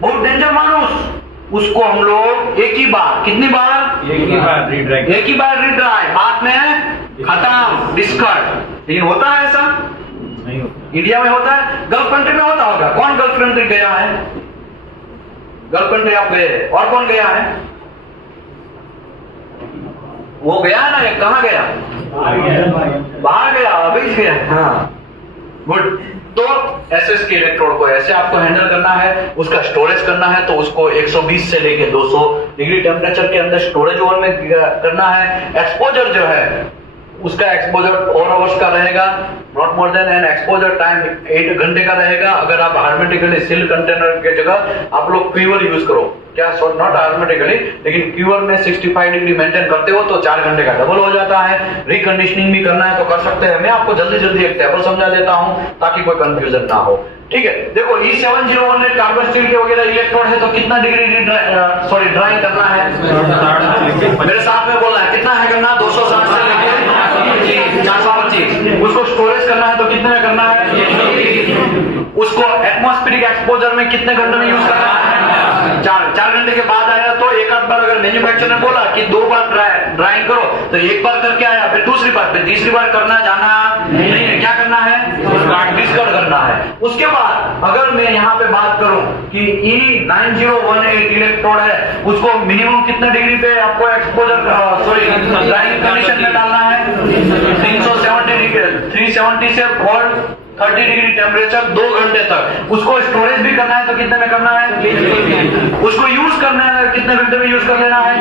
बहुत डेंजर मानुस, उसको हम लोग एक ही बार, कितनी बार, एक ही बार रीड्राइव, एक ही बार रीड्राइव, बाद में खत्म, डिस्कार्ड। लेकिन होता है ऐसा नहीं होता, इंडिया में होता है, गल्फ कंट्री में होता होगा। कौन गल्फ कंट्री गया है, गल्फ कंट्री आप गए, और कौन गया है, वो गया ना, ये कहाँ गया, बाहर गया, अभी गया, हाँ गुड। तो एसएस के इलेक्ट्रोड को ऐसे आपको हैंडल करना है, उसका स्टोरेज करना है तो उसको 120 से लेके 200 डिग्री टेम्परेचर के अंदर स्टोरेज ओवन में करना है। एक्सपोजर जो है उसका एक्सपोजर 4 आवर्स का रहेगा, not more than, and exposure time 8 घंटे का रहेगा। अगर आप हार्मेटिकली सील कंटेनर के जगह आप लोग क्यूवर यूज करो, क्या नॉट हार्मेटिकली, लेकिन क्यूवर में 65 डिग्री मेंटेन करते हो तो 4 घंटे का डबल हो जाता है। रिकंडीशनिंग भी करना है तो कर सकते हैं, मैं आपको जल्दी जल्दी एक टेबल समझा देता हूं ताकि कोई कंफ्यूजन ना हो, ठीक है। देखो E7018 कार्बन स्टील के वगैरह इलेक्ट्रोड है तो कितना डिग्री ड्राइंग करना है, मेरे साथ में बोलना है, कितना है करना, 260 से लेके 425। उसको स्टोरेज करना है तो कितने में करना है, उसको एटमॉस्फेरिक एक्सपोजर में कितने घंटे में यूज करना है, 4 घंटे के बाद आया तो एक आध बार अगर मैन्युफैक्चरर ने बोला कि 2 बार ड्राइंग करो तो एक बार करके आया, फिर दूसरी बार, फिर तीसरी बार करना जाना नहीं है, क्या करना है, डिस्कार्ड करना है। उसके बाद अगर मैं यहाँ पे बात करूं कि E9018 इलेक्ट्रोड है, उसको मिनिमम कितने डिग्री पे आपको एक्सपोजर ड्राइंग कंडीशन में डालना है, 370 से 430 डिग्री टेम्परेचर 2 घंटे तक। उसको स्टोरेज भी करना है तो कितने में करना है, उसको यूज करना है कितने घंटे में यूज कर लेना है,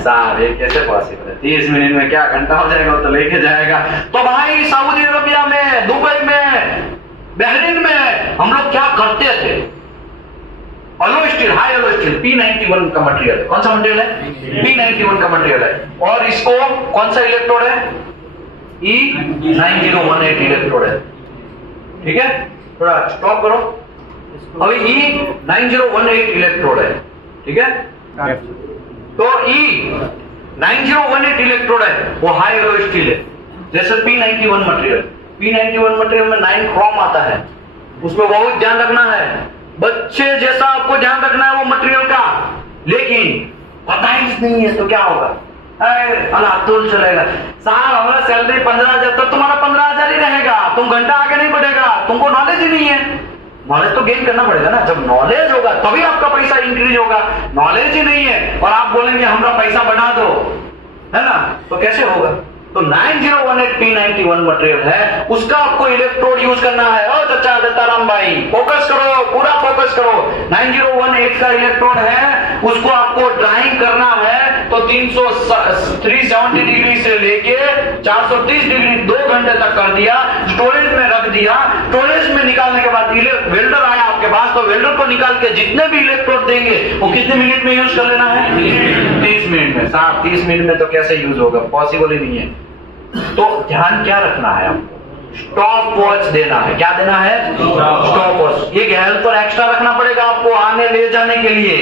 सारे कैसे पॉसिबल है, 30 मिनट में क्या घंटा हो जाएगा, वो तो लेके जाएगा। तो भाई सऊदी अरबिया में, दुबई में, बहरीन में हम लोग क्या करते थे, अलो स्टील, हाई अलो स्टील, P91 का मटेरियल है, कौन सा मटेरियल है, P91 का मटेरियल है, और इसको कौन सा इलेक्ट्रोड है, E9018 इलेक्ट्रोड है, ठीक है। थोड़ा स्टॉप करो, अभी E9018 इलेक्ट्रोड है, ठीक है। तो E9018 इलेक्ट्रोड है, वो हाई एलो स्टील है, जैसे P91 मटेरियल, P91 मटेरियल में 9 क्रोम आता है, उसमें बहुत ध्यान रखना है, बच्चे जैसा आपको ध्यान रखना है वो मटेरियल का। लेकिन पता ही नहीं है तो क्या होगा, अलातुल चलेगा साहब, हमारा सैलरी 15,000, तो तुम्हारा 15,000 ही रहेगा, तुम घंटा आगे नहीं बढ़ेगा, तुमको नॉलेज ही नहीं है। नॉलेज तो गेन करना पड़ेगा ना, जब नॉलेज होगा तभी आपका पैसा इंक्रीज होगा। नॉलेज ही नहीं है और आप बोलेंगे हमारा पैसा बढ़ा दो, है ना, तो कैसे होगा। तो 9018 P91 मटेरियल है, उसका आपको इलेक्ट्रोड यूज करना है। ओ चाचा दत्ताराम भाई, फोकस करो, पूरा फोकस करो। 9018 का इलेक्ट्रोड है, उसको आपको ड्राइंग करना है तो 370 डिग्री से लेके 430 डिग्री 2 घंटे तक कर दिया, स्टोरेज में रख दिया। स्टोरेज में निकालने के बाद वेल्डर आया आपके पास, तो वेल्डर को निकाल के जितने भी इलेक्ट्रोड देंगे वो कितने मिनट में यूज कर लेना है, 30 मिनट में। साहब 30 मिनट में तो कैसे यूज होगा, पॉसिबल ही नहीं है। तो ध्यान क्या रखना है आपको, स्टॉप वॉच देना है। क्या देना है, स्टॉप वॉच। एक हेल्पर एक्स्ट्रा रखना पड़ेगा आपको आने ले जाने के लिए,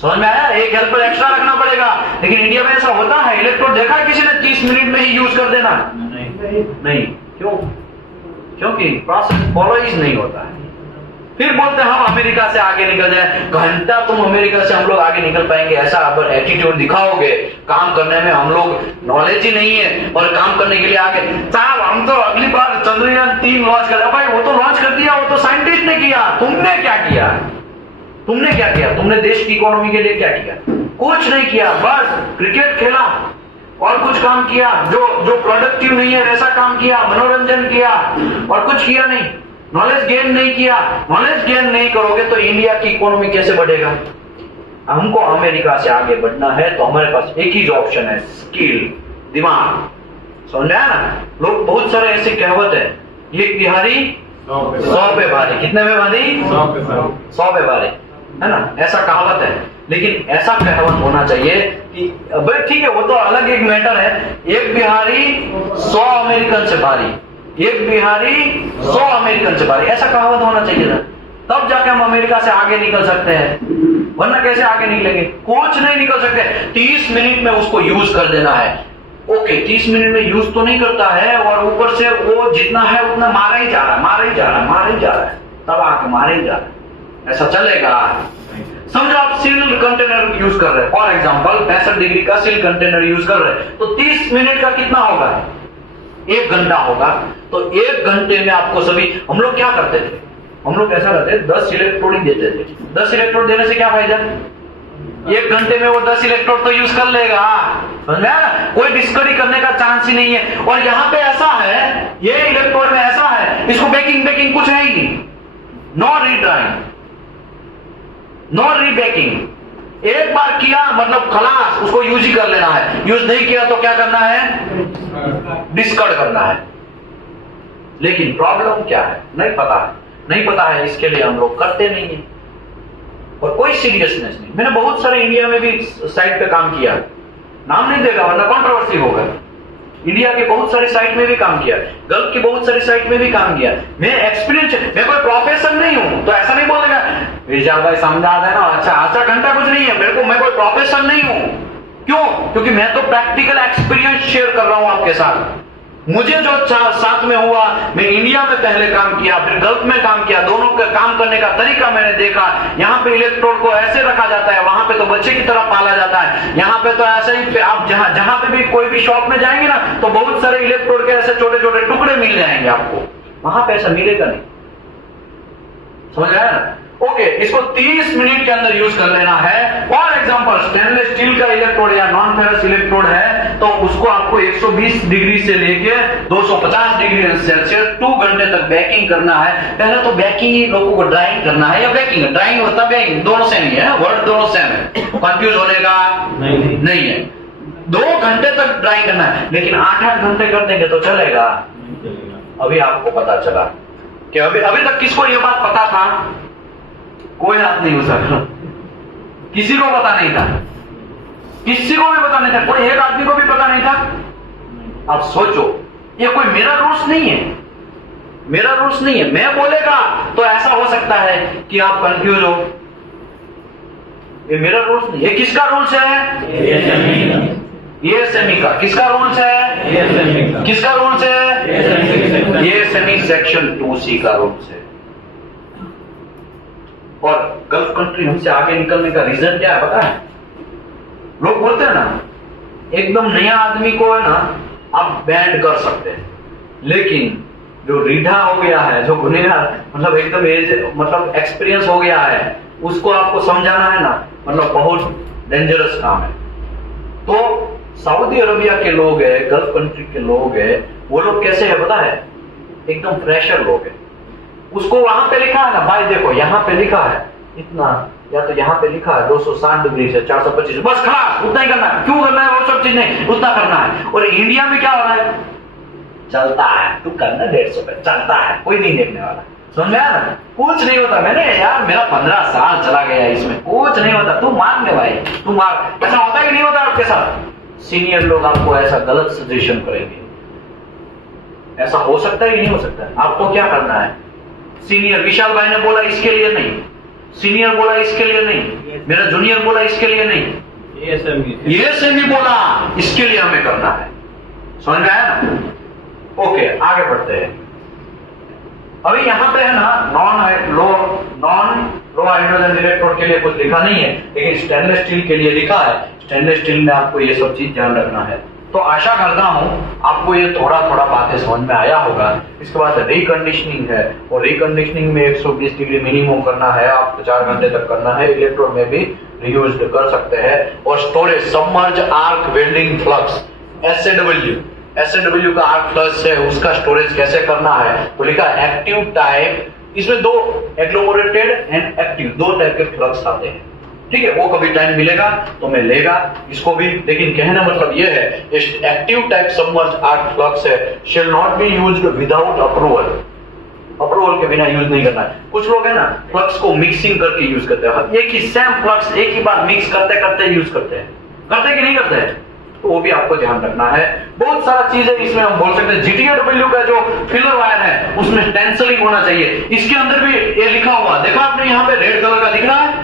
समझ में आया, एक हेल्पर एक्स्ट्रा रखना पड़ेगा। लेकिन इंडिया में ऐसा होता है, इलेक्ट्रोड देखा है किसी ने 30 मिनट में ही यूज कर देना, नहीं। क्यों, क्योंकि प्रोसेस फॉलो ही नहीं होता है। फिर बोलते हैं हम अमेरिका से आगे निकल जाए, घंटा तुम अमेरिका से हम लोग आगे निकल पाएंगे ऐसा अगर एटीट्यूड दिखाओगे, काम करने में हम लोग नॉलेज ही नहीं है और काम करने के लिए आगे। साहब हम तो अगली बार चंद्रयान 3 लॉन्च कर, भाई वो तो लॉन्च कर दिया, वो तो साइंटिस्ट ने किया, तुमने क्या किया, तुमने क्या किया, तुमने देश की इकोनॉमी के लिए क्या किया, कुछ नहीं किया, बस क्रिकेट खेला और कुछ काम किया जो प्रोडक्टिव नहीं है वैसा काम किया, मनोरंजन किया और कुछ किया नहीं, नॉलेज गेन नहीं किया। नॉलेज गेन नहीं करोगे तो इंडिया की इकोनॉमी कैसे बढ़ेगा। हमको अमेरिका से आगे बढ़ना है तो हमारे पास एक ही ऑप्शन है, स्किल, दिमाग। समझ में आया ना? लोग बहुत सारे ऐसी कहावत है, एक बिहारी 100 पे भारी, कितने पे भारी? 100 पे भारी, है ना? ऐसा कहावत है। लेकिन ऐसा कहावत होना चाहिए कि भाई ठीक है, वो तो अलग एक मैटर है, एक बिहारी 100 अमेरिकन से भारी, एक बिहारी 100 अमेरिकन से भारी, ऐसा कहावत होना चाहिए था। तब जाके हम अमेरिका से आगे निकल सकते हैं, वरना कैसे आगे निकलेंगे? कुछ नहीं निकल सकते। 30 मिनट में उसको यूज कर देना है। ओके, 30 मिनट में यूज तो नहीं करता है, और ऊपर से वो जितना है उतना मारा ही जा रहा है, मारा ही जा रहा है, मारा ही जा रहा है, तब आके मारा ही जा रहा है। ऐसा चलेगा? समझो आप सील कंटेनर यूज कर रहे हैं, फॉर एग्जांपल 65 डिग्री का सील कंटेनर यूज कर रहे हैं, तो 30 मिनट का कितना होगा? 1 घंटा होगा। तो 1 घंटे में आपको सभी, हम लोग क्या करते थे? हम लोग ऐसा करते, 10 इलेक्ट्रोड ही देते थे। 10 इलेक्ट्रोड देने से क्या फायदा? 1 घंटे में वो 10 इलेक्ट्रोड तो यूज कर लेगा, समझ में आया ना? कोई डिस्कवरी करने का चांस ही नहीं है। और यहाँ पे ऐसा है, ये इलेक्ट्रोड में ऐसा है, इसको बेकिंग कुछ है ही नहीं, नो रीड्राइंग, नो रीबेकिंग। एक बार किया मतलब खलास, उसको यूज ही कर लेना है। यूज नहीं किया तो क्या करना है? डिस्कार्ड करना है। लेकिन प्रॉब्लम क्या है? नहीं पता है, नहीं पता है, इसके लिए हम लोग करते नहीं है, और कोई सीरियसनेस नहीं। मैंने बहुत सारे इंडिया में भी साइट पे काम किया, नाम नहीं देगा वरना कंट्रोवर्सी होगा। इंडिया के बहुत सारी साइट में भी काम किया, गल्फ की बहुत सारी साइट में भी काम किया। मैं एक्सपीरियंस, मैं कोई प्रोफेसर नहीं हूं, तो ऐसा नहीं बोलेगा विजय भाई समझा देना, अच्छा आधा घंटा कुछ नहीं है मेरे को, मैं कोई प्रोफेसर नहीं हूं। क्यों? क्योंकि मैं तो प्रैक्टिकल एक्सपीरियंस शेयर कर रहा हूं आपके साथ। मुझे जो साथ में हुआ, मैं इंडिया में पहले काम किया, फिर गल्फ में काम किया, दोनों का काम करने का तरीका मैंने देखा। यहाँ पे इलेक्ट्रोड को ऐसे रखा जाता है, वहां पे तो बच्चे की तरह पाला जाता है। यहाँ पे तो ऐसे ही, आप जहां पे भी कोई भी शॉप में जाएंगे ना, तो बहुत सारे इलेक्ट्रोड के ऐसे छोटे छोटे टुकड़े मिल जाएंगे आपको, वहां पे ऐसा मिलेगा नहीं। समझ आया ना? ओके, इसको 30 मिनट के अंदर यूज कर लेना है। फॉर एग्जांपल स्टेनलेस स्टील का इलेक्ट्रोड या नॉन फेरस इलेक्ट्रोड है, तो उसको आपको 120 डिग्री से लेके 250 डिग्री सेल्सियस 2 घंटे तक बेकिंग करना है। पहले तो बेकिंग ही, लोगों को ड्राइंग करना है या बेकिंग? ड्राइंग होता बेकिंग, दोनों सेम ही है, वर्ड दोनों सेम है, कंफ्यूज होने का नहीं है। 2 घंटे तक ड्राइंग करना है, लेकिन 8-8 घंटे कर देंगे तो चलेगा? अभी आपको पता चला कि अभी तक किसको ये बात पता था? कोई हाथ नहीं उठा, किसी को पता नहीं था, किसी को भी पता नहीं था, कोई एक आदमी को भी पता नहीं था। अब सोचो, ये कोई मेरा रूल्स नहीं है, मेरा रूल्स नहीं है। मैं बोलेगा तो ऐसा हो सकता है कि आप कंफ्यूज हो, ये मेरा रूल्स नहीं। ये किसका रूल्स है? ASME का। किसका रूल्स है? किसका रूल्स है? ASME सेक्शन 2C का रूल्स है। और गल्फ कंट्री हमसे आगे निकलने का रीजन क्या है पता है? लोग बोलते हैं ना, एकदम नया आदमी को है ना आप बैंड कर सकते हैं, लेकिन जो रीढ़ा हो गया है, जो गुनहगार मतलब एकदम एज मतलब एक्सपीरियंस हो गया है, उसको आपको समझाना है ना, मतलब बहुत डेंजरस काम है। तो सऊदी अरबिया के लोग है, गल्फ कंट्री के लोग है, वो लोग कैसे है पता है? एकदम फ्रेशर लोग है। उसको वहां पे लिखा है ना, भाई देखो यहाँ पे लिखा है इतना, या तो यहाँ पे लिखा है 260 डिग्री से 425, बस खलास उतना ही करना है। क्यों करना है? वो सब चीज नहीं, उतना करना है। और इंडिया में क्या हो रहा है? चलता है, तू करना 150 पे, चलता है, कोई नहीं देखने वाला। समझ में आया ना? कुछ नहीं होता। मैंने यार मेरा 15 साल चला गया इसमें, कुछ नहीं होता। तू मान ले भाई, तू मार। ऐसा होता है कि नहीं होता आपके साथ? सीनियर लोग आपको ऐसा गलत सजेशन करेंगे, ऐसा हो सकता है कि नहीं हो सकता है? आपको क्या करना है? सीनियर विशाल भाई ने बोला इसके लिए नहीं, सीनियर बोला इसके लिए नहीं, मेरा जूनियर बोला इसके लिए नहीं, ASME बोला इसके लिए हमें करना है। समझ में आया ना? ओके, आगे बढ़ते हैं। अभी यहाँ पे है ना नॉन लो हाइड्रोजन इलेक्ट्रोड के लिए कुछ लिखा नहीं है, लेकिन स्टेनलेस स्टील के लिए लिखा है। स्टेनलेस स्टील में आपको ये सब चीज ध्यान रखना है। तो आशा करता हूं आपको ये थोड़ा थोड़ा बातें समझ में आया होगा। इसके बाद रिकंडीशनिंग है, और रिकंडीशनिंग में 120 डिग्री मिनिमम करना है, आपको 4 घंटे तक करना है। इलेक्ट्रोड में भी रीयूज कर सकते हैं। और storage submerge arc welding flux SAW का आर्क फ्लक्स है, उसका स्टोरेज कैसे करना है? तो लिखा है एक्टिव टाइप, इसमें 2 एग्लोमरेटेड एंड एक्टिव 2 टाइप के फ्लक्स आते हैं, ठीक है, वो कभी टाइम मिलेगा तो मैं लेगा इसको भी, लेकिन कहना मतलब ये है active type submerged arc flux है shall not be used without approval, approval के बिना यूज नहीं करना है। कुछ लोग है ना फ्लक्स को मिक्सिंग करके यूज करते हैं, एक ही सेम फ्लक्स एक ही बार मिक्स करते करते यूज करते हैं, करते कि नहीं करते हैं, तो वो भी आपको ध्यान रखना है। बहुत सारा चीज है इसमें, हम बोल सकते हैं GTAW का जो फिलर वायर है उसमें टेंसलिंग होना चाहिए। इसके अंदर भी ये लिखा हुआ देखा आपने, यहाँ पे रेड कलर का दिख रहा है,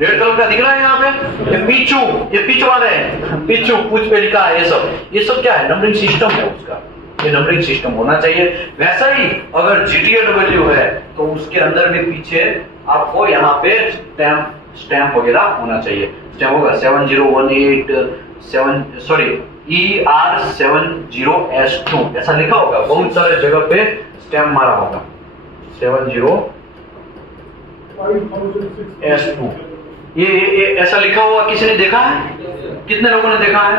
रेड कलर का दिख रहा है यहाँ पे, ये पिचू, ये पिच वाले हैं, पिचू पूछ पे लिखा है, ये सब क्या है, नंबरिंग सिस्टम है उसका, ये नंबरिंग सिस्टम होना चाहिए। वैसा ही अगर GTAW है तो उसके अंदर भी पीछे आपको यहाँ पे स्टैंप वगैरह होना चाहिए, स्टैंप होगा 7018 ER70S2 ऐसा लिखा होगा, बहुत सारे जगह पे स्टैंप मारा होगा 70S2, ये ऐसा लिखा हुआ किसी ने देखा है, कितने लोगों ने देखा है,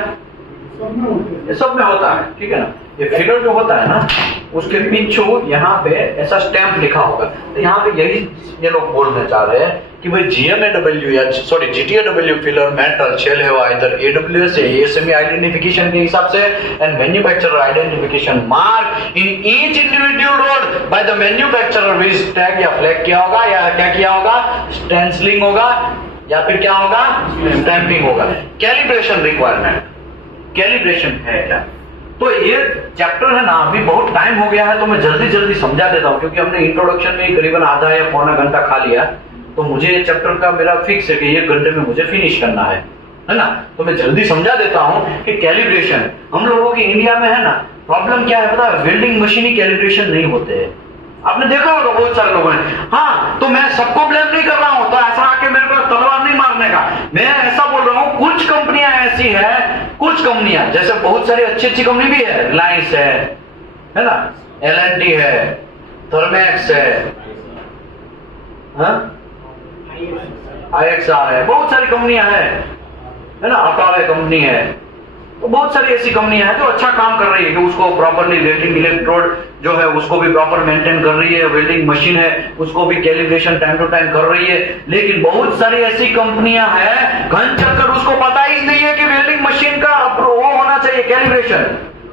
ये सब में होता है, ठीक है ना। ये फिगर जो होता है ना उसके पीछे यहाँ पे ऐसा स्टैंप लिखा होगा, तो यहाँ पे यही ये लोग बोलना चाह रहे हैं कि भाई GTAW फिलर मेटल शेल है इधर AWS है ASME आइडेंटिफिकेशन के हिसाब से and manufacturer identification mark in each individual road by the manufacturer which tag या फ्लैग किया होगा, या क्या किया होगा, स्टेंसिलिंग होगा, या फिर क्या होगा, स्टैंपिंग होगा। कैलिब्रेशन रिक्वायरमेंट, कैलिब्रेशन है क्या, तो ये चैप्टर है ना अभी बहुत टाइम हो गया है तो मैं जल्दी जल्दी समझा देता हूँ, क्योंकि हमने इंट्रोडक्शन में करीबन आधा या पौना घंटा खा लिया, तो मुझे ये चैप्टर का मेरा फिक्स है कि 1 घंटे में मुझे फिनिश करना है ना, तो मैं जल्दी समझा देता हूँ कि कैलिब्रेशन हम लोगों की इंडिया में है ना प्रॉब्लम क्या है पता है, वेल्डिंग मशीन ही कैलिब्रेशन नहीं होते हैं, आपने देखा होगा बहुत सारे लोगों ने। हाँ, तो मैं सबको ब्लेम नहीं कर रहा हूं, तो ऐसा आके मेरे को तलवार नहीं मारने का, मैं ऐसा बोल रहा हूं कुछ कंपनियां ऐसी है, कुछ कंपनियां जैसे बहुत सारी अच्छी अच्छी कंपनी भी है, रिलायंस है ना, L&T है, थर्मैक्स है IXR है, बहुत सारी कंपनियां है ना, अटावे कंपनी है, तो बहुत सारी ऐसी कंपनियां हैं जो अच्छा काम कर रही है कि उसको प्रॉपरली वेल्डिंग इलेक्ट्रोड जो है उसको भी प्रॉपर मेंटेन कर रही है, वेल्डिंग मशीन है उसको भी कैलिब्रेशन टाइम टू टाइम कर रही है। लेकिन बहुत सारी ऐसी कंपनियां हैं घन चक्कर उसको पता ही नहीं है कि वेल्डिंग मशीन का वो होना चाहिए कैलिब्रेशन,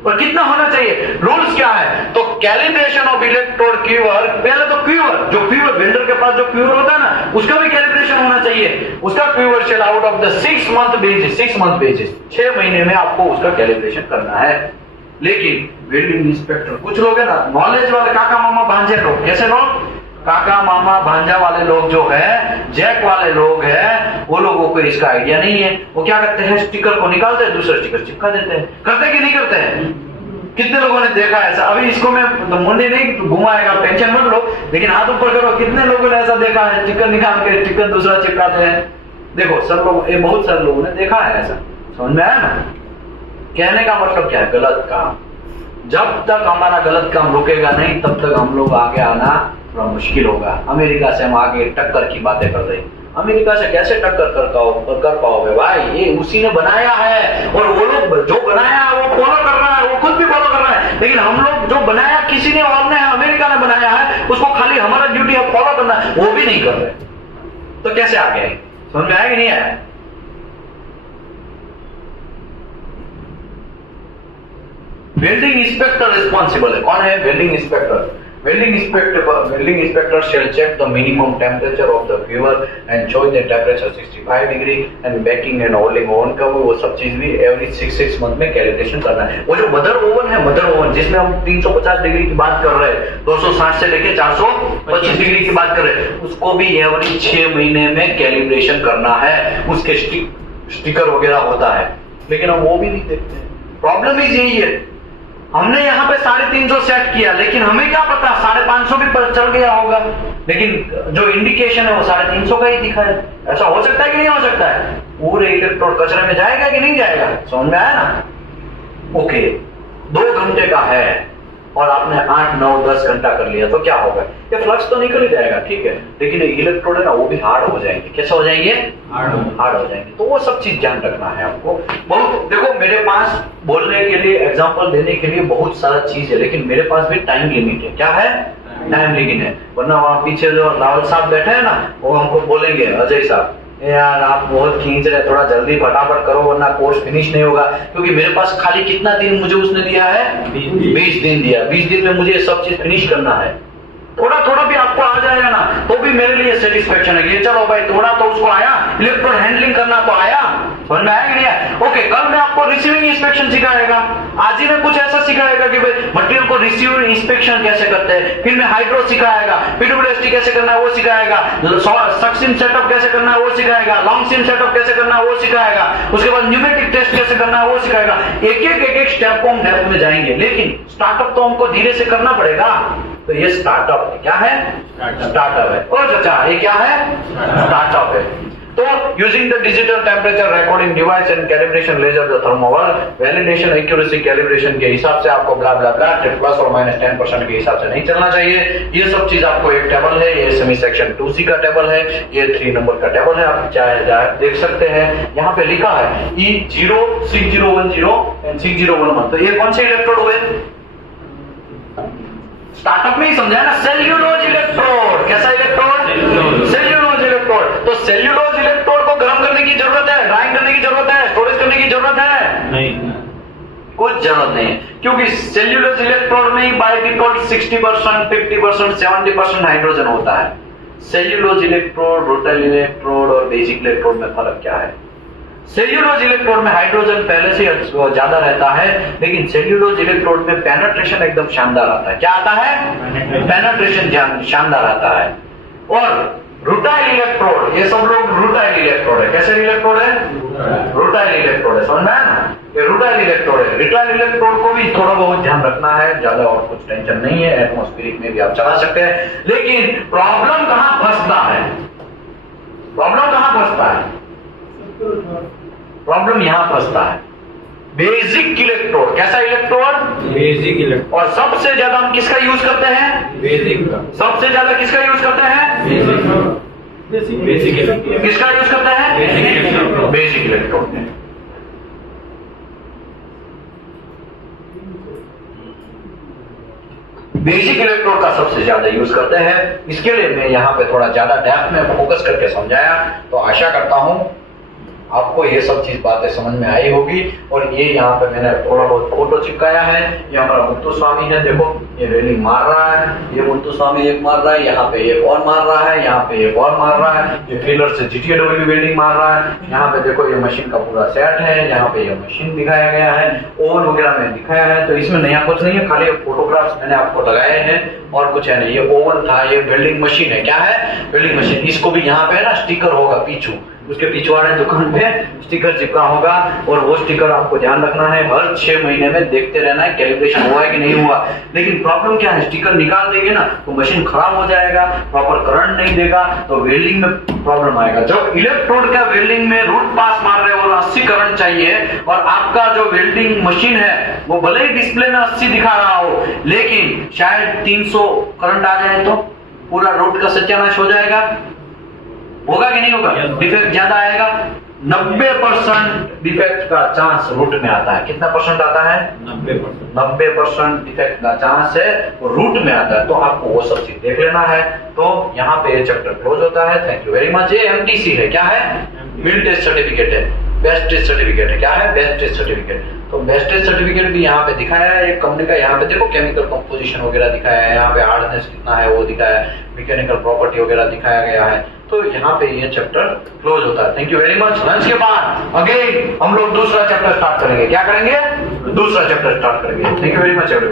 और कितना होना चाहिए, रूल्स क्या है। तो कैलिब्रेशन ऑफ इलेक्ट्रोड क्यूअर, पहले तो क्यूअर जो क्यूअर वेंडर के पास जो क्यूअर होता है ना उसका भी कैलिब्रेशन होना चाहिए, उसका cure shall out of the 6 month basis 6 महीने में आपको उसका कैलिब्रेशन करना है। लेकिन वेल्डिंग इंस्पेक्टर कुछ लोग है ना नॉलेज वाले काका मामा भांजे लोग, कैसे लोग, काका मामा भांजा वाले लोग जो है, जैक वाले लोग हैं, वो लोगों को इसका आइडिया नहीं है। वो क्या करते हैं, स्टिकर को निकालते हैं, दूसरा स्टिकर चिपका देते हैं, करते कि नहीं करते हैं, कितने लोगों ने देखा ऐसा। अभी इसको मैं तो मुंडे नहीं घुमाएगा, टेंशन मत लो, लेकिन हाथ ऊपर करो, कितने लोगों ने ऐसा देखा है, स्टिकर निकाल के स्टिकर दूसरा चिपकाते हैं। देखो सब लोग, ये बहुत सारे लोगों ने देखा है ऐसा, समझ में आया ना। कहने का मतलब क्या है, गलत काम, जब तक हमारा गलत काम रुकेगा नहीं तब तक हम लोग आगे आना थोड़ा मुश्किल होगा। अमेरिका से हम आगे टक्कर की बातें कर रहे हैं, अमेरिका से कैसे टक्कर कर पाओगे भाई, ये उसी ने बनाया है, और वो लोग जो बनाया है वो फॉलो कर रहा है, वो खुद भी फॉलो कर रहा है। लेकिन हम लोग जो बनाया किसी ने और ने, अमेरिका ने बनाया है, उसको खाली हमारा ड्यूटी है फॉलो करना, वो भी नहीं कर रहे, तो कैसे आगे, समझ में आया कि नहीं आया। वेल्डिंग इंस्पेक्टर रिस्पॉन्सिबल है, कौन है welding inspector. Welding inspector shall check the minimum temperature of the viewer and show the temperature 65 degree and baking and holding oven का वो सब चीज भी every 6 मंथ में कैलिब्रेशन करना है। वो जो मदर ओवन है, मदर ओवन जिसमें हम 350 डिग्री की बात कर रहे हैं, 260 से लेके 425 डिग्री की बात कर रहे हैं, उसको भी एवरी 6 महीने में कैलिब्रेशन करना है, उसके स्टिकर वगैरह होता है, लेकिन हम वो भी नहीं देखते। प्रॉब्लम ही यही है, हमने यहाँ पे 350 सेट किया, लेकिन हमें क्या पता 550 भी पर चल गया होगा, लेकिन जो इंडिकेशन है वो 350 का ही दिखा है। ऐसा हो सकता है कि नहीं हो सकता है, पूरे इलेक्ट्रोड कचरे में जाएगा कि नहीं जाएगा, समझ में आया ना। ओके, 2 घंटे का है और आपने 8, 9, 10 घंटा कर लिया तो क्या होगा, ये फ्लक्स तो निकल ही जाएगा, ठीक है, लेकिन इलेक्ट्रोड है ना वो भी हार्ड हो जाएंगे। कैसे हो जाएंगे, हार्ड हो जाएंगे। तो वो सब चीज ध्यान रखना है आपको। बहुत देखो, मेरे पास बोलने के लिए, एग्जांपल देने के लिए बहुत सारा चीज है, लेकिन मेरे पास भी टाइम लिमिट है। क्या है, टाइम लिमिट है, वरना वहां पीछे जो रावल साहब बैठे हैं ना वो हमको बोलेंगे, अजय साहब यार आप बहुत खींच रहे, थोड़ा जल्दी फटाफट करो वरना कोर्स फिनिश नहीं होगा। क्योंकि मेरे पास खाली कितना दिन मुझे उसने दिया है, 20 दिन दिया। 20 दिन में मुझे ये सब चीज फिनिश करना है। थोड़ा थोड़ा भी आपको आ जाएगा ना तो भी मेरे लिए सेटिस्फेक्शन है कि चलो भाई थोड़ा तो उसको आया, इलेक्ट्रोड हैंडलिंग करना तो आया, समझ में आया कि नहीं आया? ओके, कल मैं आपको रिसीविंग इंस्पेक्शन सिखाएगा, आज ही में कुछ ऐसा सिखाएगा कि भाई मटेरियल को रिसीविंग इंस्पेक्शन कैसे करते हैं, फिर मैं हाइड्रो सिखाएगा, पीडब्ल्यूएसटी कैसे करना है वो सिखाएगा, सक्शन सेटअप कैसे करना है वो सिखाएगा, लॉन्ग सिम सेटअप कैसे करना है वो सिखाएगा, उसके बाद न्यूमेटिक टेस्ट कैसे करना है वो सिखाएगा। एक एक स्टेप को हम डेप्थ में जाएंगे, लेकिन स्टार्टअप तो हमको धीरे से करना पड़ेगा। तो ये स्टार्टअप है, क्या है? स्टार्टअप है। और चाचा ये क्या है? स्टार्टअप है। तो using the digital temperature recording device and calibration ledger the thermowell validation accuracy calibration के हिसाब से आपको ब्ला ब्ला ब्ला प्लस और माइनस 10% के हिसाब से नहीं चलना चाहिए। ये सब चीज आपको एक टेबल है, ये सेमी सेक्शन 2C का टेबल है, ये 3 नंबर का टेबल है, आप चाहे देख सकते हैं। यहाँ पे लिखा है E0 6010 एंड 6011। तो ये कौन से इलेक्ट्रोड हुए? स्टार्टअप में ही समझा ना, सेल्यूलोज इलेक्ट्रोड। कैसा इलेक्ट्रोड? Cellulose electrode. तो सेल्यूलोज इलेक्ट्रोड को गर्म करने की जरूरत है, ड्राइंग करने की जरूरत है, स्टोरेज करने की जरूरत है? नहीं, कुछ जरूरत नहीं है, क्योंकि सेल्यूलोज इलेक्ट्रोड में ही बाय डिफॉल्ट 60%, 50%, 70% हाइड्रोजन होता है। सेल्यूलोज इलेक्ट्रोड, रूटाइल इलेक्ट्रोड और बेसिक इलेक्ट्रोड में फर्क क्या है? सेल्यूलोज इलेक्ट्रोड में हाइड्रोजन पहले से ज्यादा रहता है, लेकिन सेल्यूलोज इलेक्ट्रोड में पेनिट्रेशन एकदम शानदार आता है। क्या आता है? पेनिट्रेशन शानदार आता है। और रूटाइल इलेक्ट्रोड, ये सब लोग रूटाइल इलेक्ट्रोड है। कैसे इलेक्ट्रोड है? रूटाइल इलेक्ट्रोड है, समझ में आया ना? ये रूटाइल इलेक्ट्रोड है। रिटाइल इलेक्ट्रोड को भी थोड़ा बहुत ध्यान रखना है, ज्यादा और कुछ टेंशन नहीं है, एटमॉस्फेरिक में भी आप चला सकते हैं। लेकिन प्रॉब्लम कहां फंसता है? प्रॉब्लम कहां फंसता है? प्रॉब्लम यहां फंसता है बेसिक इलेक्ट्रोड। कैसा इलेक्ट्रोड? Basic electrode. और सबसे ज्यादा हम किसका यूज करते हैं? बेसिक का। सबसे ज्यादा किसका यूज करते हैं? Basic electrode. किसका यूज करते हैं? Basic electrode. Basic electrode. Basic electrode का सबसे ज्यादा यूज करते हैं। इसके लिए मैं यहाँ पे थोड़ा ज्यादा डेप्थ में फोकस करके समझाया। तो आशा करता हूं आपको ये सब चीज बातें समझ में आई होगी। और ये यहाँ पे मैंने थोड़ा बहुत फोटो चिपकाया है। ये हमारा मुत्तु स्वामी है, देखो ये रेलिंग मार रहा है, ये मुत्तु स्वामी एक मार रहा है, यहाँ पे एक और मार रहा है, यहाँ पे एक और मार रहा है, ये फीलर से GTAW वेल्डिंग मार रहा है। यहाँ पे देखो ये मशीन का पूरा सेट है, यहाँ पे ये मशीन दिखाया गया है, ओवन वगैरह में दिखाया है। तो इसमें नया कुछ नहीं है, खाली फोटोग्राफ्स मैंने आपको लगाए हैं और कुछ है नहीं। ये ओवन था, ये वेल्डिंग मशीन है। क्या है? Welding machine. इसको भी यहाँ पे ना स्टिकर होगा पीछू, उसके पिछवाड़े दुकान पे स्टिकर चिपका होगा। और वो स्टिकर आपको ध्यान रखना है, हर 6 महीने में देखते रहना है कैलिब्रेशन हुआ है कि नहीं हुआ। लेकिन प्रॉब्लम क्या है? स्टिकर निकाल देंगे ना तो मशीन खराब हो जाएगा, प्रॉपर करंट नहीं देगा, तो वेल्डिंग में प्रॉब्लम आएगा। जो इलेक्ट्रोड का वेल्डिंग में रूट पास मार रहे हो और 80 करंट चाहिए, और आपका जो वेल्डिंग मशीन है वो भले ही डिस्प्ले में 80 दिखा रहा हो, लेकिन शायद 300 करंट आ जाए तो पूरा रूट का सत्यानाश हो जाएगा। होगा कि नहीं होगा? डिफेक्ट ज्यादा आएगा। 90% डिफेक्ट का चांस रूट में आता है। कितना परसेंट आता है? 90%। 90% डिफेक्ट का चांस है वो रूट में आता है। तो आपको वो सब चीज देख लेना है। तो यहाँ पे ये चैप्टर क्लोज होता है। Thank you very much. ये MTC है। क्या है? मिल टेस्ट सर्टिफिकेट है, बेस्ट टेस्ट सर्टिफिकेट है। क्या है? Best test certificate. तो बेस्ट टेस्ट सर्टिफिकेट भी यहाँ पे दिखाया है एक कंपनी का। यहाँ पे देखो केमिकल कंपोजिशन वगैरह दिखाया है, यहाँ पे हार्डनेस कितना है वो दिखाया है, मैकेनिकल प्रॉपर्टी वगैरह दिखाया गया है। तो यहाँ पे ये चैप्टर क्लोज होता है। Thank you very much. Lunch के बाद अगेन हम लोग दूसरा चैप्टर स्टार्ट करेंगे। क्या करेंगे? दूसरा चैप्टर स्टार्ट करेंगे। Thank you very much.